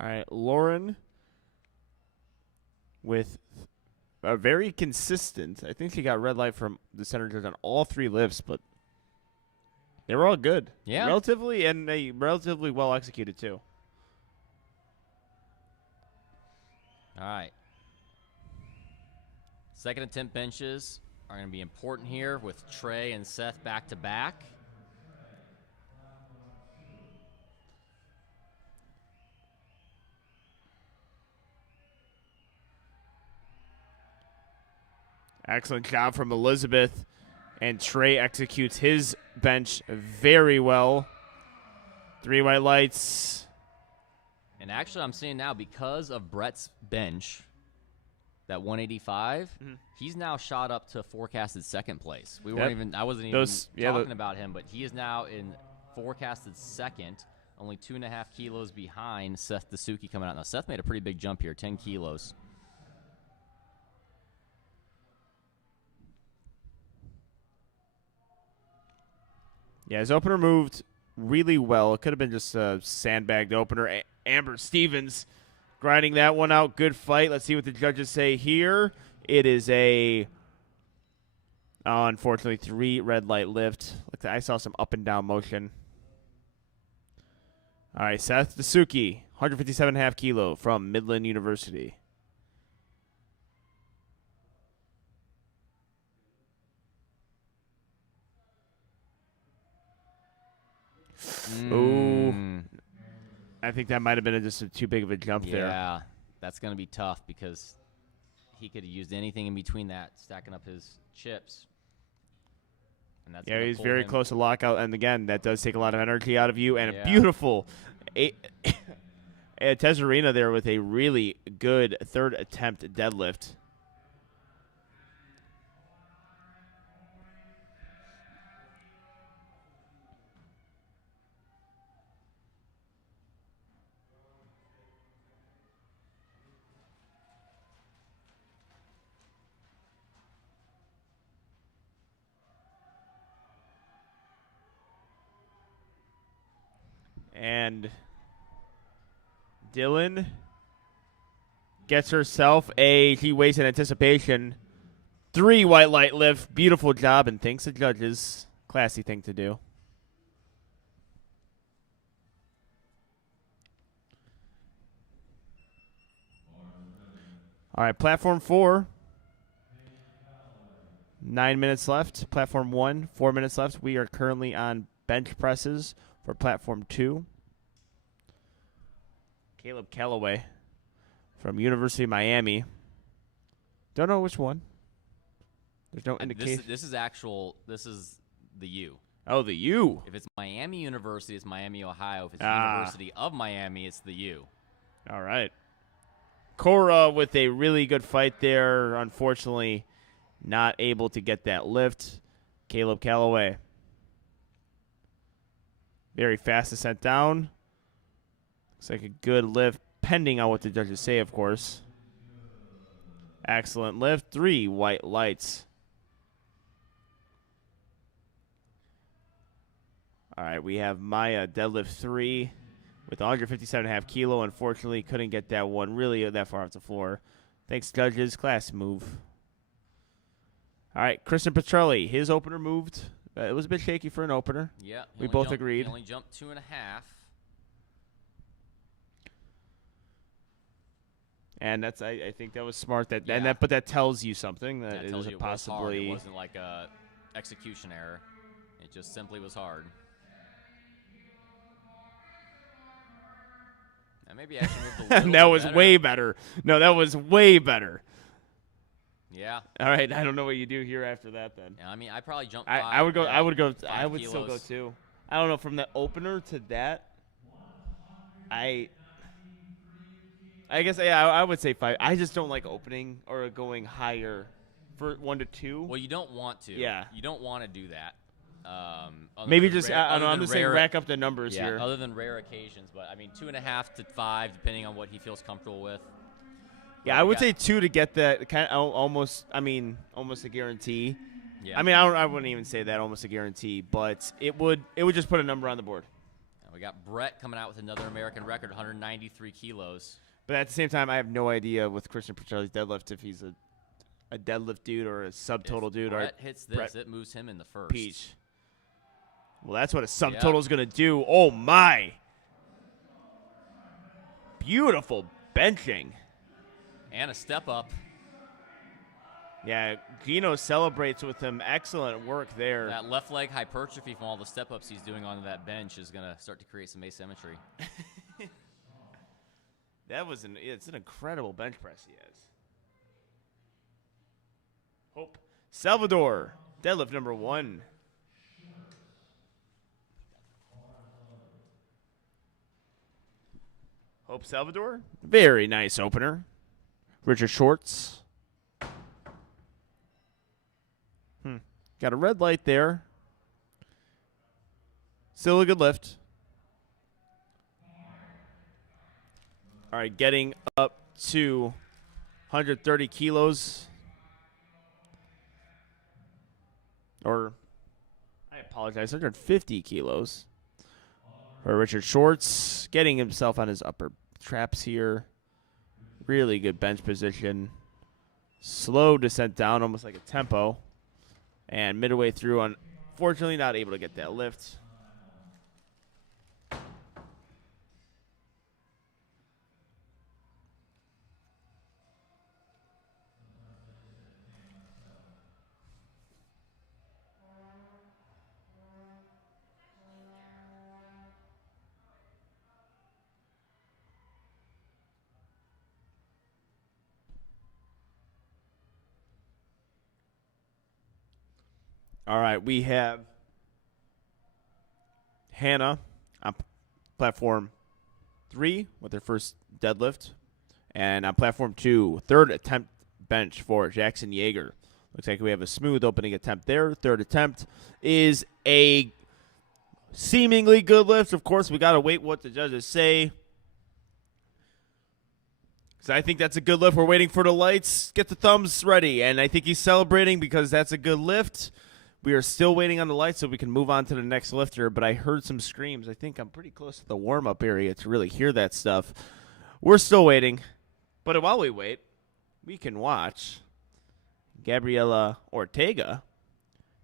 All right, Lauren with a very consistent. I think she got red light from the center judge on all 3 lifts, but they were all good. Yeah. Relatively, and they relatively well executed, too. All right. Second attempt benches are going to be important here with Trey and Seth back to back. Excellent job from Elizabeth. And Trey executes his bench very well. 3 white lights. And actually, I'm seeing now, because of Brett's bench, that 185, he's now shot up to forecasted second place. We weren't even, I wasn't even talking about him, but he is now in forecasted second, only 2.5 kilos behind Seth Suzuki coming out. Now, Seth made a pretty big jump here, 10 kilos. Yeah, his opener moved really well. It could have been just a sandbagged opener. Amber Stevens grinding that one out. Good fight. Let's see what the judges say here. It is unfortunately, 3 red light lift. I saw some up and down motion. All right, Seth Suzuki, 157.5 kilo from Midland University. Ooh. I think that might have been just too big of a jump there. Yeah, that's going to be tough because he could have used anything in between that, stacking up his chips. And that's he's very close to lockout. And, again, that does take a lot of energy out of you. And a beautiful Tezzarina there with a really good third attempt deadlift. And Dylan gets herself she waits in anticipation. 3 white light lift. Beautiful job, and thanks to judges. Classy thing to do. All right, platform 4. 9 minutes left. Platform 1, 4 minutes left. We are currently on bench presses for platform 2. Caleb Calloway from University of Miami. Don't know which one. There's no indication. This is the U. Oh, the U. If it's Miami University, it's Miami, Ohio. If it's University of Miami, it's the U. All right. Cora with a really good fight there. Unfortunately, not able to get that lift. Caleb Calloway. Very fast descent down. Looks like a good lift, pending on what the judges say, of course. Excellent lift. 3 white lights. All right, we have Maya deadlift 3 with 157.5 kilo. Unfortunately, couldn't get that one really that far off the floor. Thanks, judges. Class move. All right, Kristen Petrelli. His opener moved. It was a bit shaky for an opener. Yeah. We both agreed. He only jumped 2.5. And that's I think that was smart. But that tells you something that it was possibly. It wasn't like a execution error. It just simply was hard. And maybe I should move a little That was better. way better. No, that was way better. Yeah. All right, I don't know what you do here after that then. Yeah, I mean, I probably jumped. I would go. I would go. 5 I would still go kilos. 2. I don't know, from the opener to that. I guess I would say 5. I just don't like opening or going higher for 1 to 2. Well, you don't want to. Yeah. You don't want to do that. Maybe just I don't know. I'm just saying rack up the numbers yeah, here. other than rare occasions, but I mean 2.5 to 5, depending on what he feels comfortable with. Yeah, I would say 2 to get that kind of almost. I mean, almost a guarantee. Yeah. I mean, I wouldn't even say that almost a guarantee, but it would just put a number on the board. And we got Brett coming out with another American record, 193 kilos. But at the same time, I have no idea with Christian Petrelli's deadlift if he's a deadlift dude or a subtotal dude. Brett or hits this, Brett it moves him in the first. Peach. Well, that's what a subtotal is going to do. Oh, my. Beautiful benching. And a step up. Yeah, Gino celebrates with him. Excellent work there. That left leg hypertrophy from all the step-ups he's doing onto that bench is going to start to create some asymmetry. It's an incredible bench press he has. Hope Salvador, deadlift number 1. Hope Salvador, very nice opener. Richard Shorts. Got a red light there. Still a good lift. All right, getting up to 130 kilos. Or, I apologize, 150 kilos. For Richard Shorts, getting himself on his upper traps here. Really good bench position. Slow descent down, almost like a tempo. And midway through, unfortunately, not able to get that lift. All right, we have Hannah on platform 3 with her first deadlift. And on platform 2, third attempt bench for Jackson Jaeger. Looks like we have a smooth opening attempt there. Third attempt is a seemingly good lift. Of course, we got to wait what the judges say. Because I think that's a good lift. We're waiting for the lights. Get the thumbs ready. And I think he's celebrating because that's a good lift. We are still waiting on the lights so we can move on to the next lifter, but I heard some screams. I think I'm pretty close to the warm-up area to really hear that stuff. We're still waiting, but while we wait, we can watch Gabriella Ortega,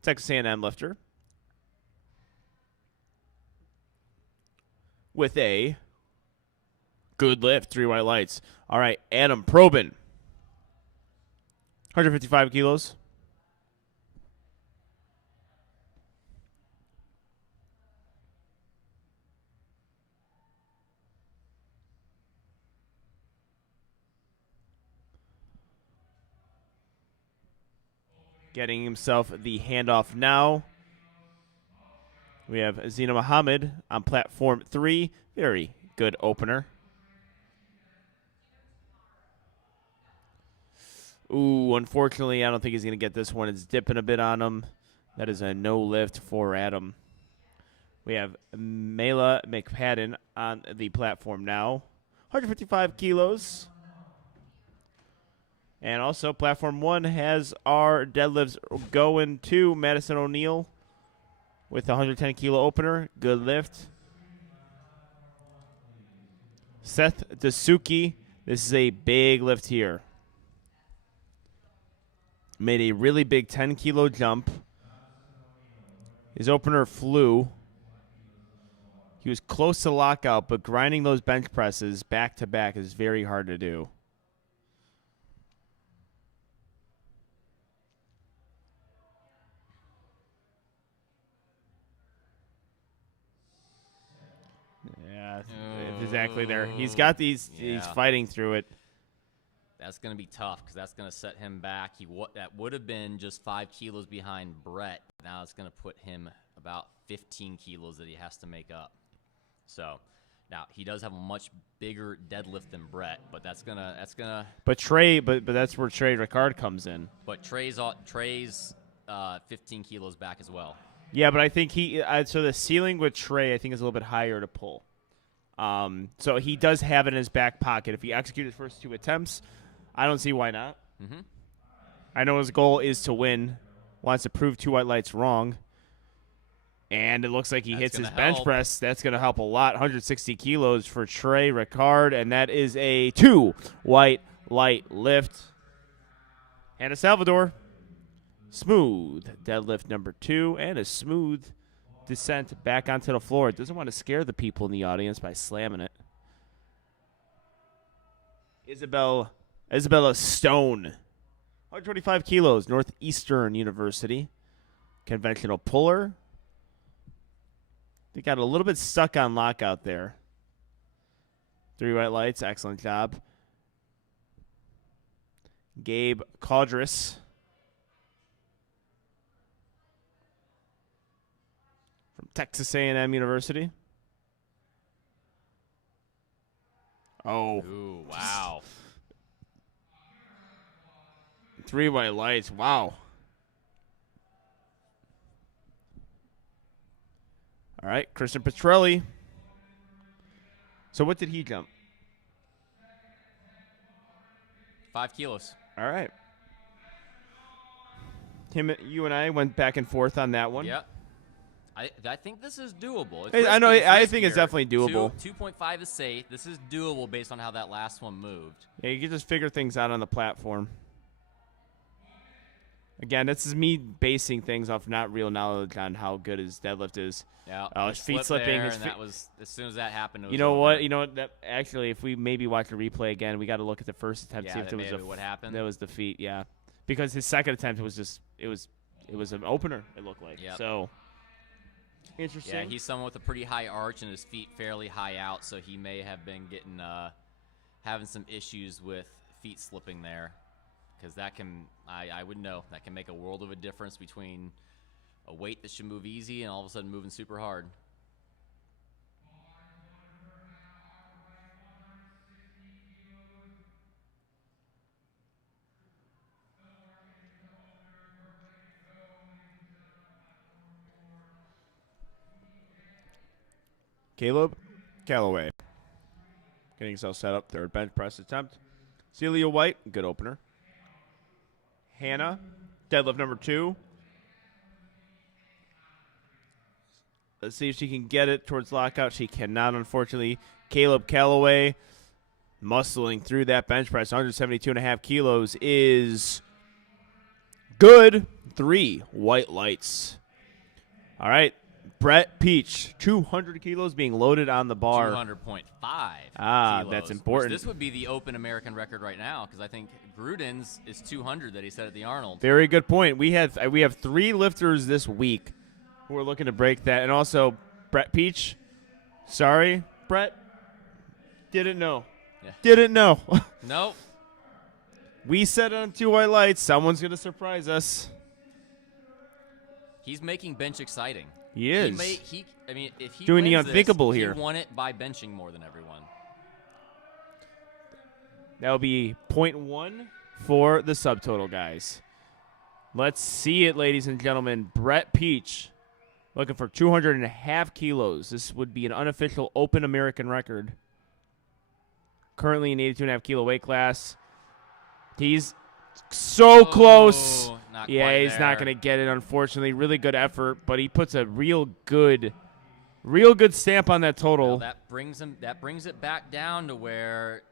Texas A&M lifter, with a good lift, 3 white lights. All right, Adam Probin, 155 kilos. Getting himself the handoff now. We have Zina Muhammad on platform 3. Very good opener. Ooh, unfortunately, I don't think he's going to get this one. It's dipping a bit on him. That is a no lift for Adam. We have Mela McPadden on the platform now. 155 kilos. And also, platform 1 has our deadlifts going to Madison O'Neill with a 110 kilo opener. Good lift. Seth Suzuki. This is a big lift here. Made a really big 10 kilo jump. His opener flew. He was close to lockout, but grinding those bench presses back to back is very hard to do. Yeah, exactly there. He's got these. Yeah. He's fighting through it. That's going to be tough because that's going to set him back. That would have been just 5 kilos behind Brett. Now it's going to put him about 15 kilos that he has to make up. So now he does have a much bigger deadlift than Brett, but that's gonna. But Trey, but that's where Trey Ricard comes in. But Trey's 15 kilos back as well. Yeah, but I think so the ceiling with Trey, I think, is a little bit higher to pull. So he does have it in his back pocket. If he executes his first 2 attempts, I don't see why not. Mm-hmm. I know his goal is to win, wants to prove 2 white lights wrong. And it looks like he hits his bench press. That's going to help a lot. 160 kilos for Trey Ricard, and that is a 2 white light lift. And a Salvador. Smooth deadlift number 2, and a smooth descent back onto the floor. It doesn't want to scare the people in the audience by slamming it. Isabella Stone, 125 kilos, Northeastern University. Conventional puller. They got a little bit stuck on lockout there. 3 white lights, excellent job. Gabe Caudris from Texas A&M University. Oh. Ooh, wow. 3 white lights, wow. All right, Christian Petrelli. So what did he jump? 5 kilos. All right. You and I went back and forth on that one. Yep. I think this is doable. Hey, I know. I think it's definitely doable. 2.5 is safe. This is doable based on how that last one moved. Yeah, you can just figure things out on the platform. Again, this is me basing things off not real knowledge on how good his deadlift is. Yeah. His feet slipping. There, and that was as soon as that happened. It was you know over. what? You know what? That actually, if we maybe watch the replay again, we got to look at the first attempt. Yeah, see if that there was what happened. That was the feet. Yeah, because his second attempt was just it was an opener. It looked like. Yep. So interesting. Yeah, he's someone with a pretty high arch and his feet fairly high out, so he may have been getting having some issues with feet slipping there, because that can I would know that can make a world of a difference between a weight that should move easy and all of a sudden moving super hard. Caleb Calloway getting himself set up. 3rd bench press attempt. Celia White, good opener. Hannah, deadlift number 2. Let's see if she can get it towards lockout. She cannot, unfortunately. Caleb Calloway muscling through that bench press. 172.5 kilos is good. 3 white lights. All right. Brett Peach, 200 kilos being loaded on the bar. 200.5 kilos, that's important. This would be the open American record right now, because I think Gruden's is 200 that he set at the Arnold. Very good point. We have 3 lifters this week who are looking to break that. And also, Brett Peach, sorry, Brett, didn't know. Yeah. Didn't know. Nope. We set it on 2 white lights. Someone's going to surprise us. He's making bench exciting. He is. I mean, if he doing the wins unthinkable this, here. He won it by benching more than everyone. That will be 0.1 for the subtotal, guys. Let's see it, ladies and gentlemen. Brett Peach looking for 200.5 kilos. This would be an unofficial open American record. Currently in 82.5 kilo weight class. He's so close. Not Yeah, quite he's there. not going to get it, unfortunately. Really good effort, but he puts a real good stamp on that total. Well, that brings it back down to where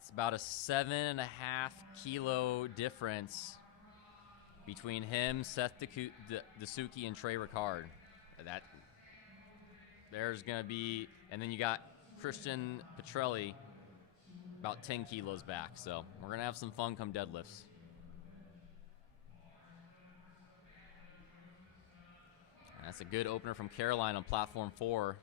it's about a 7.5 kilo difference between him, Seth Suzuki, and Trey Ricard. There's going to be, and then you got Christian Petrelli about 10 kilos back. So we're going to have some fun come deadlifts. That's a good opener from Caroline on platform 4.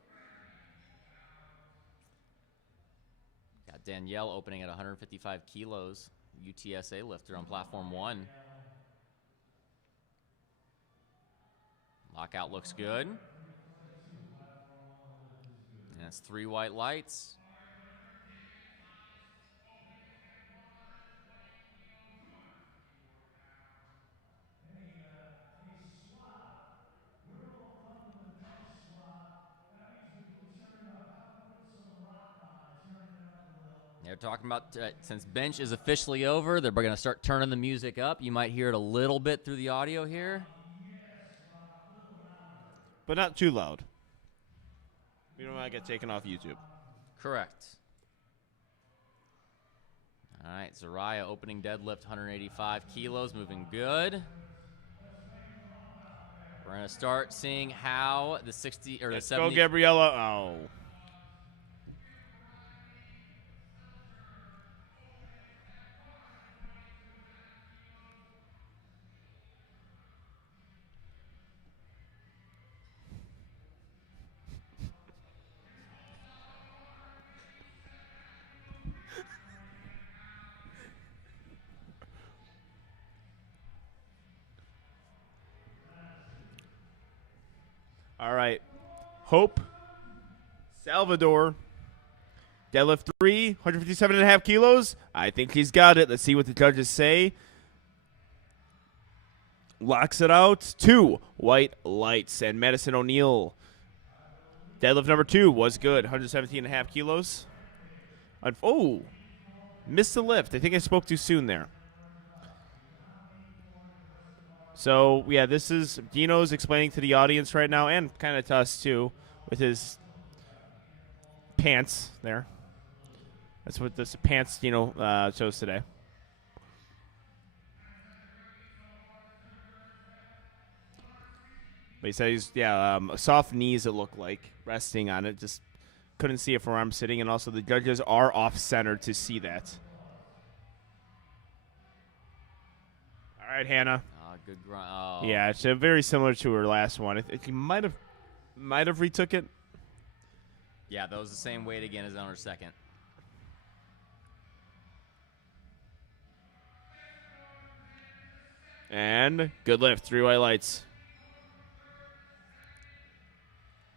Got Danielle opening at 155 kilos, UTSA lifter on platform 1. Lockout looks good. And that's 3 white lights. They're talking about since bench is officially over, they're going to start turning the music up. You might hear it a little bit through the audio here. But not too loud. We don't want to get taken off YouTube. Correct. All right, Zariah opening deadlift, 185 kilos, moving good. We're going to start seeing how the 60 or Let's the go, 70. Gabriella. Oh. All right. Hope Salvador. Deadlift 3, 157.5 kilos. I think he's got it. Let's see what the judges say. Locks it out. 2 white lights. And Madison O'Neill. Deadlift number 2 was good. 117.5 kilos. Oh, missed the lift. I think I spoke too soon there. So, yeah, this is Dino's explaining to the audience right now, and kind of to us, too, with his pants there. That's what this pants Dino shows today. But he said he's, soft knees it looked like, resting on it. Just couldn't see it from where I'm sitting, and also the judges are off-center to see that. All right, Hannah. Good grind. Oh. Yeah, it's very similar to her last one. I think he might have retook it. Yeah, that was the same weight again as on her second. And good lift, 3 white lights.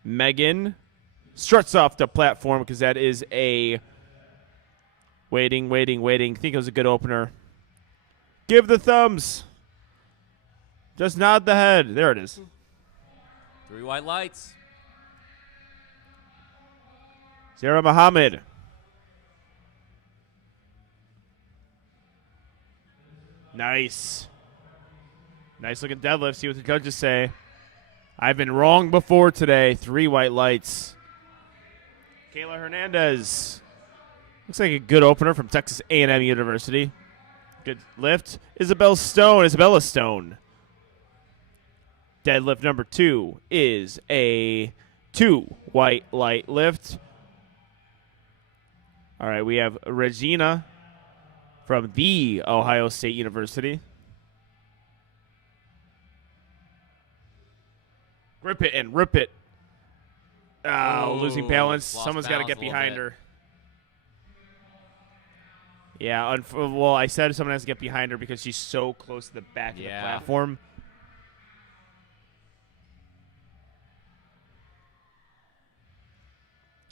Megan struts off the platform because that is a waiting. I think it was a good opener. Give the thumbs. Just nod the head. There it is. 3 white lights. Sarah Muhammad. Nice. Nice looking deadlift. See what the judges say. I've been wrong before today. 3 white lights. Kayla Hernandez. Looks like a good opener from Texas A&M University. Good lift. Isabella Stone. Deadlift number 2 is a 2 white light lift. All right, we have Regina from the Ohio State University. Rip it and rip it. Oh, losing balance. Lost Someone's got to balance get a little behind bit. her. Yeah, well, I said someone has to get behind her because she's so close to the back of the platform.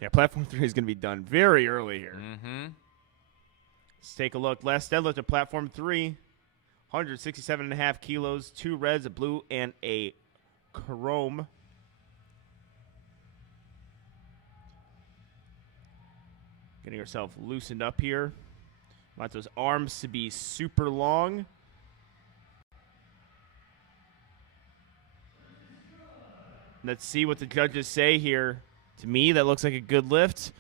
Yeah, platform 3 is going to be done very early here. Mm-hmm. Let's take a look. Last deadlift at platform 3, 167.5 kilos, 2 reds, a blue, and a chrome. Getting herself loosened up here. Want those arms to be super long. Let's see what the judges say here. To me, that looks like a good lift.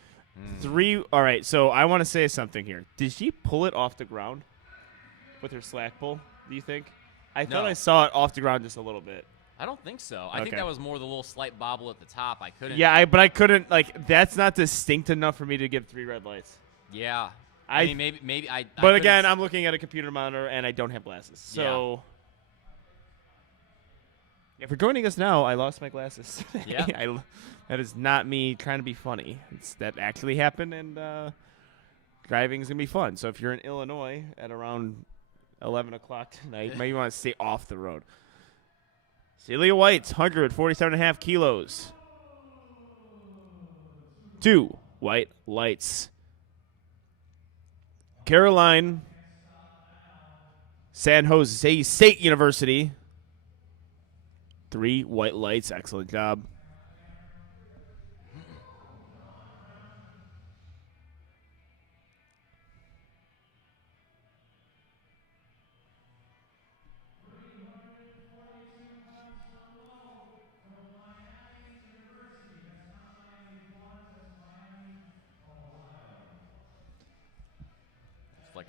3. All right, so I want to say something here. Did she pull it off the ground with her slack pull, do you think? I thought I saw it off the ground just a little bit. I don't think so. I think that was more the little slight bobble at the top. I couldn't. Yeah, but I couldn't, that's not distinct enough for me to give 3 red lights. Yeah. I mean, maybe I. But again, I'm looking at a computer monitor, and I don't have glasses. So, if you're joining us now, I lost my glasses. Yeah. That is not me trying to be funny. That actually happened, and driving is going to be fun. So if you're in Illinois at around 11 o'clock tonight, maybe you want to stay off the road. Celia White, 147.5 kilos. 2 white lights. Caroline, San Jose State University. 3 white lights. Excellent job.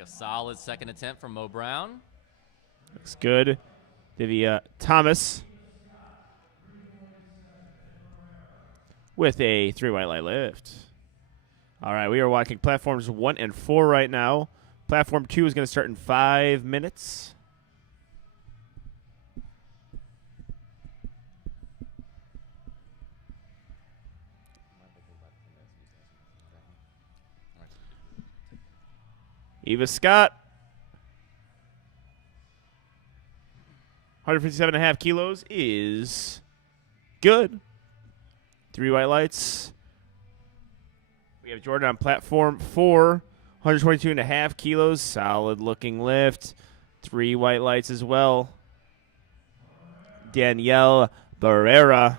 a solid second attempt from Mo Brown. Looks good. Divya Thomas with a 3 white light lift. All right, we are watching platforms 1 and 4 right now. Platform 2 is going to start in 5 minutes. Eva Scott, 157.5 kilos is good. 3 white lights. We have Jordan on platform 4, 122.5 kilos, solid looking lift. 3 white lights as well. Danielle Barrera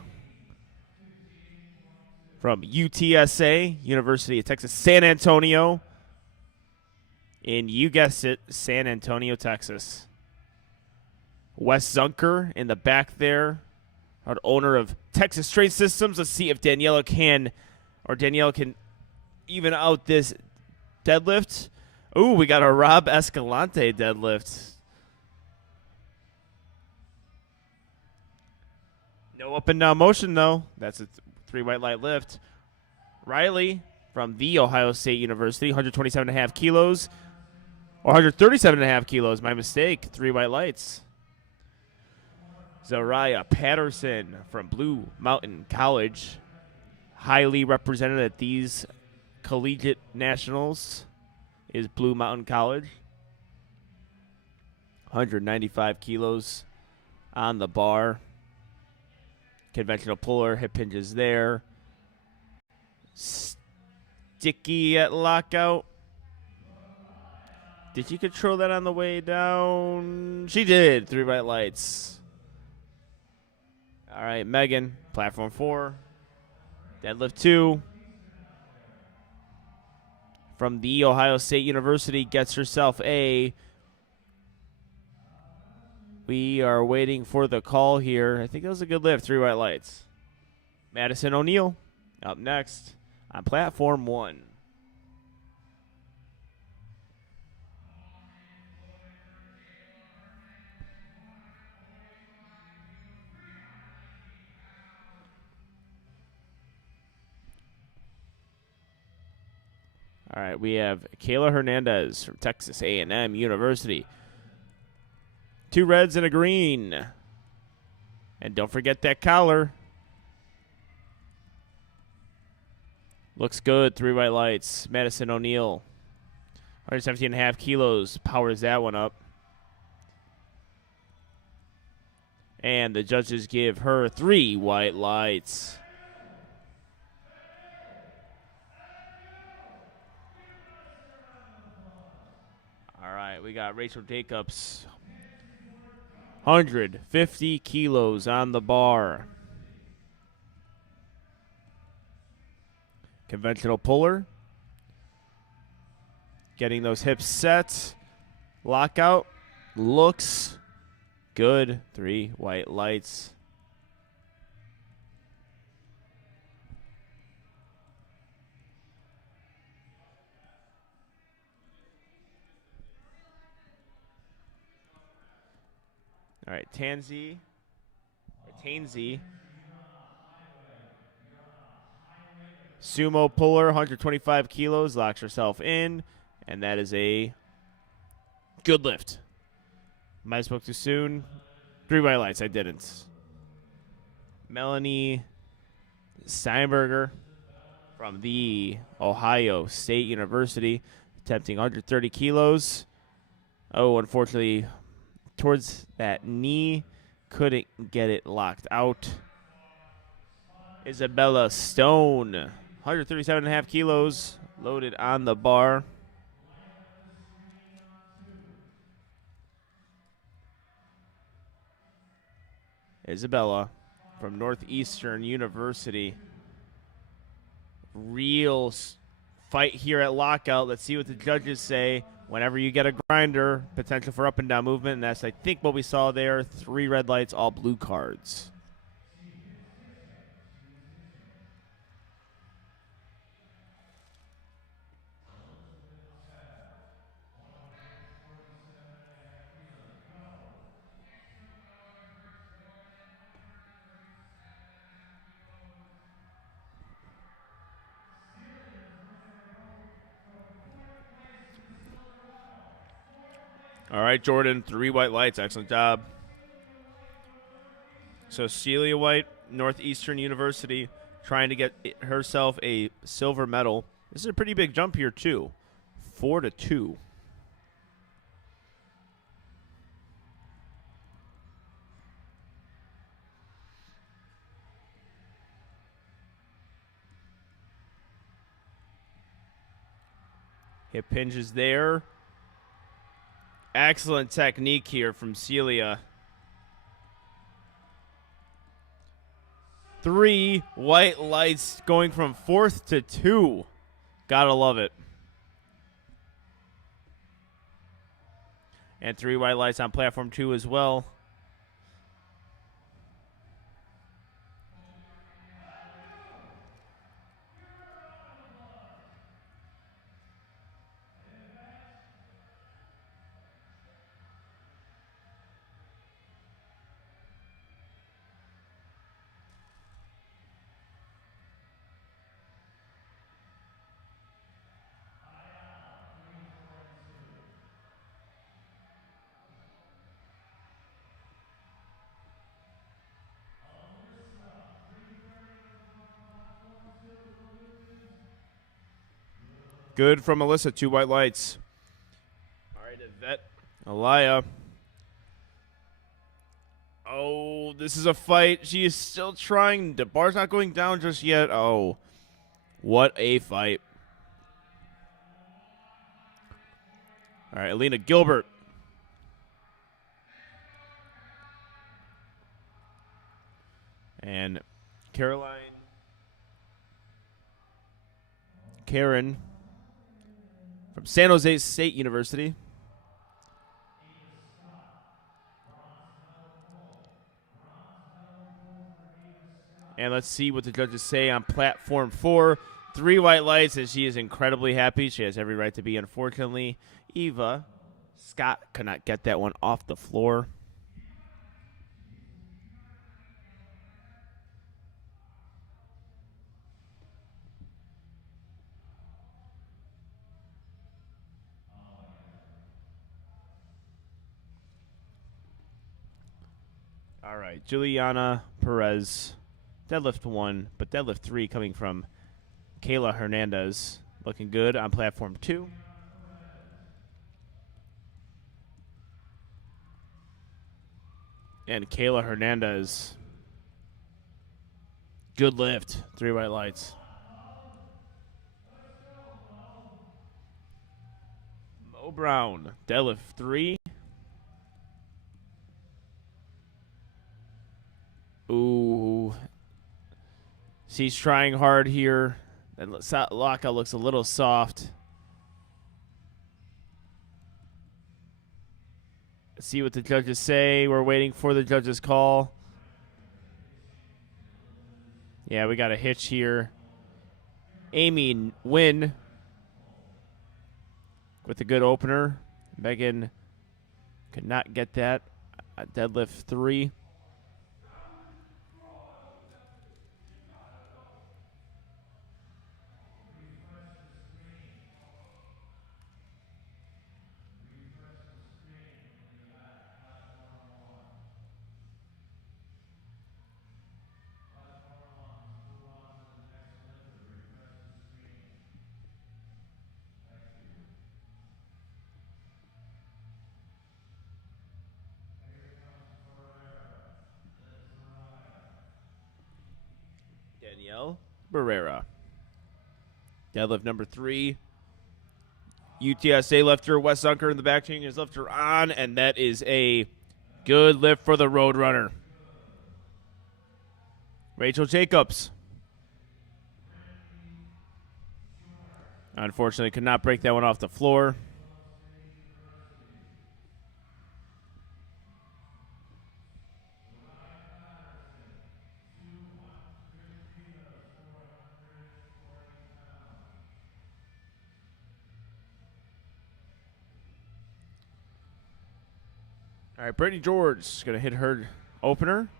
from UTSA, University of Texas, San Antonio. And you guessed it, San Antonio, Texas. Wes Zunker in the back there, our owner of Texas Straight Systems. Let's see if Danielle can even out this deadlift. Ooh, we got a Rob Escalante deadlift. No up and down motion, though. That's a 3 white light lift. Riley from The Ohio State University, 127.5 kilos. Or 137.5 kilos, my mistake. 3 white lights. Zariah Patterson from Blue Mountain College, highly represented at these collegiate nationals, is Blue Mountain College. 195 kilos on the bar. Conventional puller, hip hinges there. Sticky at lockout. Did she control that on the way down? She did. 3 white lights. All right, Megan, platform 4. Deadlift 2. From The Ohio State University, gets herself a. We are waiting for the call here. I think that was a good lift. 3 white lights. Madison O'Neill up next on platform 1. All right, we have Kayla Hernandez from Texas A&M University. 2 reds and a green. And don't forget that collar. Looks good. 3 white lights. Madison O'Neill, 117.5 kilos. Powers that one up. And the judges give her 3 white lights. All right, we got Rachel Jacobs, 150 kilos on the bar. Conventional puller. Getting those hips set. Lockout. Looks good. 3 white lights. All right, Tansy. Sumo puller, 125 kilos, locks herself in, and that is a good lift. Might have spoke too soon. 3 white lights, I didn't. Melanie Steinberger from The Ohio State University, attempting 130 kilos. Oh, unfortunately, towards that knee, couldn't get it locked out. Isabella Stone, 137.5 kilos, loaded on the bar. Isabella from Northeastern University. Real fight here at lockout. Let's see what the judges say. Whenever you get a grinder, potential for up and down movement, and that's, I think, what we saw there. 3 red lights, all blue cards. All right, Jordan, 3 white lights. Excellent job. So Celia White, Northeastern University, trying to get herself a silver medal. This is a pretty big jump here, too. 4-2. Hip hinge is there. Excellent technique here from Celia. 3 white lights going from 4th to 2. Gotta love it. And 3 white lights on platform 2 as well. Good from Melissa, 2 white lights. All right, Yvette. Aliyah. Oh, this is a fight. She is still trying. The bar's not going down just yet. Oh, what a fight. All right, Alina Gilbert. And Karen from San Jose State University. And let's see what the judges say on platform 4. 3 white lights, and she is incredibly happy. She has every right to be. Unfortunately, Eva Scott could not get that one off the floor. All right, Juliana Perez, deadlift 1, but deadlift 3 coming from Kayla Hernandez. Looking good on platform 2. And Kayla Hernandez, good lift, 3 white lights. Mo Brown, deadlift 3. Ooh. She's trying hard here. That lockout looks a little soft. Let's see what the judges say. We're waiting for the judges' call. Yeah, we got a hitch here. Amy Wynn with a good opener. Megan could not get that. Deadlift 3. Danielle Barrera. Deadlift number 3. UTSA lifter Wes Zunker in the back chain his lifter on, and that is a good lift for the Roadrunner. Rachel Jacobs. Unfortunately, could not break that one off the floor. All right, Brittany George is going to hit her opener.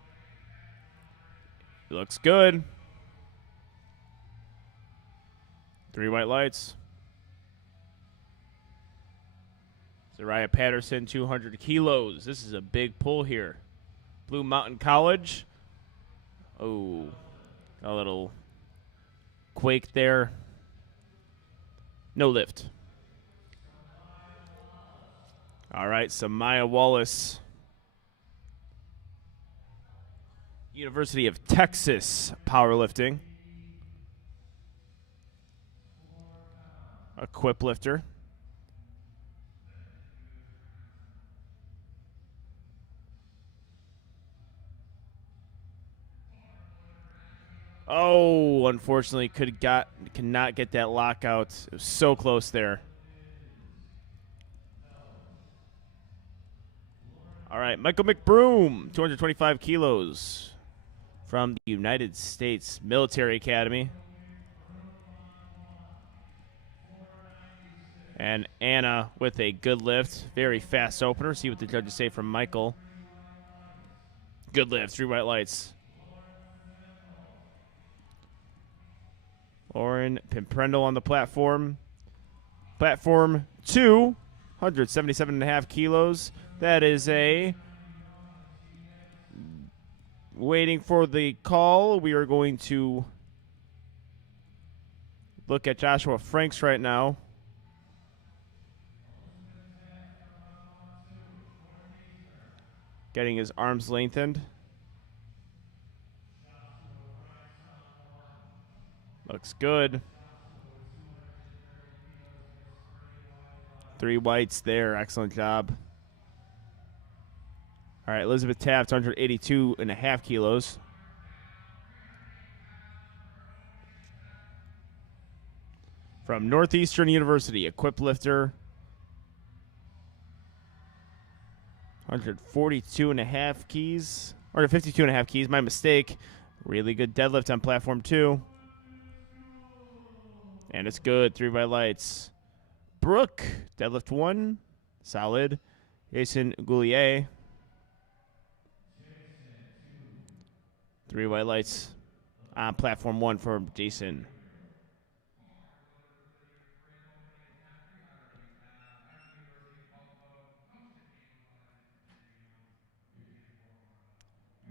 Looks good. 3 white lights. Zariah Patterson, 200 kilos. This is a big pull here. Blue Mountain College. Oh, a little quake there. No lift. All right, Samaya Wallace. University of Texas powerlifting. Equip lifter. Oh, unfortunately, could not get that lockout. It was so close there. All right, Michael McBroom, 225 kilos from the United States Military Academy. And Anna with a good lift. Very fast opener. See what the judges say from Michael. Good lift, 3 white lights. Lauren Pimentel on the platform. Platform 2, 177.5 kilos. That is a... Waiting for the call. We are going to look at Joshua Franks right now. Getting his arms lengthened. Looks good. 3 whites there. Excellent job. All right, Elizabeth Taft, 182.5 kilos. From Northeastern University, equip lifter. 142.5 keys. Or 52.5 keys, my mistake. Really good deadlift on platform 2. And it's good, 3 white lights. Brooke, deadlift 1, solid. Jason Goulier. 3 white lights on platform 1 for Jason.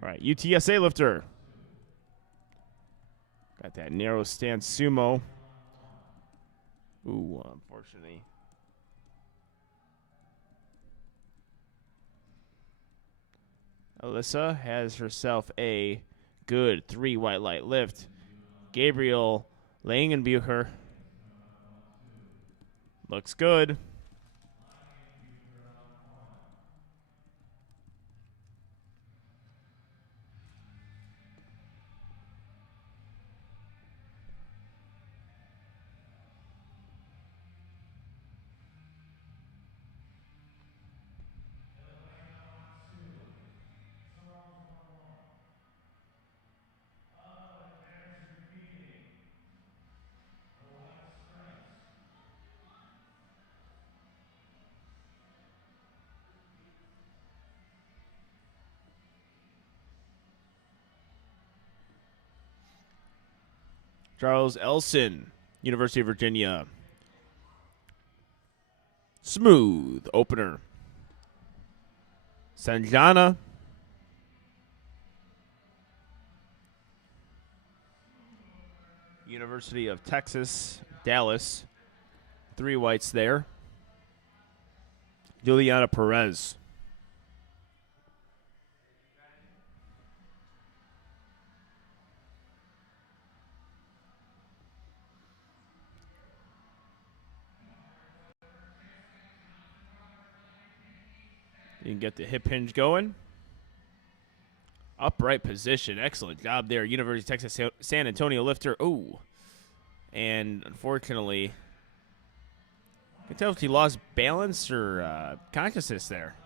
All right, UTSA lifter. Got that narrow stance sumo. Ooh, unfortunately. Alyssa has herself a good 3 white light lift. Gabrielle Langenbucher. Looks good. Charles Ellison, University of Virginia. Smooth opener. Sanjana. University of Texas, Dallas. 3 whites there. Juliana Perez. You can get the hip hinge going. Upright position. Excellent job there. University of Texas San Antonio lifter. Ooh. And unfortunately, I can tell if he lost balance or consciousness there.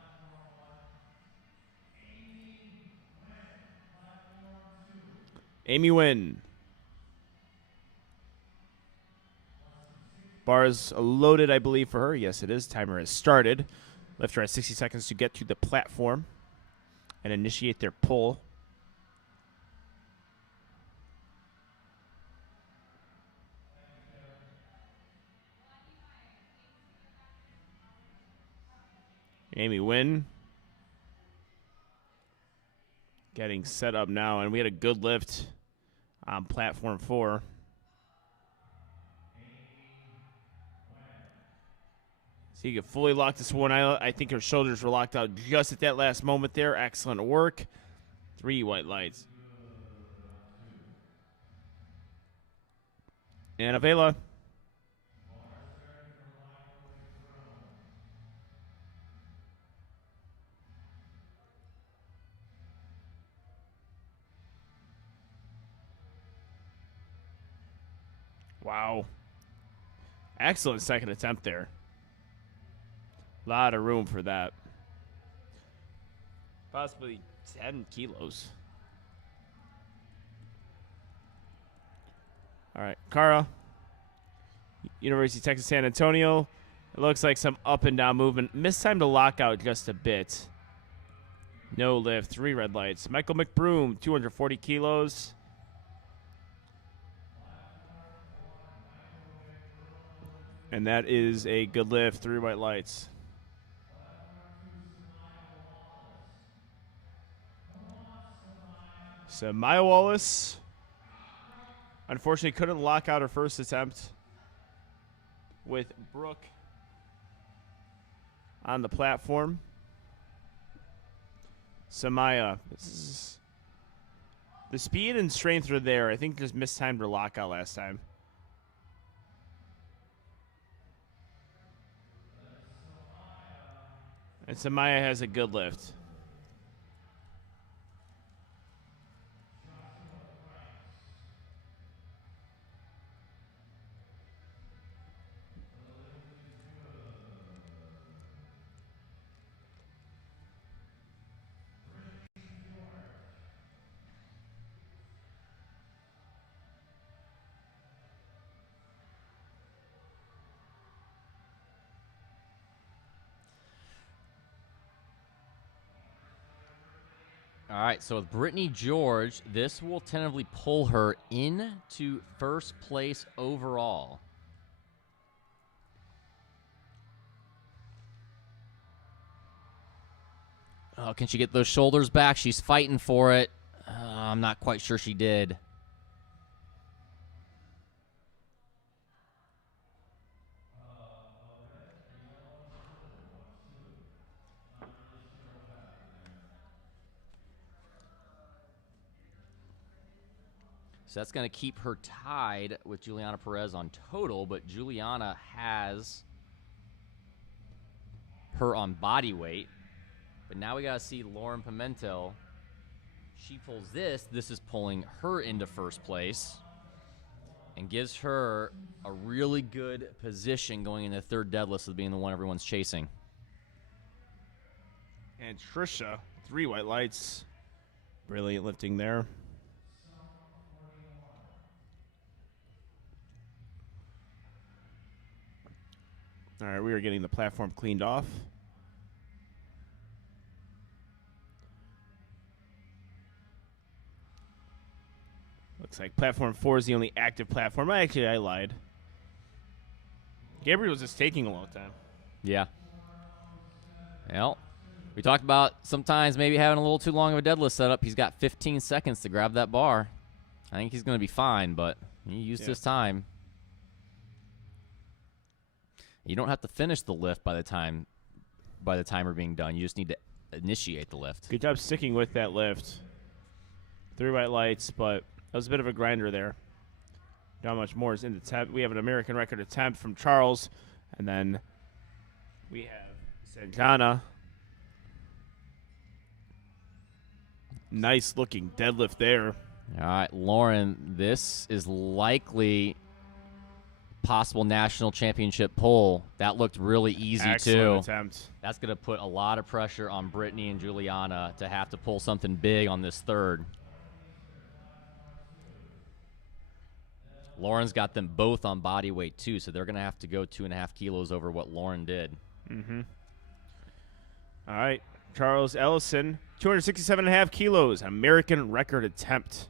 Amy Nguyen. Bars loaded, I believe, for her. Yes, it is. Timer has started. Lifter has 60 seconds to get to the platform and initiate their pull. Amy Wynn getting set up now, and we had a good lift on platform 4. So you can fully lock this one out. I think her shoulders were locked out just at that last moment there. Excellent work. 3 white lights. And Avela. Wow. Excellent second attempt there. A lot of room for that. Possibly 10 kilos. All right, Cara. University of Texas San Antonio. It looks like some up and down movement. Missed time to lock out just a bit. No lift, 3 red lights. Michael McBroom, 240 kilos. And that is a good lift, 3 white lights. So Maya Wallace, unfortunately, couldn't lock out her first attempt with Brooke on the platform. Samaya, the speed and strength are there. I think just missed time to lock out last time. And Samaya has a good lift. All right, so with Brittany George, this will tentatively pull her into first place overall. Oh, can she get those shoulders back? She's fighting for it. I'm not quite sure she did. So that's going to keep her tied with Juliana Perez on total, but Juliana has her on body weight. But now we got to see Lauren Pimentel. She pulls this. This is pulling her into first place and gives her a really good position going into third deadlift of being the one everyone's chasing. And Trisha, 3 white lights. Brilliant lifting there. All right, we are getting the platform cleaned off. Looks like platform 4 is the only active platform. Actually, I lied. Gabriel was just taking a long time. Yeah. Well, we talked about sometimes maybe having a little too long of a deadlift setup. He's got 15 seconds to grab that bar. I think he's going to be fine, but he used his time. You don't have to finish the lift by the timer being done. You just need to initiate the lift. Good job sticking with that lift. 3 white lights, but that was a bit of a grinder there. Not much more is in the attempt. We have an American record attempt from Charles, and then we have Sanjana. Nice looking deadlift there. All right, Lauren, this is likely possible national championship pull. That looked really easy, Excellent too. attempt. That's going to put a lot of pressure on Brittany and Juliana to have to pull something big on this third. Lauren's got them both on body weight, too, so they're going to have to go 2.5 kilos over what Lauren did. Mm-hmm. All right, Charles Ellison, 267.5 kilos, American record attempt.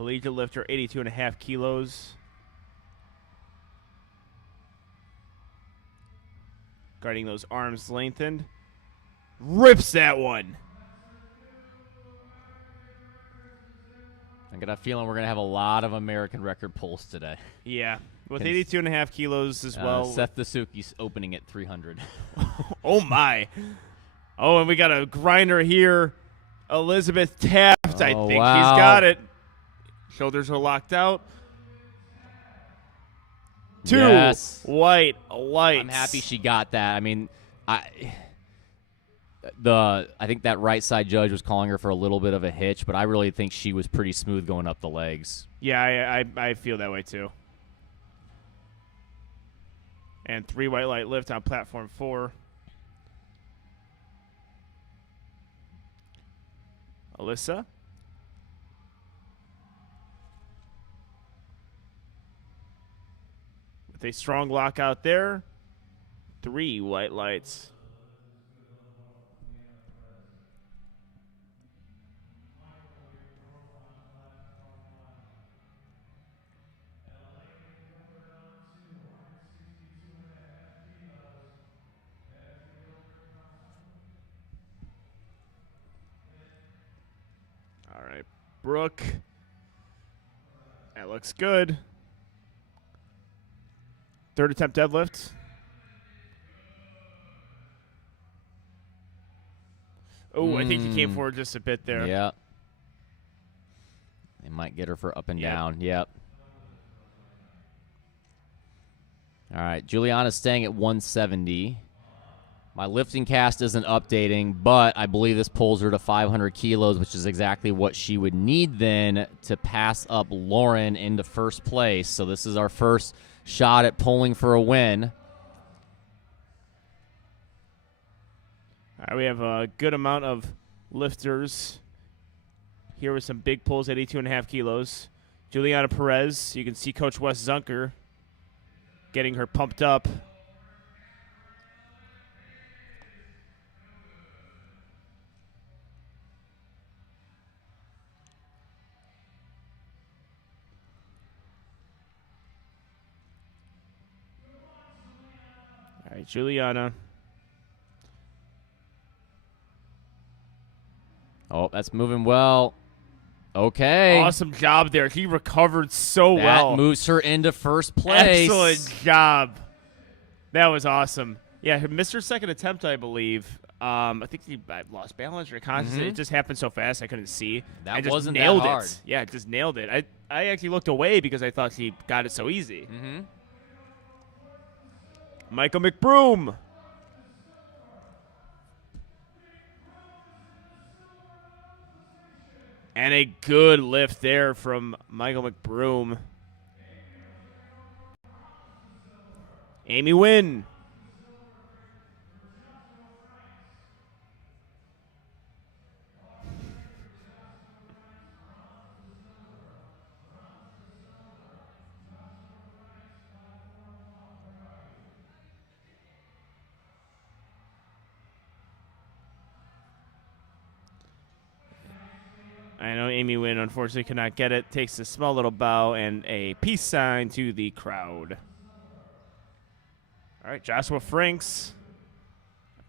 collegiate lifter, 82.5 kilos. Guarding those arms lengthened. Rips that one. I got a feeling we're going to have a lot of American record pulls today. Yeah, with 82.5 kilos as well. Seth Suzuki's opening at 300. Oh, my. Oh, and we got a grinder here. Elizabeth Taft, I think wow. he's got it. Shoulders are locked out. 2 Yes. white lights. I'm happy she got that. I mean, I think that right side judge was calling her for a little bit of a hitch, but I really think she was pretty smooth going up the legs. Yeah, I feel that way too. And 3 white light lift on platform 4. Alyssa. With a strong lockout there. 3 white lights. All right, Brooke. That looks good. 3rd attempt deadlift. Oh, I think he came forward just a bit there. Yeah. They might get her for up and Yep. down. Yep. All right, Juliana's staying at 170. My lifting cast isn't updating, but I believe this pulls her to 500 kilos, which is exactly what she would need then to pass up Lauren into first place. So this is our first shot at pulling for a win. All right, we have a good amount of lifters. Here with some big pulls at 82.5 kilos. Juliana Perez, you can see Coach Wes Zunker getting her pumped up. All right, Juliana. Oh, that's moving well. Okay. Awesome job there. He recovered so That well. moves her into first place. Excellent job. That was awesome. Yeah, he missed her second attempt, I believe. I think he lost balance or consciousness. It just happened so fast I couldn't see. That I just wasn't that nailed hard. it. Yeah, just nailed it. I actually looked away because I thought he got it so easy. Michael McBroom. And a good lift there from Michael McBroom. Amy Wynn. I know Amy Wynn unfortunately could not get it. Takes a small little bow and a peace sign to the crowd. All right, Joshua Franks.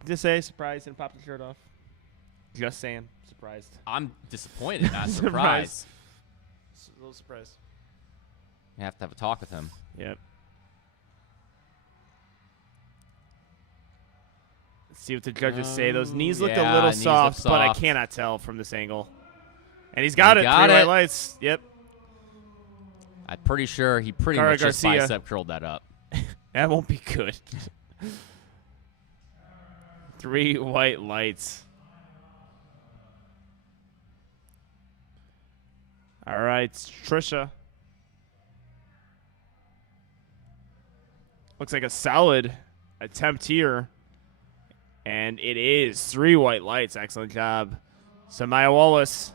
Just say surprised and popped the shirt off. Just saying, surprised. I'm disappointed, not surprised. A little surprised. You have to have a talk with him. Yep. Let's see what the judges say. Those knees look a yeah, little knees look soft, but I soft. cannot tell from this angle. And he's got He it. got 3 white it. lights. Yep. I'm pretty sure he pretty Cara much just Garcia. bicep curled that up. That won't be good. 3 white lights. All right, Trisha. Looks like a solid attempt here. And it is 3 white lights. Excellent job. Samaya Wallace.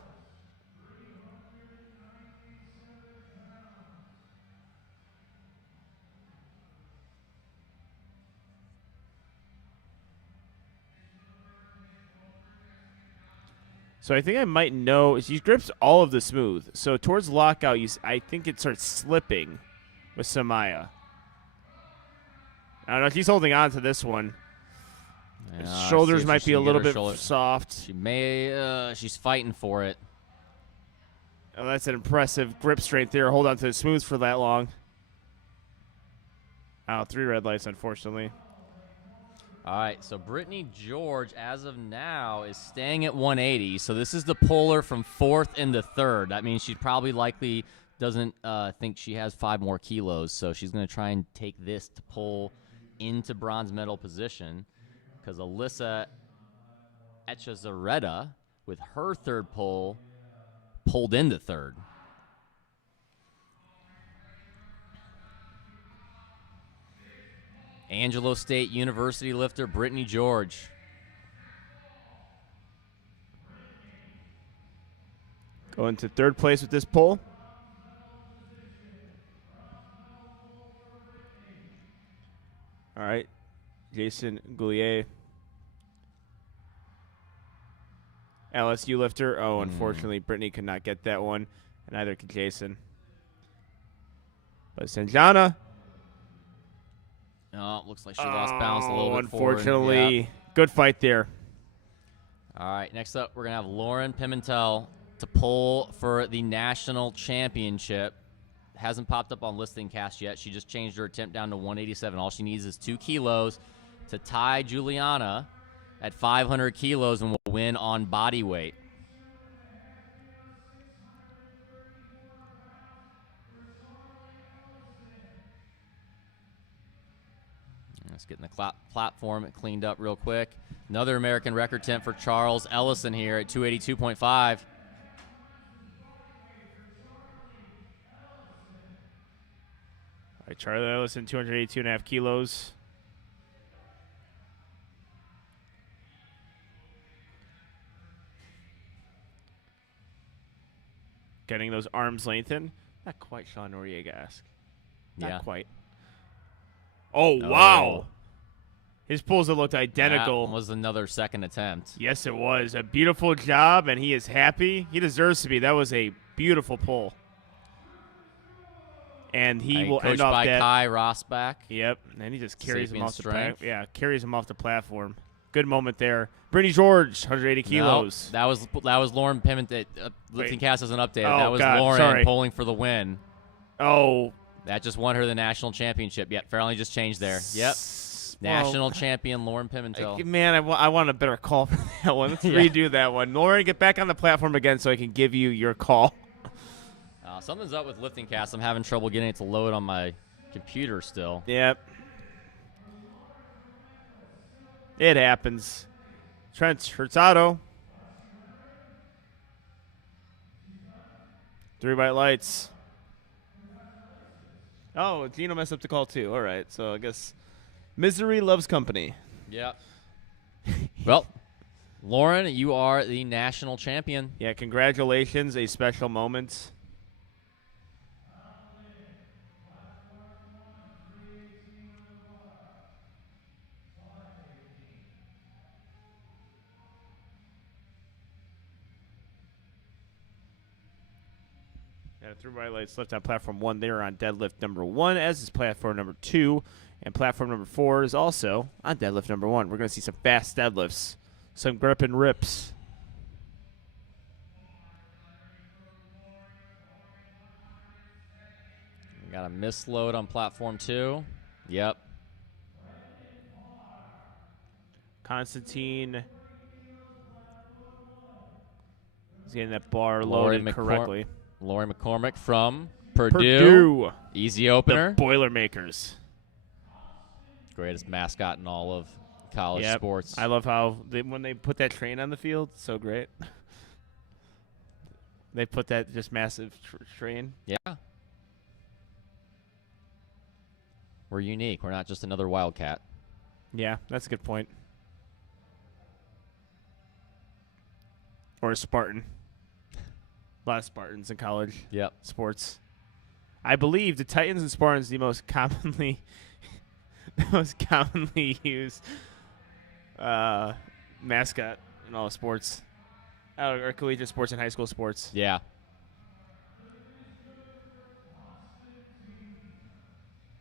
So I think I might know. She grips all of the smooth. So towards lockout, I think it starts slipping with Samaya. I don't know. She's holding on to this one. Yeah, Shoulders see might if be she a can get little her bit shoulder- soft. She may. She's fighting for it. Oh, that's an impressive grip strength there. Hold on to the smooths for that long. Oh, 3 red lights, unfortunately. All right, so Brittany George, as of now, is staying at 180. So this is the puller from 4th into 3rd. That means she probably likely doesn't think she has 5 more kilos. So she's going to try and take this to pull into bronze medal position, because Alyssa Echezarreta, with her 3rd pull, pulled into 3rd. Angelo State University lifter Brittany George. Going to 3rd place with this pull. All right, Jason Goulier. LSU lifter. Oh, unfortunately, Brittany could not get that one, and neither could Jason. But Sanjana. Oh, looks like she lost balance a little bit forward. Unfortunately, Yep. good fight there. All right, next up, we're going to have Lauren Pimentel to pull for the national championship. Hasn't popped up on listing cast yet. She just changed her attempt down to 187. All she needs is 2 kilos to tie Juliana at 500 kilos and will win on body weight. Let's get in the platform cleaned up real quick. Another American record attempt for Charles Ellison here at 282.5. All right, Charlie Ellison, 282.5 kilos. Getting those arms lengthened. Not quite Sean Noriega-esque. Not quite. Oh, wow. His pulls have looked identical. That was another second attempt. Yes, it was. A beautiful job, and he is happy. He deserves to be. That was a beautiful pull. And he will coached end off by that. Kai Rosbach. Yep, and he just carries him Sapien off the strength. carries him off the platform. Good moment there. Brittany George, 180 kilos. No, that was Lauren Pimentel. Lifting cast as an update. Oh, that was God, Lauren sorry. pulling for the win. Oh, That just won her the national championship. Yep, Farrelly just changed there. Yep. National champion Lauren Pimentel. Man, I want a better call for that one. Let's redo that one. Lauren, get back on the platform again so I can give you your call. Something's up with lifting cast. I'm having trouble getting it to load on my computer still. Yep. It happens. Trent Hurtado. 3 white lights. Oh, Gino messed up the call too. All right, so I guess misery loves company. Yep. Well, Lauren, you are the national champion. Yeah, congratulations. A special moment. Yeah, 3 white lights left on platform 1 there on deadlift number 1, as is platform number 2. And platform number 4 is also on deadlift number 1. We're going to see some fast deadlifts, some grip and rips. We got a misload on platform 2. Yep. Constantine is getting that bar Lori loaded correctly. Lori McCormick from Purdue. Purdue. Easy opener. The Boilermakers. Greatest mascot in all of college Yep. sports. I love how when they put that train on the field, so great. They put that just massive train. Yeah. We're unique. We're not just another Wildcat. Yeah, that's a good point. Or a Spartan. A lot of Spartans in college Yep. sports. I believe the Titans and Spartans the most commonly used mascot in all sports. Or collegiate sports and high school sports. Yeah.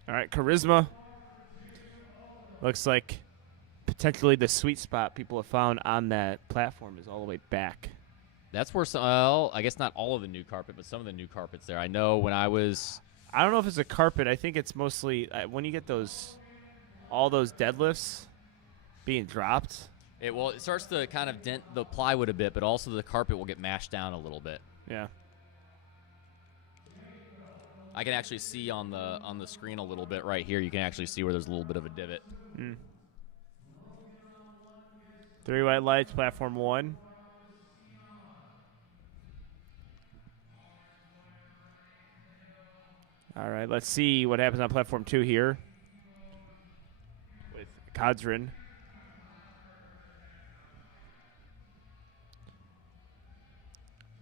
All right, charisma. Looks like potentially the sweet spot people have found on that platform is all the way back. That's where well, I guess not all of the new carpet, but some of the new carpets there. I know when I was. I don't know if it's a carpet. I think it's mostly when you get all those deadlifts being dropped. It starts to kind of dent the plywood a bit, but also the carpet will get mashed down a little bit. Yeah. I can actually see on the screen a little bit right here. You can actually see where there's a little bit of a divot. 3 white lights, platform 1. All right, let's see what happens on platform 2 here with Kodrin.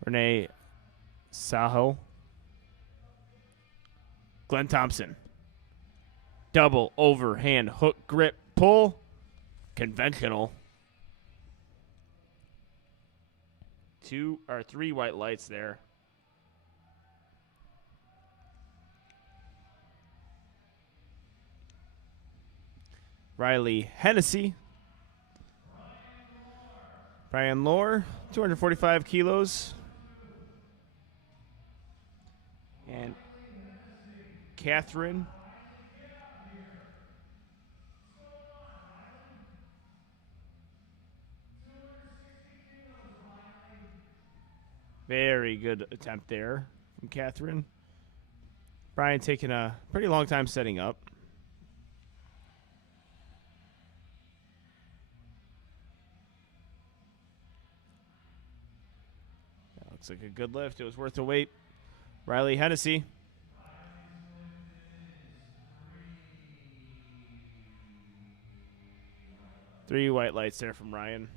Renee Saho. Glenn Thompson. Double overhand hook grip pull. Conventional. 2 or 3 white lights there. Riley Hennessy. Brian Lohr, 245 kilos. And Catherine. Very good attempt there from Catherine. Brian taking a pretty long time setting up. That looks like a good lift. It was worth the wait. Riley Hennessy. Three white lights there from Ryan.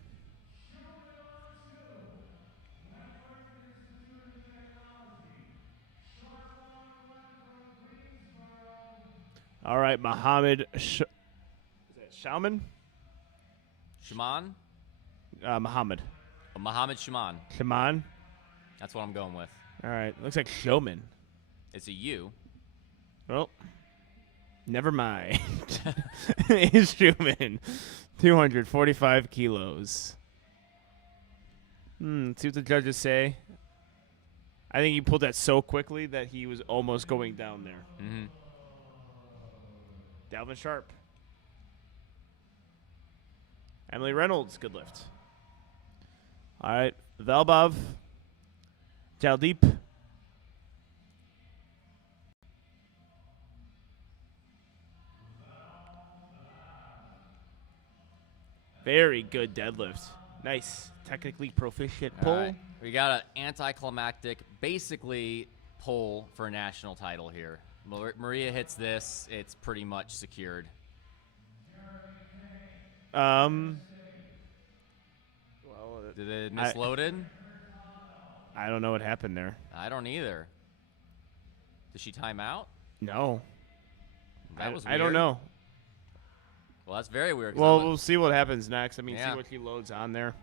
All right, Muhammad is that Shauman? Shaman? Muhammad. Muhammad Shaman. Shaman. That's what I'm going with. All right, looks like Showman. It's a U. Well, never mind. It's Schumann. 245 kilos. Let's see what the judges say. I think he pulled that so quickly that he was almost going down there. Mm-hmm. Dalvin Sharp. Emily Reynolds, good lift. All right, Valbov. Jaldeep. Very good deadlift. Nice. Technically proficient pull. All right. We got an anticlimactic, basically, pull for a national title here. Maria hits this. It's pretty much secured. Well, Did it misloaded? I don't know what happened there. I don't either. Did she time out? No. That was weird. I don't know. Well, that's very weird. Well, we'll see what happens next. I mean, Yeah. see what he loads on there.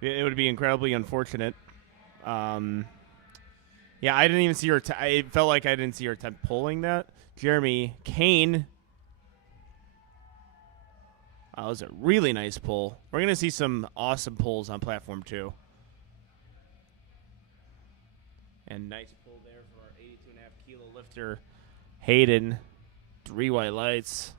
It would be incredibly unfortunate. Yeah, I didn't even see her. It felt like I didn't see her attempt pulling that. Jeremy Kane. That was a really nice pull. We're going to see some awesome pulls on platform 2. And nice pull there for our 82.5 kilo lifter, Hayden. 3 white lights.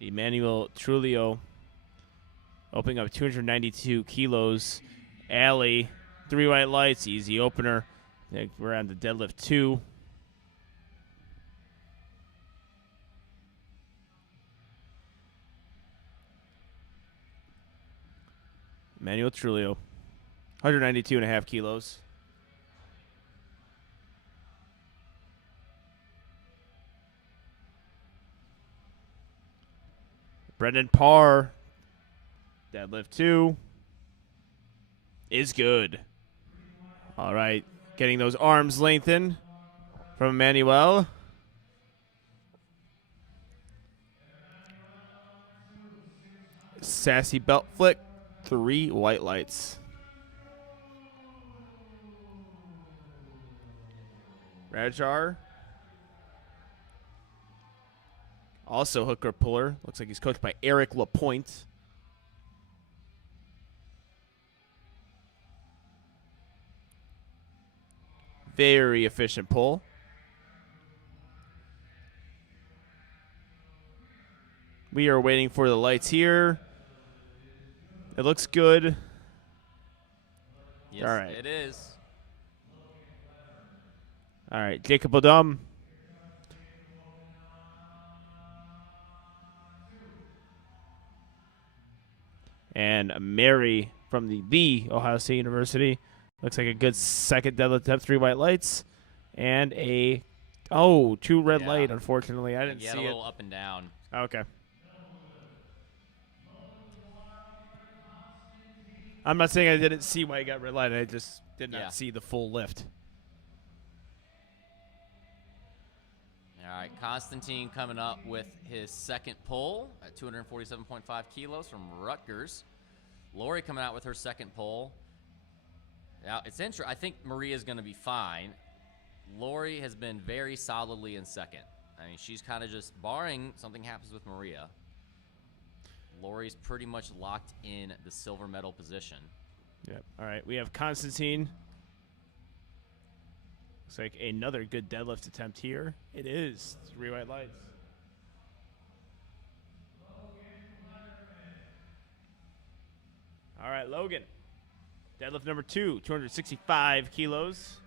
Emmanuel Trulio opening up 292 kilos. Allie, 3 white lights, easy opener. I think we're on the deadlift 2. Emmanuel Trulio, 192.5 kilos. Brendan Parr, deadlift 2, is good. All right, getting those arms lengthened. from Emmanuel. Sassy belt flick. 3 white lights. Rajar. Also hooker puller. Looks like he's coached by Eric Lapointe. Very efficient pull. We are waiting for the lights here. It looks good. Yes, All right. it is. All right, Jacob Odom. And Mary from the Ohio State University. Looks like a good second deadlift attempt. 3 white lights. And a, 2 red Yeah. light, unfortunately. I didn't He had see a it. little up and down. Okay. I'm not saying I didn't see why he got red light. I just did not Yeah. see the full lift. All right, Constantine coming up with his second pull at 247.5 kilos from Rutgers. Lori coming out with her second pull. Now, it's interesting. I think Maria's going to be fine. Lori has been very solidly in second. I mean, she's kind of just, barring something happens with Maria, Lori's pretty much locked in the silver medal position. Yep. All right, we have Constantine. Looks like another good deadlift attempt here. It is. 3 white lights. All right, Logan. Deadlift number 2, 265 kilos.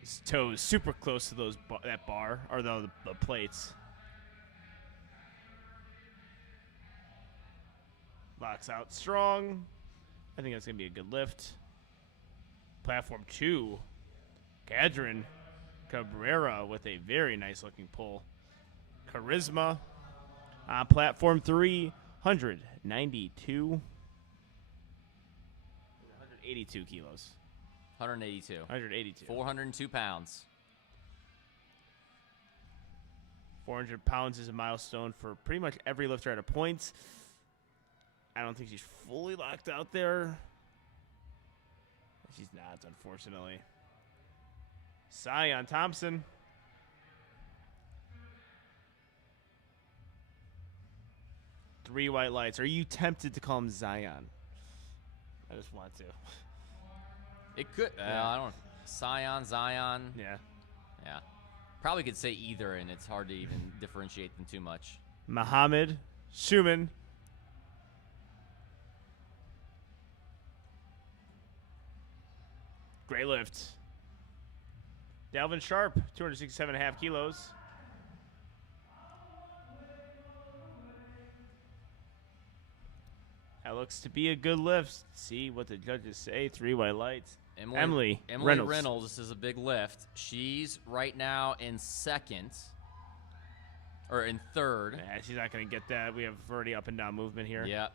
His toes super close to that bar, or the plates. Locks out strong. I think that's going to be a good lift. Platform 2, Cadrin Cabrera with a very nice looking pull. Charisma on platform 3, 182 kilos. 182. 182. 402 pounds. 400 pounds is a milestone for pretty much every lifter at a point. I don't think she's fully locked out there. She's not, unfortunately. Zion Thompson. Three white lights. Are you tempted to call him Zion? I just want to. It could. I don't know. Zion. Yeah. Yeah. Probably could say either, and it's hard to even differentiate them too much. Muhammad Schumann. Great lift. Dalvin Sharp, 267.5 kilos. That looks to be a good lift. See what the judges say. 3 white lights. Emily Reynolds. This is a big lift. She's right now in second, or in third. Yeah, she's not going to get that. We have already up and down movement here. Yeah.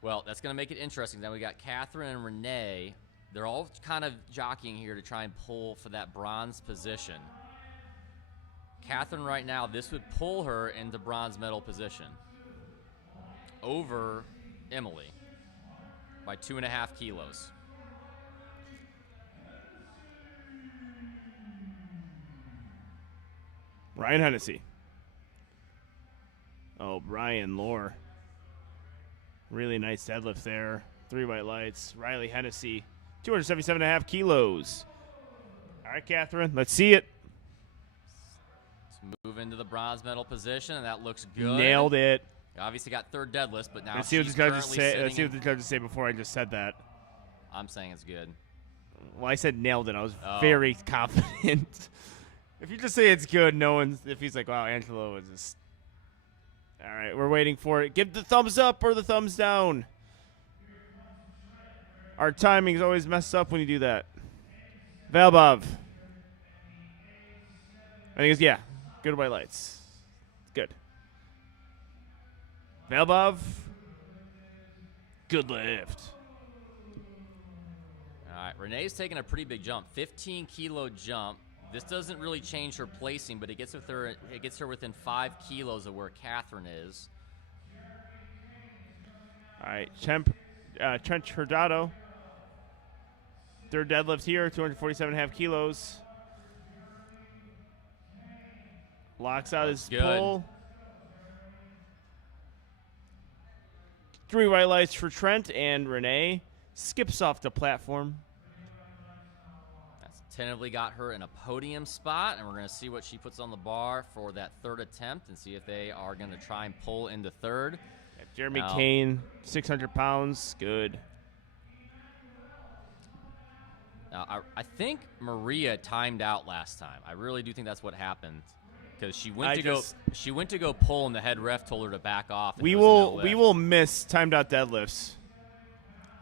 Well, that's going to make it interesting. Then we got Catherine and Renee. They're all kind of jockeying here to try and pull for that bronze position. Catherine right now, this would pull her into bronze medal position over Emily by 2.5 kilos. Ryan Hennessy. Oh, Brian Lohr. Really nice deadlift there. 3 white lights. Riley Hennessy, 277.5 kilos. All right, Catherine, let's see it. Let's move into the bronze medal position, and that looks good. Nailed it. Obviously got third deadlift, but now Let's see what the judges currently say. Let's see sitting what the judges say before I just said that. I'm saying it's good. Well, I said nailed it. I was Oh. very confident. If you just say it's good, no one's. If he's like, wow, Angelo is just. All right, we're waiting for it. Give the thumbs up or the thumbs down. Our timing's always messed up when you do that. Valbov. I think it's, yeah, good white lights. Good. Valbov. Good lift. All right, Renee's taking a pretty big jump, 15-kilo jump. This doesn't really change her placing, but it gets her within 5 kilos of where Catherine is. All right, Trent Hurtado. Third deadlift here, 247.5 kilos. Locks out his Good. pull. 3 white lights for Trent, and Renee skips off the platform. That's tentatively got her in a podium spot, and we're going to see what she puts on the bar for that third attempt and see if they are going to try and pull into third. Yeah, Jeremy Kane, 600 pounds, good. Now, I think Maria timed out last time. I really do think that's what happened because she went to go pull, and the head ref told her to back off. And we it was a no will lift. miss timed out deadlifts.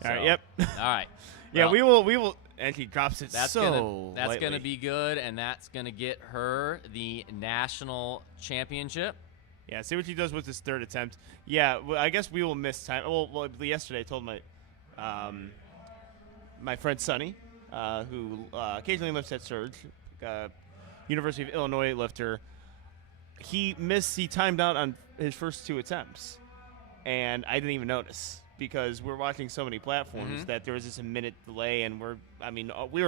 All right, yep. All right. Yeah, Well, we will. And he drops it That's so gonna lightly. be good, and that's gonna get her the national championship. Yeah, see what she does with this third attempt. Yeah, well, I guess we will miss time. Well, yesterday I told my friend Sonny, who occasionally lifts at Surge, University of Illinois lifter. He timed out on his first 2 attempts, and I didn't even notice because we're watching so many platforms that there was just a minute delay, and we're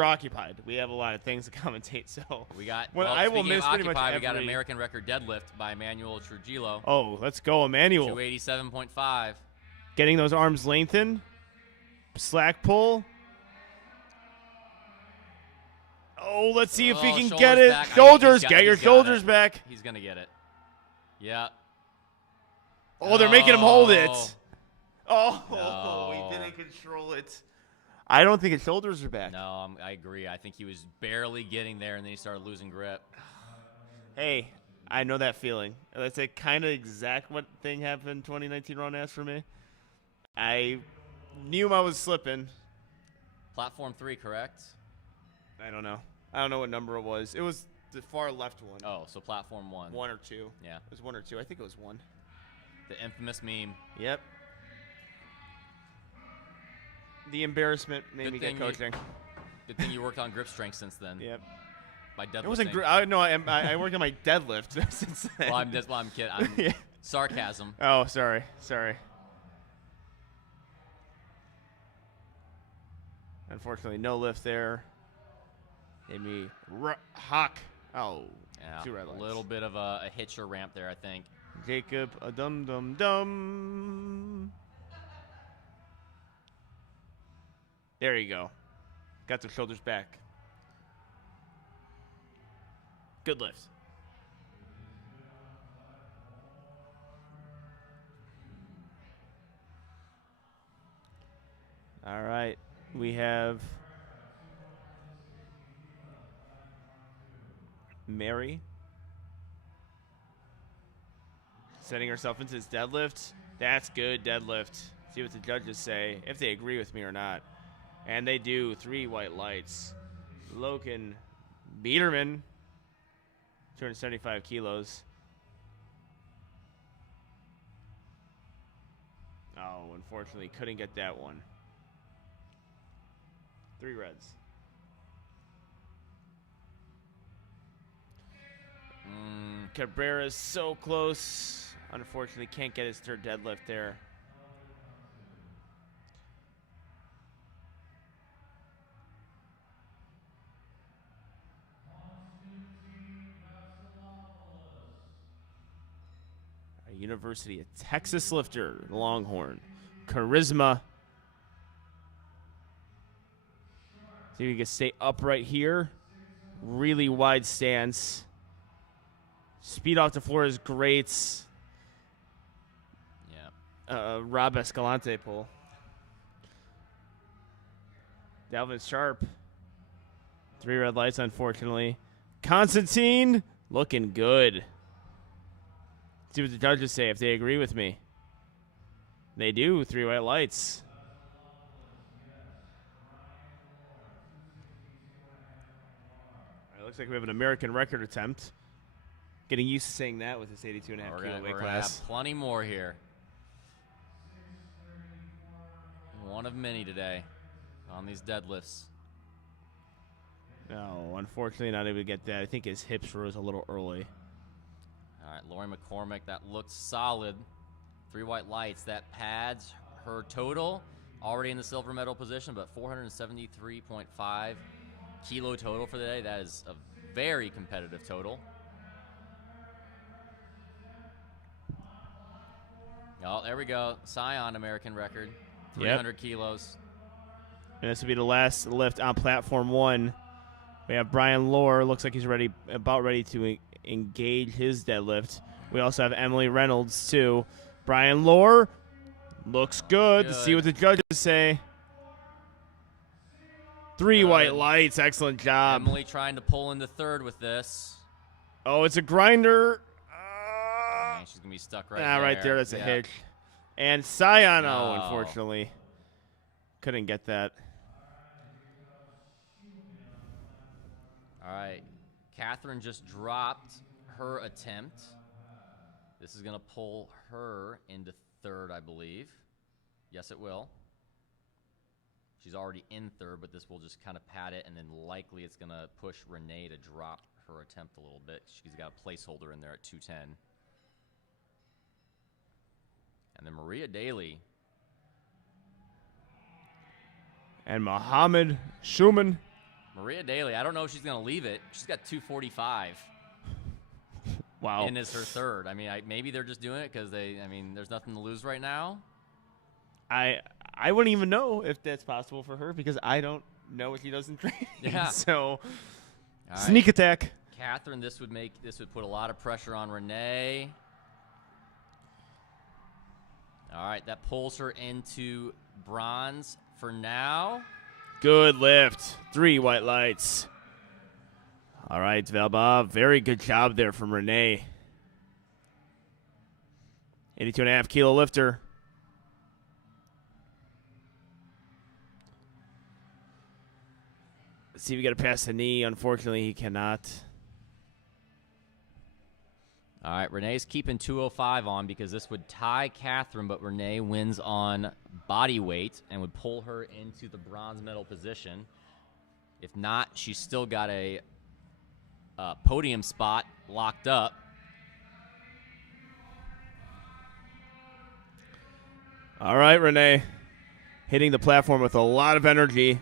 occupied. We have a lot of things to commentate, so We got. I will speaking miss of pretty much Occupy, we got every- American record deadlift by Emmanuel Trujillo. Oh, let's go, Emmanuel. 287.5. Getting those arms lengthened. Slack pull. Oh, let's see if he can Shoulders get it. back. Shoulders, He's get your got shoulders it. back. He's gonna get it. Yeah. Oh, they're making him hold it. Oh, No. he didn't control it. I don't think his shoulders are back. No, I agree. I think he was barely getting there, and then he started losing grip. Hey, I know that feeling. That's a kind of exact what thing happened 2019 Raw Nash for me. I knew I was slipping. Platform 3, correct? I don't know. I don't know what number it was. It was the far left one. Oh, so platform 1. 1 or 2. Yeah. It was 1 or 2. I think it was 1. The infamous meme. Yep. The embarrassment made Good me get thing coaching. Good thing you worked on grip strength since then. Yep. By deadlifting. It wasn't. No, I worked on my deadlift since then. Well, I'm kidding. Yeah. Sarcasm. Oh, sorry. Unfortunately, no lift there. Made me hawk. Oh, Yeah. 2 red A lights. little bit of a hitcher ramp there, I think. Jacob, a dum. There you go. Got the shoulders back. Good lift. All right. We have Mary setting herself into this deadlift. That's good deadlift. See what the judges say, if they agree with me or not. And they do. 3 white lights. Logan Biederman, 275 kilos. Oh, unfortunately, couldn't get that one. 3 reds. Cabrera's so close. Unfortunately, can't get his third deadlift there. A University of Texas lifter, the Longhorn. Charisma. See if you can stay upright here. Really wide stance. Speed off the floor is great. Yeah. Rob Escalante pull. Dalvin Sharp. 3 red lights, unfortunately. Constantine looking good. See what the judges say if they agree with me. They do. 3 white lights. All right, looks like we have an American record attempt. Getting used to saying that with this 82.5 kilo weight We're gonna class. have plenty more here. One of many today on these deadlifts. No, unfortunately not able to get that. I think his hips rose a little early. All right, Lauren McCormick, that looks solid. 3 white lights. That pads her total. Already in the silver medal position, but 473.5 kilo total for the day. That is a very competitive total. Oh, there we go. Scion American record. 300 kilos. And this will be the last lift on platform 1. We have Brian Lohr. Looks like he's about ready to engage his deadlift. We also have Emily Reynolds, too. Brian Lohr looks good. Let's see what the judges say. 3 white lights. Excellent job. Emily trying to pull into third with this. Oh, it's a grinder. Man, she's going to be stuck right there. Right there. That's a hitch. And Scion, unfortunately, couldn't get that. All right. Catherine just dropped her attempt. This is going to pull her into third, I believe. Yes, it will. She's already in third, but this will just kind of pad it, and then likely it's going to push Renee to drop her attempt a little bit. She's got a placeholder in there at 210. And then Maria Daly. And Mohammed Schumann. Maria Daly, I don't know if she's going to leave it. She's got 245. Wow. And it's her third. I mean, maybe they're just doing it because there's nothing to lose right now. I wouldn't even know if that's possible for her because I don't know what she does in training. Yeah. So, All sneak right. attack. Catherine, this would put a lot of pressure on Renee. All right, that pulls her into bronze for now. Good lift. 3 white lights. All right, Velba. Very good job there from Renee. 82.5 kilo lifter. Let's see if we got to pass the knee. Unfortunately, he cannot. All right, Renee's keeping 205 on because this would tie Catherine, but Renee wins on body weight and would pull her into the bronze medal position. If not, she's still got a podium spot locked up. All right, Renee. Hitting the platform with a lot of energy.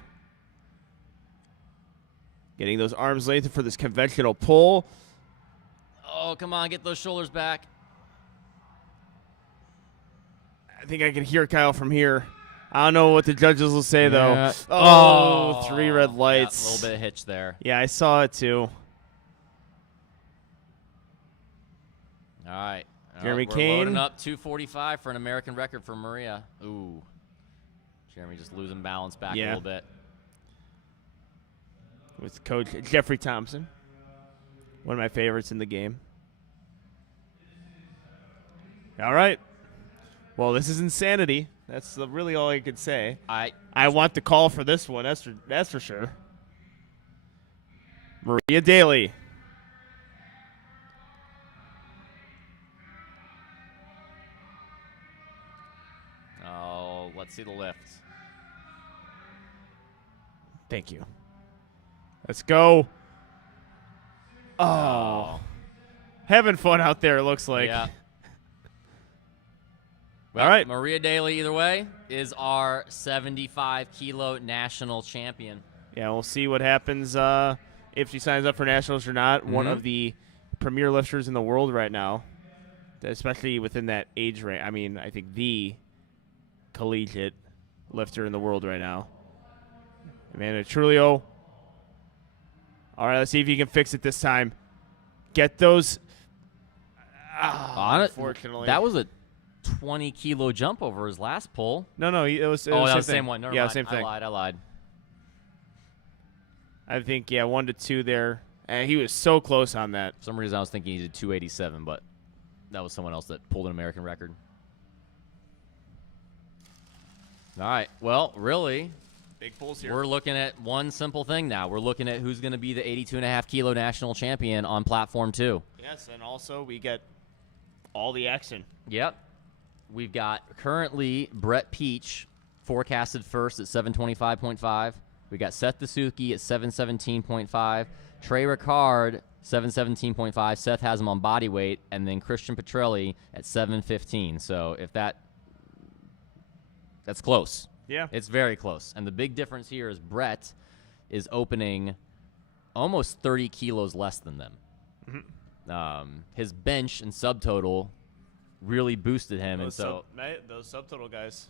Getting those arms lengthened for this conventional pull. Oh, come on, get those shoulders back. I think I can hear Kyle from here. I don't know what the judges will say, though. Yeah. Oh, 3 red lights. Yeah, a little bit of hitch there. Yeah, I saw it, too. All right. Jeremy we're Kane. loading up 245 for an American record for Maria. Ooh. Jeremy just losing balance back a little bit. With Coach Jeffrey Thompson. One of my favorites in the game. All right. Well, this is insanity. That's really all I could say. I want the call for this one. That's for sure. Maria Daly. Oh, let's see the lift. Thank you. Let's go. Oh. Having fun out there, it looks like. Yeah. Well, all right. Maria Daly, either way, is our 75-kilo national champion. Yeah, we'll see what happens if she signs up for nationals or not. One of the premier lifters in the world right now, especially within that age range. I mean, I think the collegiate lifter in the world right now. Amanda Trulio. All right, let's see if you can fix it this time. Get those. Unfortunately. That was a 20-kilo jump over his last pull. No, it was that was the same same one. Never yeah, mind. same thing. I lied. I think, 1 to 2 there. And he was so close on that. For some reason, I was thinking he did 287, but that was someone else that pulled an American record. All right. Well, really, big pulls here. We're looking at one simple thing now. We're looking at who's going to be the 82.5-kilo national champion on platform 2. Yes, and also we get all the action. Yep. We've got currently Brett Peach forecasted first at 725.5. We got Seth Suzuki at 717.5. Trey Ricard, 717.5. Seth has him on body weight. And then Christian Petrelli at 715. So if that's close. Yeah. It's very close. And the big difference here is Brett is opening almost 30 kilos less than them. His bench and subtotal really boosted him. Those and so those subtotal guys.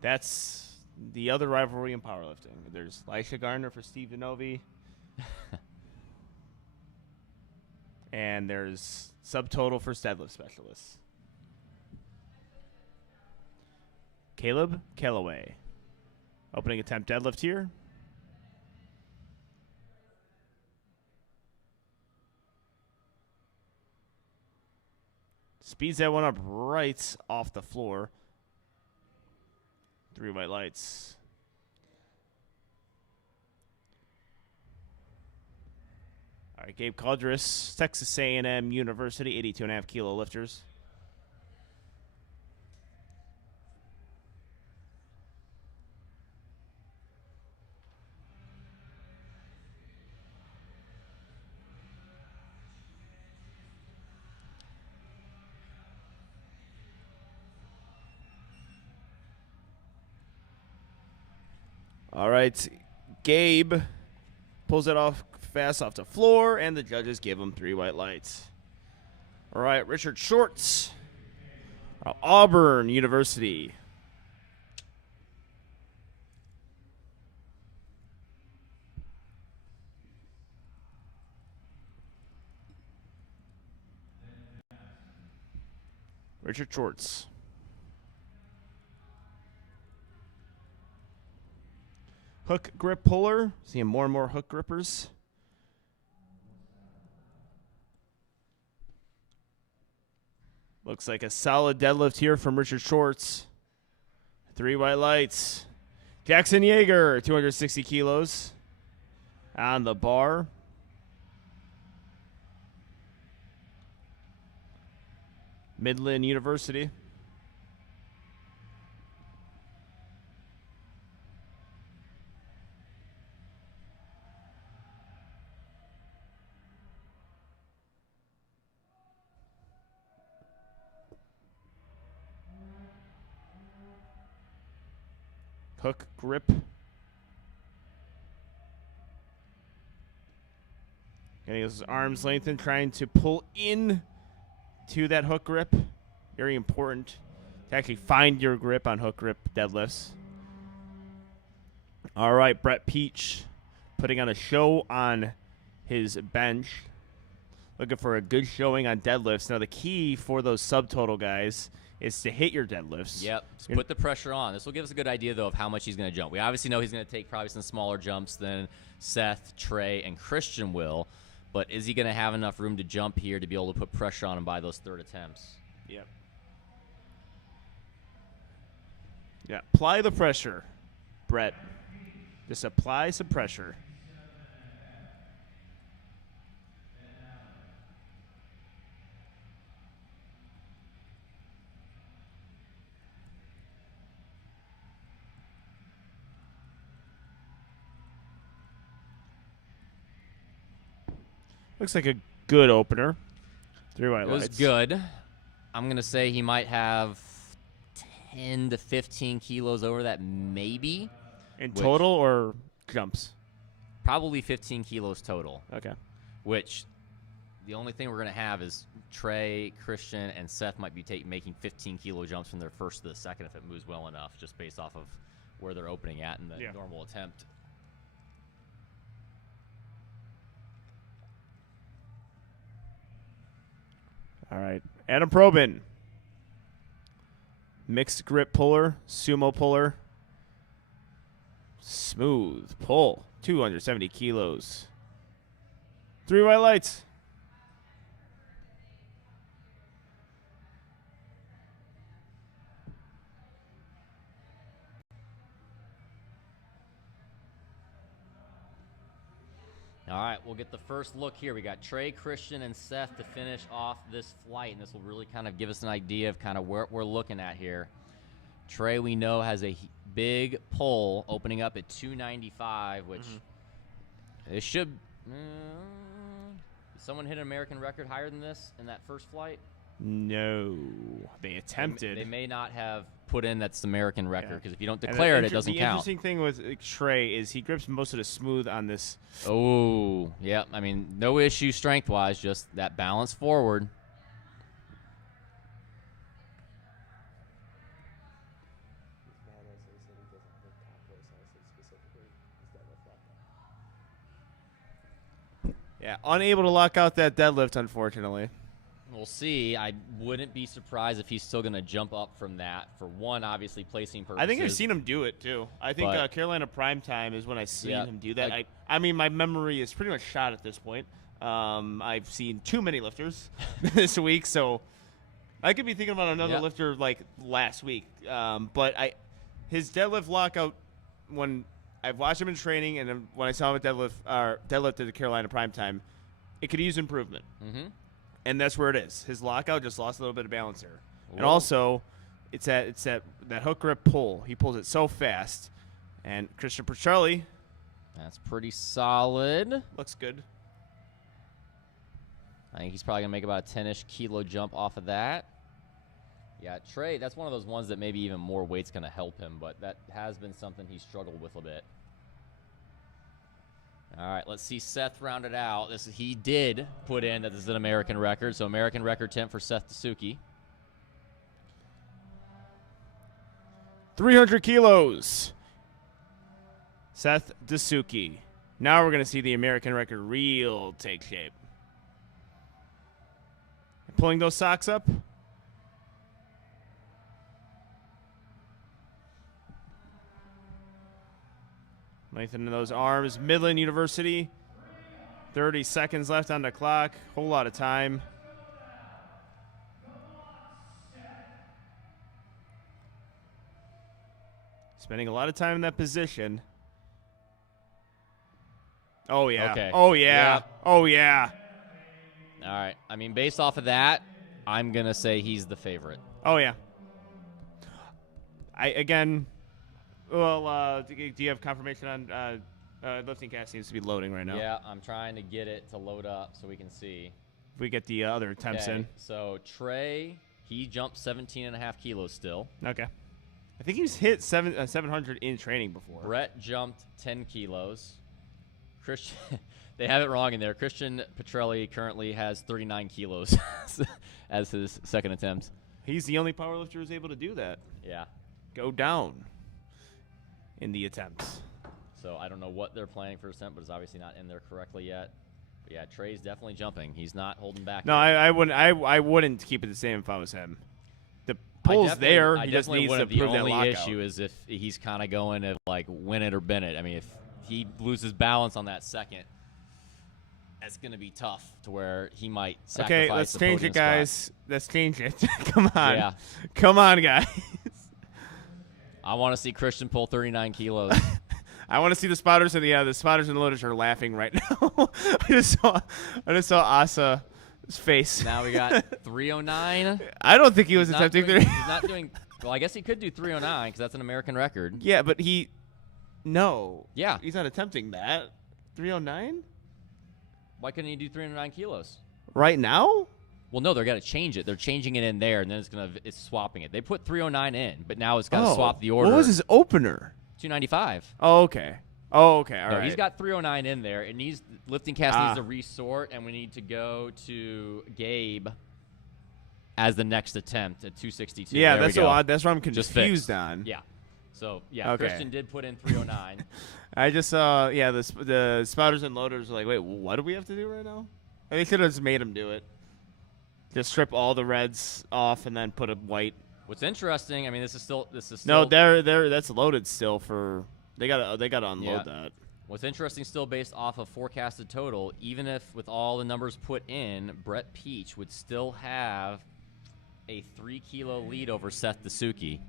That's the other rivalry in powerlifting. There's Lisha Gardner for Steve Denovi. And there's subtotal for deadlift specialists. Caleb Calloway. Opening attempt deadlift here. Speeds that one up right off the floor. 3 white lights. All right, Gabe Caldress, Texas A&M University, 82.5 kilo lifters. All right, Gabe pulls it off fast off the floor, and the judges give him 3 white lights. All right, Richard Shorts, Auburn University. Richard Shorts. Hook grip puller. Seeing more and more hook grippers. Looks like a solid deadlift here from Richard Shorts. 3 white lights. Jackson Jaeger, 260 kilos on the bar. Midland University. Hook grip. Getting his arms lengthened, trying to pull in to that hook grip. Very important to actually find your grip on hook grip deadlifts. All right, Brett Peach putting on a show on his bench. Looking for a good showing on deadlifts. Now, the key for those subtotal guys is to hit your deadlifts. Yep. Just put the pressure on. This will give us a good idea, though, of how much he's going to jump. We obviously know he's going to take probably some smaller jumps than Seth, Trey, and Christian will. But is he going to have enough room to jump here to be able to put pressure on him by those third attempts? Yep. Yeah. Apply the pressure, Brett. Just apply some pressure. Looks like a good opener. 3 white lights. It was good. I'm going to say he might have 10 to 15 kilos over that, maybe. In total or jumps? Probably 15 kilos total. Okay. Which the only thing we're going to have is Trey, Christian, and Seth might be making 15-kilo jumps from their first to the second if it moves well enough, just based off of where they're opening at in the normal attempt. All right. Adam Probin. Mixed grip puller, sumo puller. Smooth pull. 270 kilos. 3 white lights. All right, we'll get the first look here. We got Trey, Christian, and Seth to finish off this flight, and this will really kind of give us an idea of kind of where we're looking at here. Trey, we know, has a big pull opening up at 295, which it should. Did someone hit an American record higher than this in that first flight? No, they attempted. They may not have put in that's the American record because if you don't declare it doesn't count. count. The interesting thing with Trey is he grips most of the smooth on this. Oh, yeah. I mean, no issue strength-wise, just that balance forward. Yeah, unable to lock out that deadlift, unfortunately. We'll see. I wouldn't be surprised if he's still going to jump up from that. For one, obviously, placing purposes. I think I've seen him do it, too. I think Carolina Primetime is when I've seen him do that. I mean, my memory is pretty much shot at this point. I've seen too many lifters this week, so I could be thinking about another lifter like last week. But his deadlift lockout, when I've watched him in training and then when I saw him at deadlift at the Carolina Primetime, it could use improvement. Mm-hmm. And that's where it is. His lockout just lost a little bit of balance here. Whoa. And also, it's that hook grip pull. He pulls it so fast. And Christian Petrelli. That's pretty solid. Looks good. I think he's probably going to make about a 10-ish kilo jump off of that. Yeah, Trey, that's one of those ones that maybe even more weight's going to help him, but that has been something he's struggled with a bit. All right, let's see Seth round it out. He did put in that this is an American record, so American record 10 for Seth Suzuki. 300 kilos. Seth Suzuki. Now we're going to see the American record real take shape. Pulling those socks up. Lengthening those arms. Midland University. 30 seconds left on the clock. Whole lot of time. Spending a lot of time in that position. Oh, yeah. Okay. Oh, yeah. Oh, yeah. All right. I mean, based off of that, I'm going to say he's the favorite. Oh, yeah. Do you have confirmation on lifting cast seems to be loading right now? Yeah, I'm trying to get it to load up so we can see. If we get the other attempts in. So Trey, he jumped 17.5 kilos still. Okay. I think he's hit 700 in training before. Brett jumped 10 kilos. Christian, they have it wrong in there. Christian Petrelli currently has 39 kilos as his second attempt. He's the only powerlifter who's able to do that. Yeah. Go down in the attempts. So I don't know what they're planning for attempt, but it's obviously not in there correctly yet. But yeah, Trey's definitely jumping. He's not holding back. No, I wouldn't keep it the same if I was him. The pull's there. He just needs to prove that lockout. The only issue is if he's kind of going to like win it or bin it. I mean, if he loses balance on that second, that's going to be tough to where he might sacrifice. Okay, let's the change it, podium guys. spot. Let's change it. Come on. Yeah. Come on, guys. I want to see Christian pull 39 kilos. I want to see the spotters and the spotters and loaders are laughing right now. I just saw Asa's face. Now we got 309. I don't think he was attempting. He's not doing. Well, I guess he could do 309 because that's an American record. Yeah, but no. Yeah. He's not attempting that. 309? Why couldn't he do 309 kilos? Right now? Well, no, they're going to change it. They're changing it in there, and then it's swapping it. They put 309 in, but now it's got to swap the order. What was his opener? 295. Oh, okay. All right. He's got 309 in there. It needs lifting cast needs to resort, and we need to go to Gabe as the next attempt at 262. Yeah, there that's so odd. That's what I'm confused on. Yeah. So, yeah, okay. Christian did put in 309. I just saw, the spotters and loaders are like, wait, what do we have to do right now? They should have just made him do it. Just strip all the reds off and then put a white. What's interesting, I mean, this is still. No, that's loaded still for. They gotta unload that. What's interesting still based off of forecasted total, even if with all the numbers put in, Brett Peach would still have a 3 kilo lead over Seth Suzuki.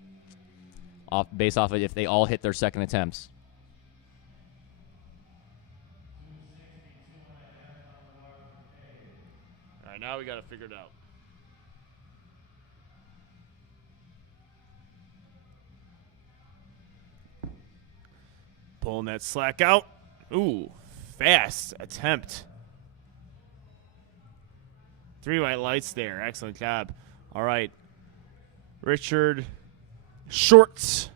Based off of if they all hit their second attempts. All right, now we got to figure it out. pulling that slack out. Ooh, fast attempt. 3 white lights there. Excellent job. All right. Richard Shorts.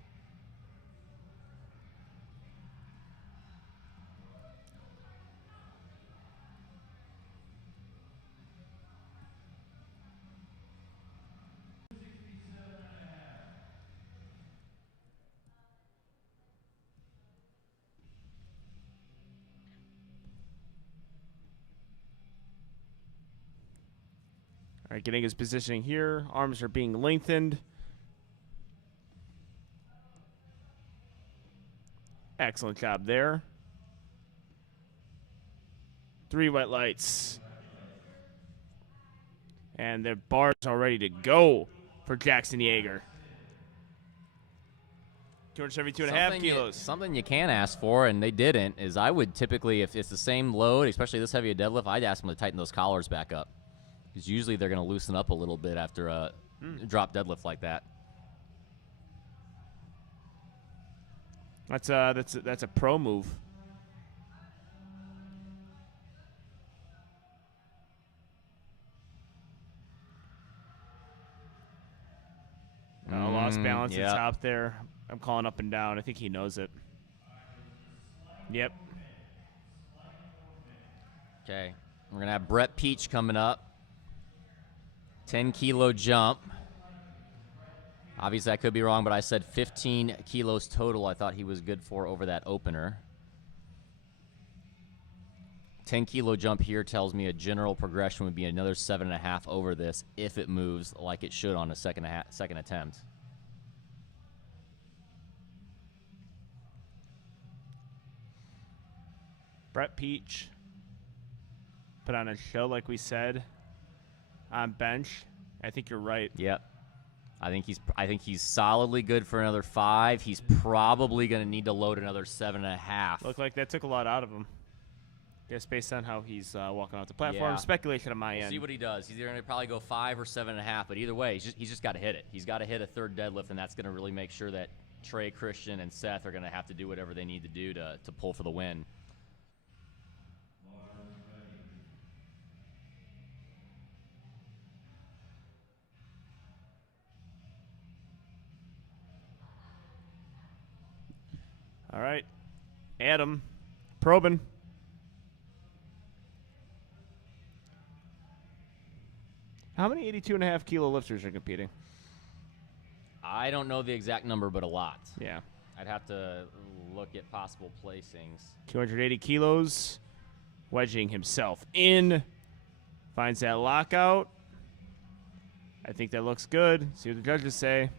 All right, getting his positioning here. Arms are being lengthened. Excellent job there. 3 white lights. And the bars are ready to go for Jackson Jaeger. 272.5 kilos. Something you can ask for, and they didn't, is I would typically, if it's the same load, especially this heavy a deadlift, I'd ask them to tighten those collars back up. Because usually they're going to loosen up a little bit after a drop deadlift like that. That's a pro move. Lost balance at top there. I'm calling up and down. I think he knows it. Yep. Okay. We're going to have Brett Peach coming up. 10-kilo jump. Obviously, I could be wrong, but I said 15 kilos total I thought he was good for over that opener. 10-kilo jump here tells me a general progression would be another 7.5 over this if it moves like it should on a second attempt. Brett Peach put on a show, like we said, on bench. I think you're right. Yep. I think he's solidly good for another 5. He's probably going to need to load another 7.5. Looked like that took a lot out of him. Guess based on how he's walking off the platform. Yeah. Speculation on my end. See what he does. He's either going to probably go 5 or 7.5, but either way, he's just got to hit it. He's got to hit a third deadlift, and that's going to really make sure that Trey, Christian, and Seth are going to have to do whatever they need to do to pull for the win. All right. Adam probing. How many 82.5 kilo lifters are competing? I don't know the exact number, but a lot. Yeah. I'd have to look at possible placings. 280 kilos. Wedging himself in. Finds that lockout. I think that looks good. See what the judges say.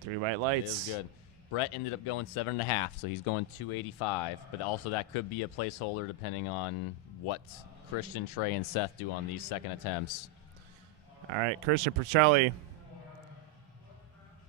3 white lights. It is good. Brett ended up going 7.5, so he's going 285. But also that could be a placeholder depending on what Christian, Trey, and Seth do on these second attempts. All right, Christian Petrelli,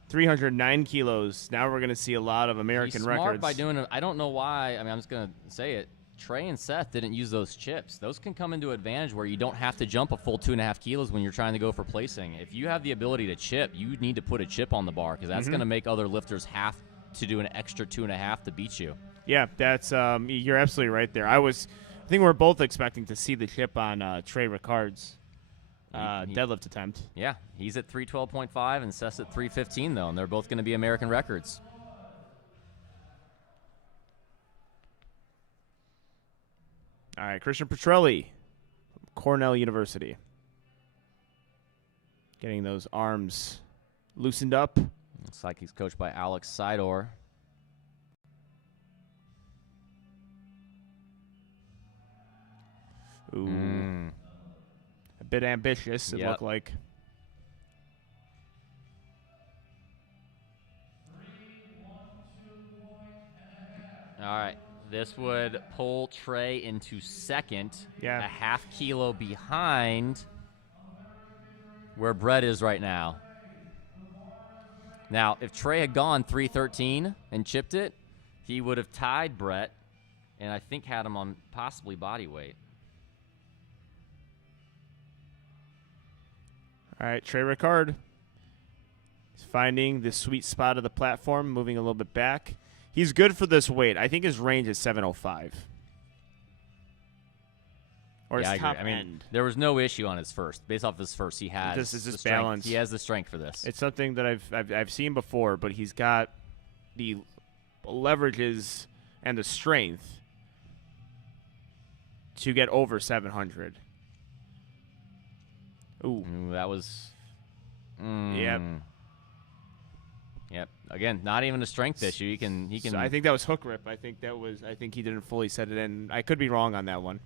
309 kilos. Now we're going to see a lot of American He's smart records. by doing it. I don't know why. I mean, I'm just going to say it. Trey and Seth didn't use those chips. Those can come into advantage where you don't have to jump a full 2.5 kilos when you're trying to go for placing. If you have the ability to chip, you need to put a chip on the bar because that's going to make other lifters have to do an extra 2.5 to beat you. Yeah, that's you're absolutely right there. I think we're both expecting to see the chip on Trey Ricard's deadlift attempt. Yeah, he's at 312.5 and Seth's at 315 though, and they're both going to be American records. All right, Christian Petrelli from Cornell University. Getting those arms loosened up. Looks like he's coached by Alex Sidor. Ooh. A bit ambitious, it looked like. All right. This would pull Trey into second, Yeah. a half kilo behind where Brett is right now. Now, if Trey had gone 313 and chipped it, he would have tied Brett and I think had him on possibly body weight. All right, Trey Ricard is finding the sweet spot of the platform, moving a little bit back. He's good for this weight. I think his range is 705. Or Yeah, I his agree. top I mean, end. there was no issue on his first. Based off his first, he has This is the just strength. balance. He has the strength for this. It's something that I've seen before, but he's got the leverages and the strength to get over 700. Ooh. Ooh, that was. Yep. Yep. Again, not even a strength issue. He can. So I think that was hook rip. I think he didn't fully set it in. I could be wrong on that one.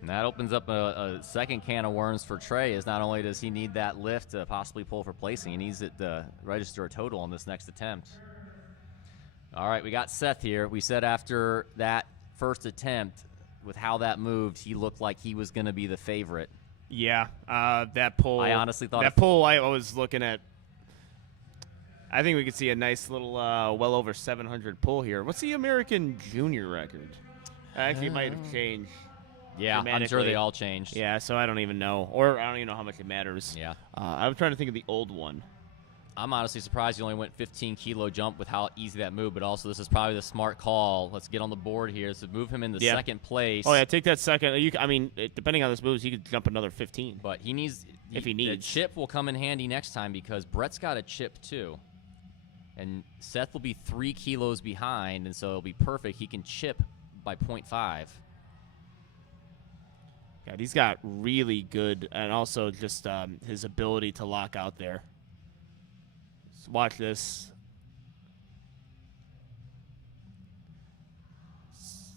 And that opens up a second can of worms for Trey. Is not only does he need that lift to possibly pull for placing, he needs it to register a total on this next attempt. All right, we got Seth here. We said after that first attempt, with how that moved, he looked like he was going to be the favorite. Yeah, that pull. I honestly thought that pull. I was looking at. I think we could see a nice little, well over 700 pull here. What's the American Junior record? Actually, it might have changed. Yeah, I'm sure they all changed. Yeah, so I don't even know, or I don't even know how much it matters. Yeah. I'm trying to think of the old one. I'm honestly surprised he only went 15-kilo jump with how easy that moved, but also this is probably the smart call. Let's get on the board here. So move him into second place. Oh, yeah, take that second. Depending on this moves, he could jump another 15. But he needs – if he needs. The chip will come in handy next time because Brett's got a chip too. And Seth will be 3 kilos behind, and so it'll be perfect. He can chip by 0.5. God, he's got really good – and also just his ability to lock out there. Watch this.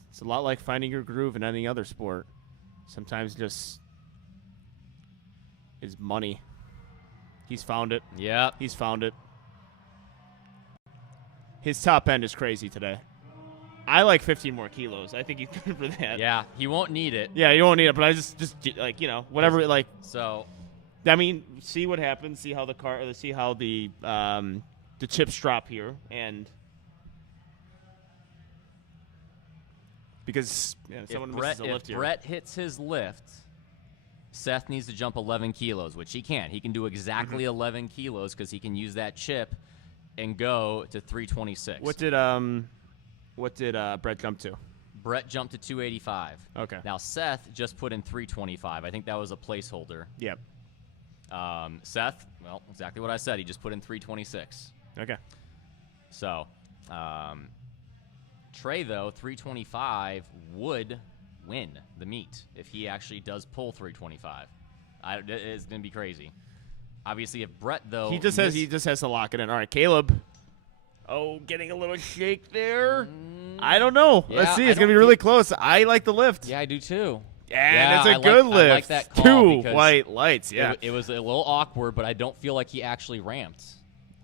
It's a lot like finding your groove in any other sport. Sometimes just is money. He's found it. Yep. He's found it. His top end is crazy today. I like 15 more kilos. I think he's good for that. Yeah, he won't need it. Yeah, you won't need it, but I just like, whatever, like. So. I mean, see what happens. See how the chips drop here, and because someone misses a lift here. If Brett hits his lift, Seth needs to jump 11 kilos, which he can. He can do exactly 11 kilos because he can use that chip and go to 326. What did Brett jump to? Brett jumped to 285. Okay. Now Seth just put in 325. I think that was a placeholder. Yep. Seth, well, exactly what I said. He just put in 326. Okay. So, Trey, though, 325 would win the meet if he actually does pull 325. It's going to be crazy. Obviously, if Brett, though... He just has to lock it in. All right, Caleb. Oh, getting a little shake there. I don't know. Yeah, Let's see. It's going to be really close. I like the lift. Yeah, I do, too. And it's a good lift. I like that call. 2 white lights, yeah. It was a little awkward, but I don't feel like he actually ramped.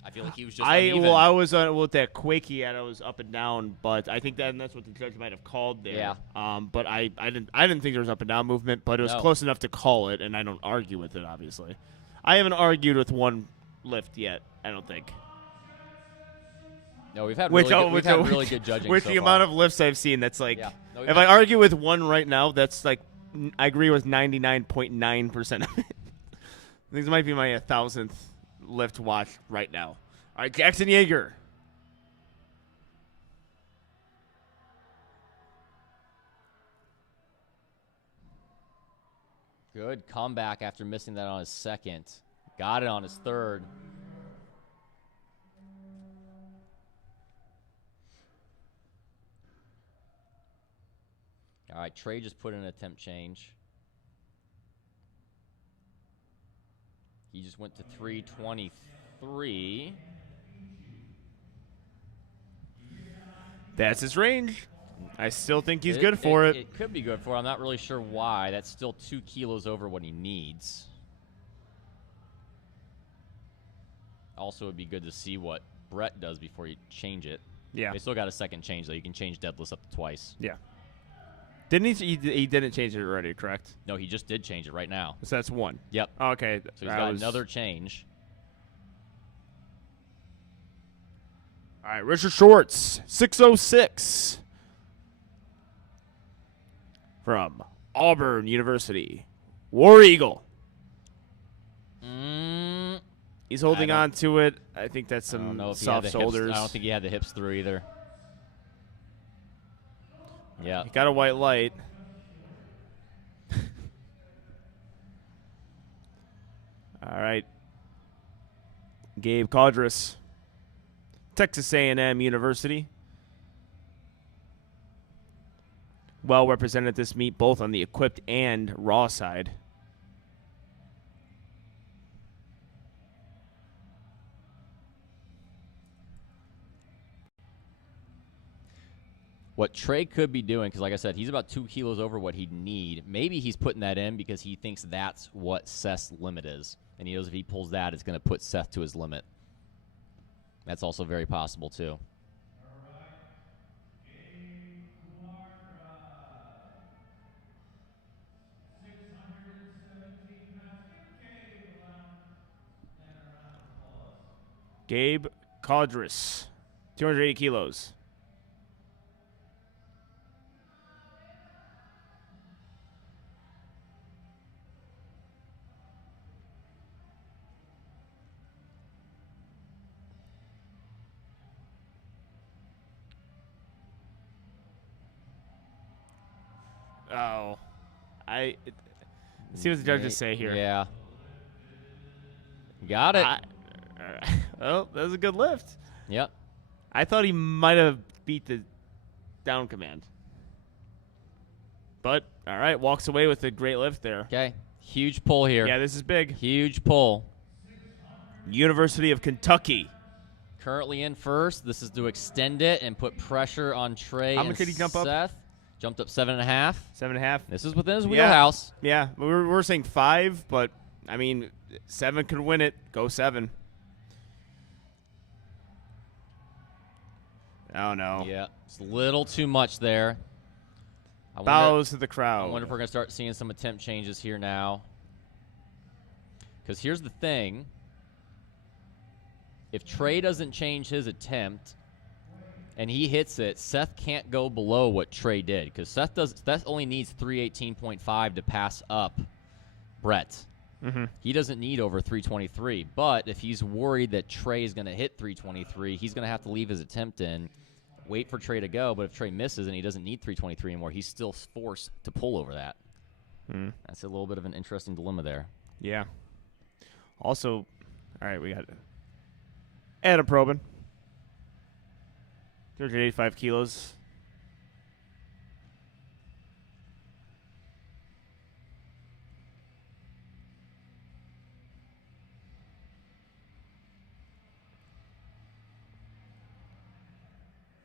I feel like he was just uneven. Well, I was with that quake he had. I was up and down, but I think that's what the judge might have called there. Yeah. But I didn't think there was up and down movement, but it was close enough to call it, and I don't argue with it. Obviously, I haven't argued with one lift yet. I don't think. No, we've had really good judging. With so the far. amount of lifts I've seen, that's like, Yeah. No, if I argue with one right now, that's like, I agree with 99.9% of it. I think this might be my 1,000th lift watch right now. All right, Jackson Jaeger. Good comeback after missing that on his second. Got it on his third. All right, Trey just put in an attempt change. He just went to 323. That's his range. I still think he's good for it. It could be good for him. I'm not really sure why. That's still 2 kilos over what he needs. Also, it'd be good to see what Brett does before you change it. Yeah. They still got a second change, though. You can change deadlifts up to twice. Yeah. Didn't he didn't change it already, correct? No, he just did change it right now. So that's one. Yep. Okay. So he's got another change. All right, Richard Shorts, 606 from Auburn University. War Eagle. He's holding on to it. I think that's I don't some know if he had soft the hips. shoulders. I don't think he had the hips through either. Yeah. He got a white light. All right. Gabe Codris, Texas A&M University. Well represented at this meet, both on the equipped and raw side. What Trey could be doing, because like I said, he's about 2 kilos over what he'd need. Maybe he's putting that in because he thinks that's what Seth's limit is. And he knows if he pulls that, it's going to put Seth to his limit. That's also very possible, too. Gabe Codris, 280 kilos. Oh, let's see what the judges say here. Yeah. Got it. Oh, that was a good lift. Yep. I thought he might have beat the down command. But, all right, walks away with a great lift there. Okay. Huge pull here. Yeah, this is big. Huge pull. University of Kentucky. Currently in first. This is to extend it and put pressure on Trey. How and much did he jump up? Seth. Jumped up 7.5. 7.5. This is within his wheelhouse. Yeah, we're saying 5, but, I mean, 7 could win it. Go 7. Oh, no. Yeah, it's a little too much there. Bows to the crowd. I wonder if we're going to start seeing some attempt changes here now. Because here's the thing. If Trey doesn't change his attempt and he hits it, Seth can't go below what Trey did. Because Seth only needs 318.5 to pass up Brett. Mm-hmm. He doesn't need over 323. But if he's worried that Trey is going to hit 323, he's going to have to leave his attempt in, wait for Trey to go. But if Trey misses and he doesn't need 323 anymore, he's still forced to pull over that. That's a little bit of an interesting dilemma there. Yeah. Also, all right, we got Adam Probin. 285 kilos.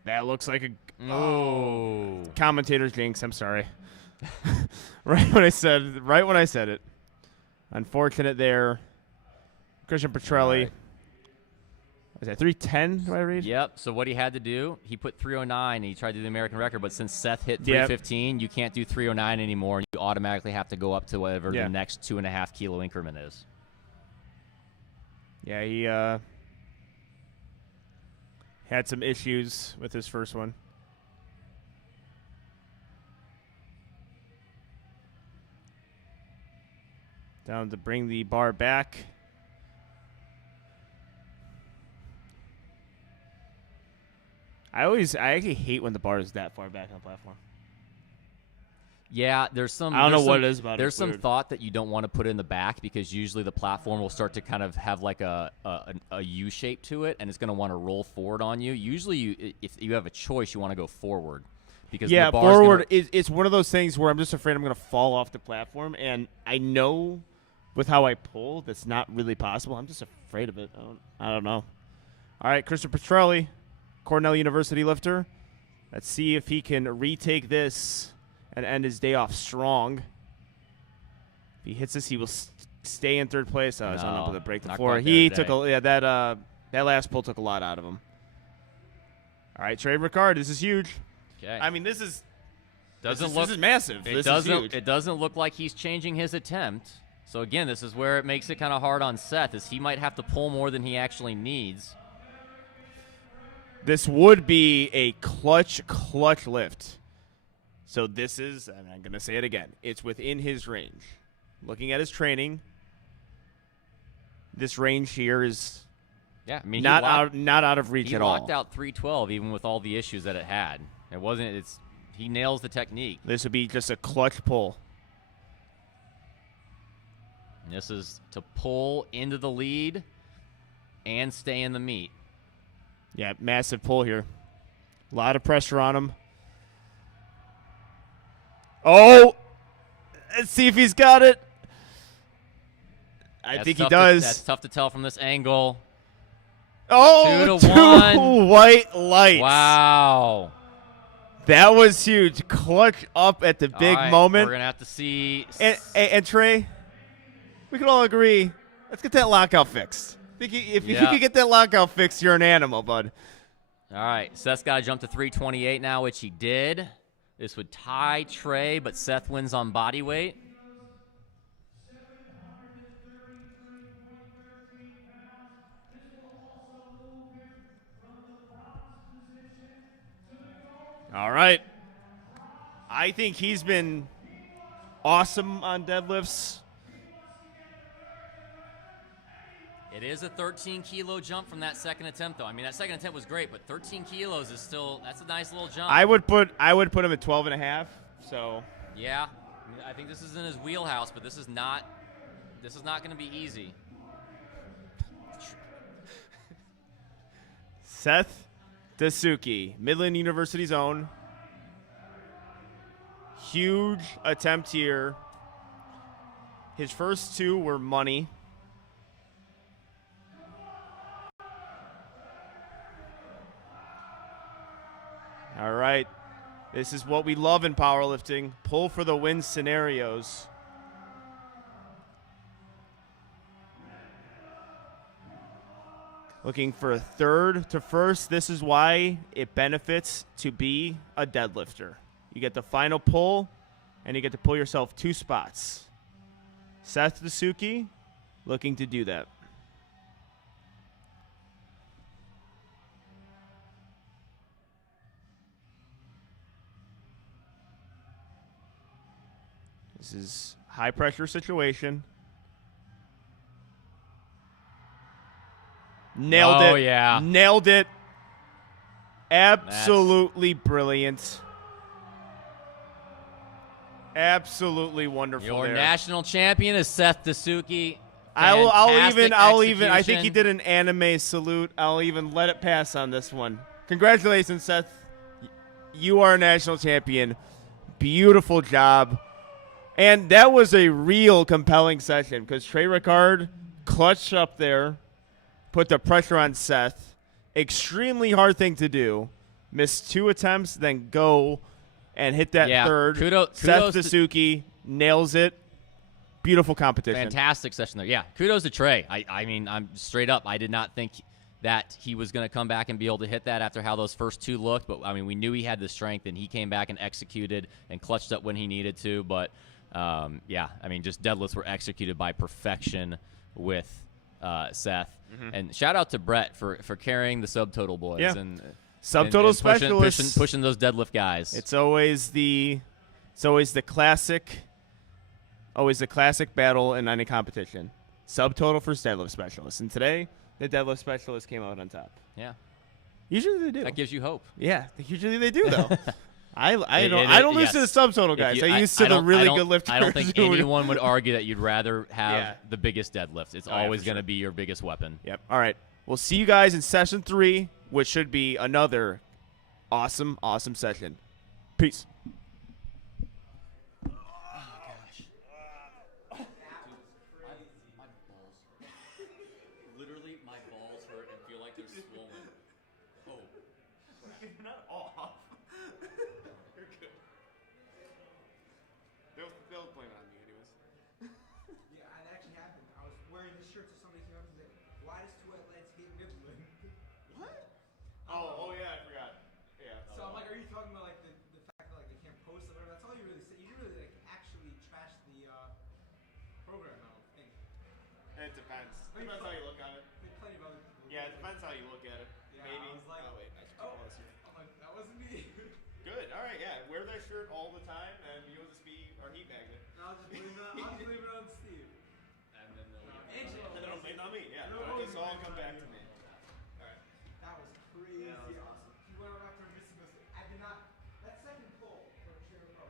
That looks like a commentator's jinx. I'm sorry. right when I said it. Unfortunate there. Christian Petrelli. Right. Was that 310? Do I read? Yep. So what he had to do, he put 309 and he tried to do the American record, but since Seth hit 315, you can't do 309 anymore, and you automatically have to go up to whatever the next 2.5 kilo increment is. Yeah, he had some issues with his first one. Down to bring the bar back. I actually hate when the bar is that far back on the platform. Yeah, there's some. I don't know what it is about it. There's It's some weird. thought that you don't want to put in the back because usually the platform will start to kind of have like a U shape to it, and it's going to want to roll forward on you. Usually, if you have a choice, you want to go forward because the bar's forward. It's one of those things where I'm just afraid I'm going to fall off the platform, and I know with how I pull that's not really possible. I'm just afraid of it. I don't know. All right, Christian Petrelli, Cornell University lifter. Let's see if he can retake this and end his day off strong. If he hits this, he will stay in third place. I was on up with a break the not floor. quite there He today. took that last pull took a lot out of him. All right, Trey Ricard, this is huge. Okay. I mean, this is Doesn't look. this is massive. It This doesn't. is huge. It doesn't look like he's changing his attempt. So again, this is where it makes it kind of hard on Seth, is he might have to pull more than he actually needs. This would be a clutch lift. So this is, and I'm going to say it again, it's within his range. Looking at his training, this range here is Yeah, I mean, not out of reach he at all. locked out 312 even with all the issues that it had. It wasn't. He nails the technique. This would be just a clutch pull. And this is to pull into the lead and stay in the meet. Yeah, massive pull here. A lot of pressure on him. Oh! Let's see if he's got it. I think he does. That's tough to tell from this angle. Oh, 2-1. White lights. Wow. That was huge. Clutch up at the big All right, moment. We're going to have to see. And Trey, we can all agree, let's get that lockout fixed. If you could get that lockout fixed, you're an animal, bud. All right, Seth's got to jump to 328 now, which he did. This would tie Trey, but Seth wins on body weight. All right. I think he's been awesome on deadlifts. It is a 13-kilo jump from that second attempt, though. I mean, that second attempt was great, but 13 kilos is still—that's a nice little jump. I would put him at 12 and a half. So yeah, I think this is in his wheelhouse, but this is not going to be easy. Seth Suzuki, Midland University's own. Huge attempt here. His first two were money. All right. This is what we love in powerlifting. Pull for the win scenarios. Looking for a third to first. This is why it benefits to be a deadlifter. You get the final pull, and you get to pull yourself 2 spots. Seth Suzuki looking to do that. This is high pressure situation. Nailed it. Oh, yeah. Nailed it. Absolutely brilliant. Absolutely wonderful. Your there. national champion is Seth Suzuki. I'll even I think he execution. did an anime salute. I'll even let it pass on this one. Congratulations, Seth. You are a national champion. Beautiful job. And that was a real compelling session because Trey Ricard clutched up there, put the pressure on Seth. Extremely hard thing to do. Missed 2 attempts, then go and hit that third. Kudos Seth to Suzuki nails it. Beautiful competition. Fantastic session there. Yeah, kudos to Trey. I mean, I'm straight up. I did not think that he was going to come back and be able to hit that after how those first 2 looked. But, I mean, we knew he had the strength, and he came back and executed and clutched up when he needed to. But, yeah, I mean, just deadlifts were executed by perfection with Seth. Mm-hmm. And shout out to Brett for carrying the subtotal boys. Yeah. And subtotal and specialists. pushing those deadlift guys. It's always the classic battle in any competition. Subtotal for deadlift specialists. And today, the deadlift specialist came out on top. Yeah. Usually they do. That gives you hope. Yeah, usually they do though. I don't lose to the subtotal guys. I used to the really good lifters. I don't think anyone would argue that you'd rather have Yeah. the biggest deadlift. It's always going to be your biggest weapon. Yep. All right. We'll see you guys in session 3, which should be another awesome session. Peace. Literally, my balls hurt and feel like they're swollen. Oh. You're not off. You're good. They'll blame it on me anyways. Yeah, it actually happened. I was wearing this shirt, so somebody came up and said, "Why does two athletes hate Midland?" What? Oh yeah, I forgot. Yeah. So I'm like, "Are you talking about like the fact that like they can't post or whatever?" That's all you really say. You didn't really like actually trash the program. I don't think. It depends. Depends how you look at it. There's plenty of other people. Yeah, it depends how you look at it. Yeah, Maybe. I was like, oh wait, I should oh, call this here. I'm like, that wasn't me. Good. All right. Yeah. Wear that shirt all the time, and you'll just be our heat magnet. I'll just leave it on Steve. And then Angelo. And then I'll blame it on tell me. Yeah, it's all come back to me. All right. That was crazy. Yeah, that was awesome. He went up after missing us. I did not. That second pull for a chair was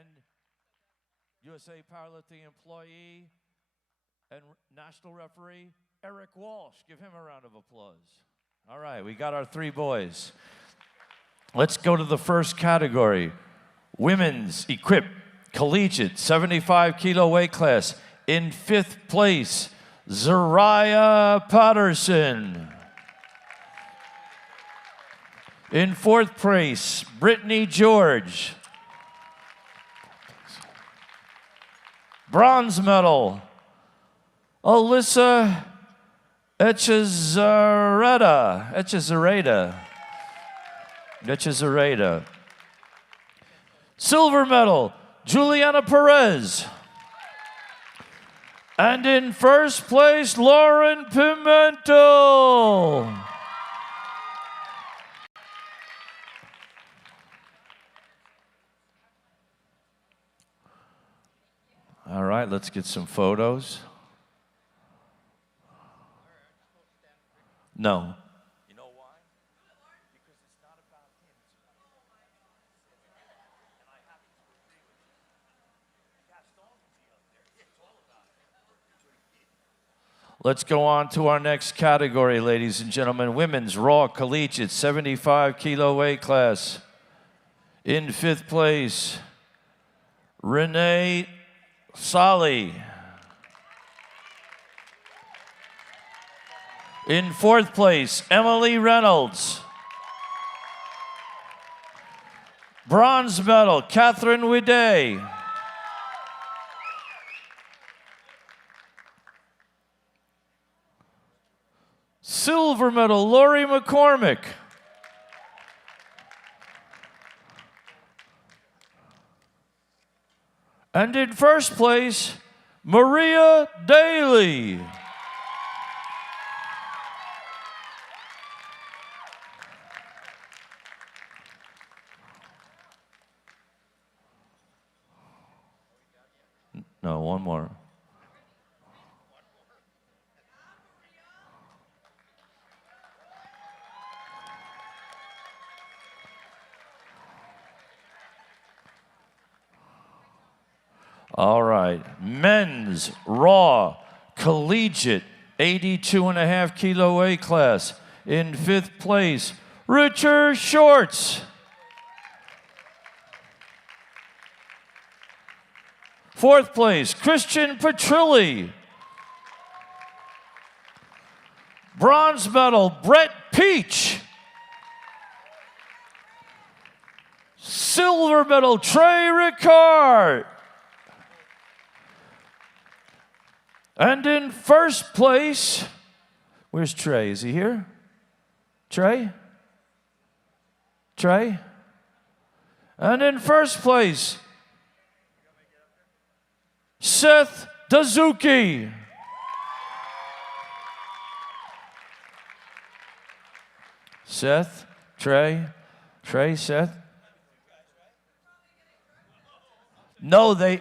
and USA Powerlifting employee and national referee, Eric Walsh. Give him a round of applause. All right, we got our 3 boys. Let's go to the first category. Women's equipped collegiate 75 kilo weight class. In 5th place, Zariah Patterson. In 4th place, Brittany George. Bronze medal, Alyssa Echezareda. Silver medal, Juliana Perez. And in 1st place, Lauren Pimentel. All right, let's get some photos. No. You know why? Because it's not about him. And I happen to agree with you. Gaston can be up there. It's all about him. Let's go on to our next category, ladies and gentlemen. Women's Raw Collegiate 75 kilo weight class. In 5th place, Renee Solly. In 4th place, Emily Reynolds. Bronze medal, Catherine Widay. Silver medal, Lori McCormick. And in 1st place, Maria Daly. No, one more. All right, men's raw collegiate 82.5 kilo weight class. In 5th place, Richard Shorts. 4th place, Christian Petrelli. Bronze medal, Brett Peach. Silver medal, Trey Ricard. And in 1st place, where's Trey? Is he here? Trey? Trey? And in 1st place, Seth Suzuki. Seth, Trey, Seth. No, they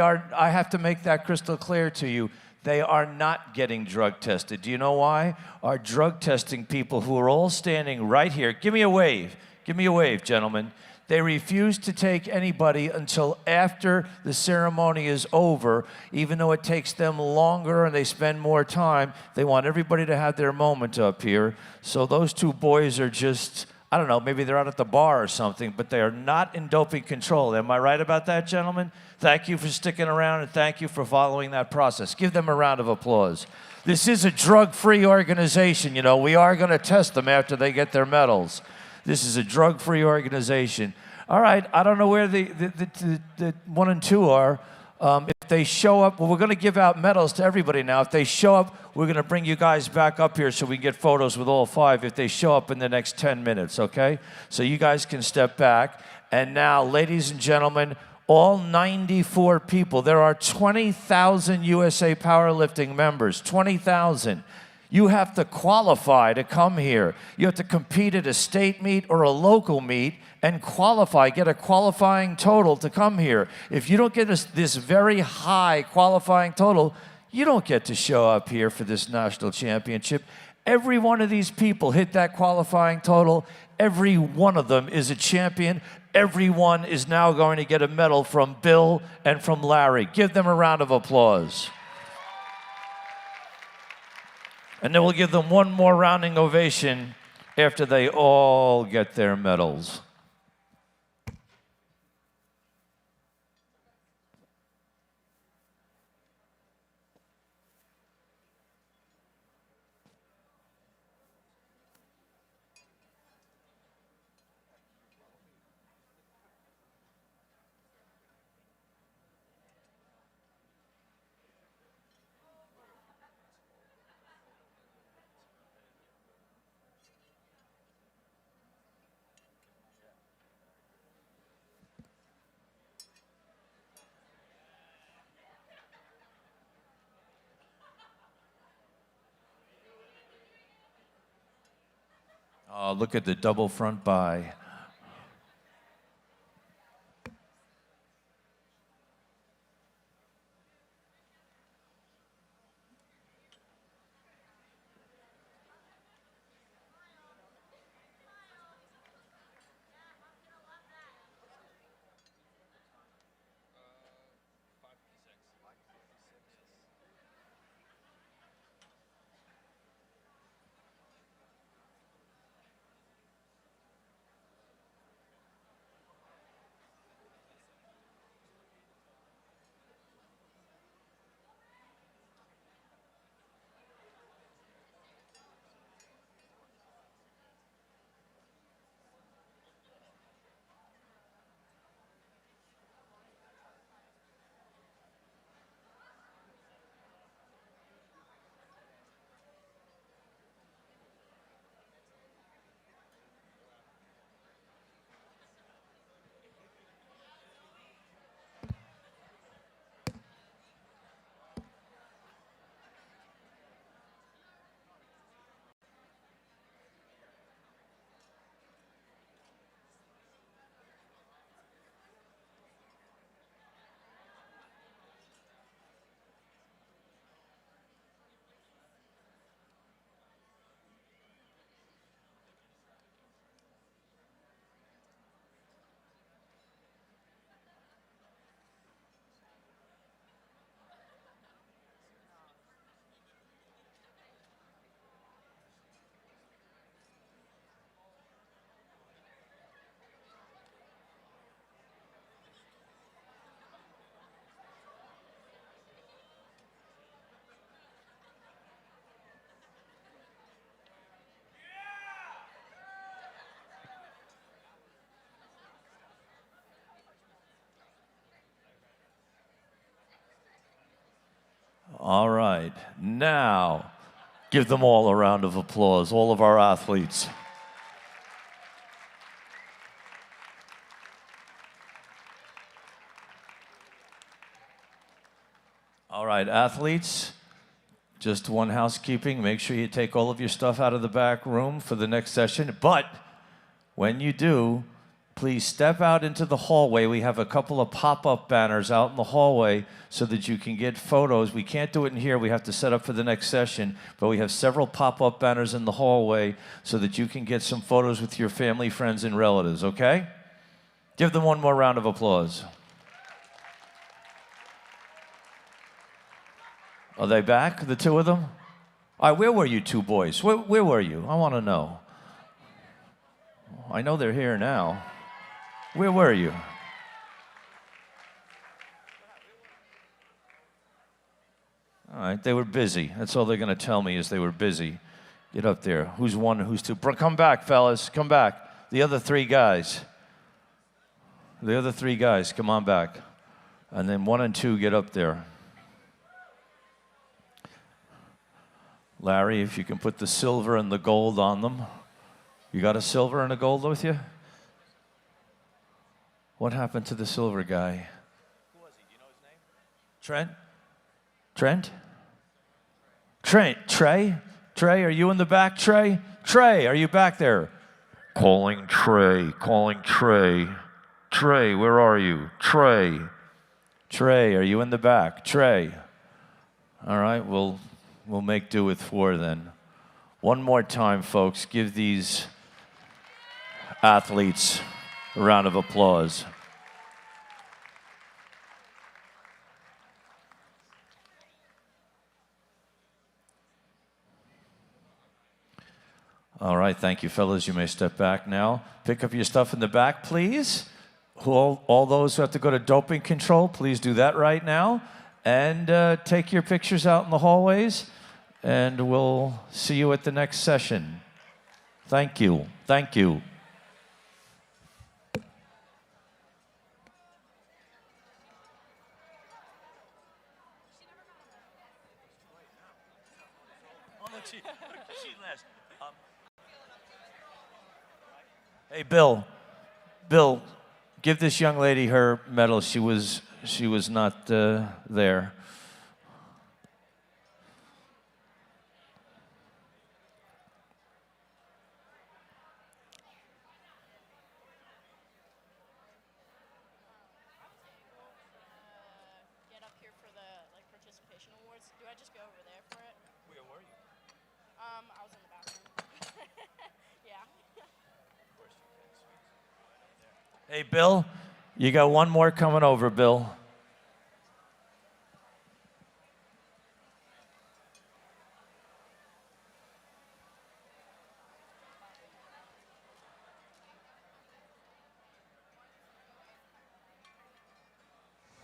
are. I have to make that crystal clear to you. They are not getting drug tested. Do you know why? Our drug testing people who are all standing right here. Give me a wave. Give me a wave, gentlemen. They refuse to take anybody until after the ceremony is over, even though it takes them longer and they spend more time. They want everybody to have their moment up here. So those 2 boys are just, I don't know, maybe they're out at the bar or something, but they are not in doping control. Am I right about that, gentlemen? Thank you for sticking around and thank you for following that process. Give them a round of applause. This is a drug-free organization, you know. We are going to test them after they get their medals. This is a drug-free organization. All right, I don't know where the 1 and 2 are. If they show up, well, we're going to give out medals to everybody now. If they show up, we're going to bring you guys back up here so we can get photos with all 5 if they show up in the next 10 minutes, okay? So you guys can step back. And now, ladies and gentlemen, all 94 people, there are 20,000 USA Powerlifting members, 20,000. You have to qualify to come here. You have to compete at a state meet or a local meet and qualify, get a qualifying total to come here. If you don't get this very high qualifying total, you don't get to show up here for this national championship. Every one of these people hit that qualifying total. Every one of them is a champion. Everyone is now going to get a medal from Bill and from Larry. Give them a round of applause. And then we'll give them one more rounding ovation after they all get their medals. Oh, look at the double front by. All right, now give them all a round of applause, all of our athletes. All right, athletes, just one housekeeping. Make sure you take all of your stuff out of the back room for the next session. But when you do, please step out into the hallway. We have a couple of pop-up banners out in the hallway so that you can get photos. We can't do it in here. We have to set up for the next session. But we have several pop-up banners in the hallway so that you can get some photos with your family, friends, and relatives, okay? Give them one more round of applause. Are they back, the two of them? All right, where were you two boys? Where were you? I want to know. I know they're here now. Where were you? All right, they were busy. That's all they're going to tell me is they were busy. Get up there. Who's one, who's two? Come back, fellas. Come back. The other three guys. The other three guys, come on back. And then 1 and 2 get up there. Larry, if you can put the silver and the gold on them. You got a silver and a gold with you? What happened to the silver guy? Who was he? Do you know his name? Trent? Trent? Trey? Trey, are you in the back, Trey? Trey, are you back there? Calling Trey. Trey, where are you? Trey, are you in the back? Trey. All right, we'll make do with 4 then. One more time, folks. Give these athletes A round of applause. All right, thank you, fellas. You may step back now. Pick up your stuff in the back, please. All those who have to go to doping control, please do that right now. And take your pictures out in the hallways, and we'll see you at the next session. Thank you. Thank you. Hey, Bill. Bill, give this young lady her medal. She was not there. Get up here for the participation awards. Do I just go over there for it? Where were you? I was in the bathroom. Yeah. Hey, Bill, you got one more coming over, Bill.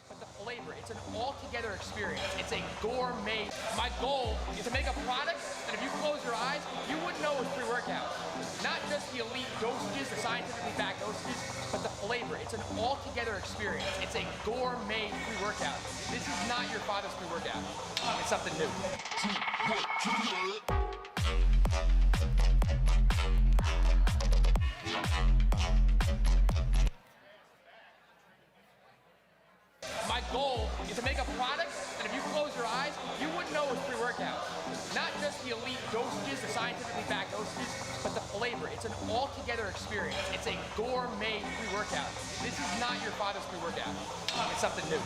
But the flavor, it's an all-together experience. It's a gourmet. My goal is to make a product that if you close your eyes, you wouldn't know it was pre-workout. Not just the elite dosages, the scientifically backed dosages, but the flavor. It's an all-together experience. It's a gourmet pre-workout. This is not your father's pre-workout. It's something new. My goal is to make a product that if you close your eyes, you wouldn't know it was pre-workout. Not just the elite dosages, the scientifically backed dosages, but the flavor. It's an all-together experience. It's a gourmet pre-workout. This is not your father's pre-workout. It's something new.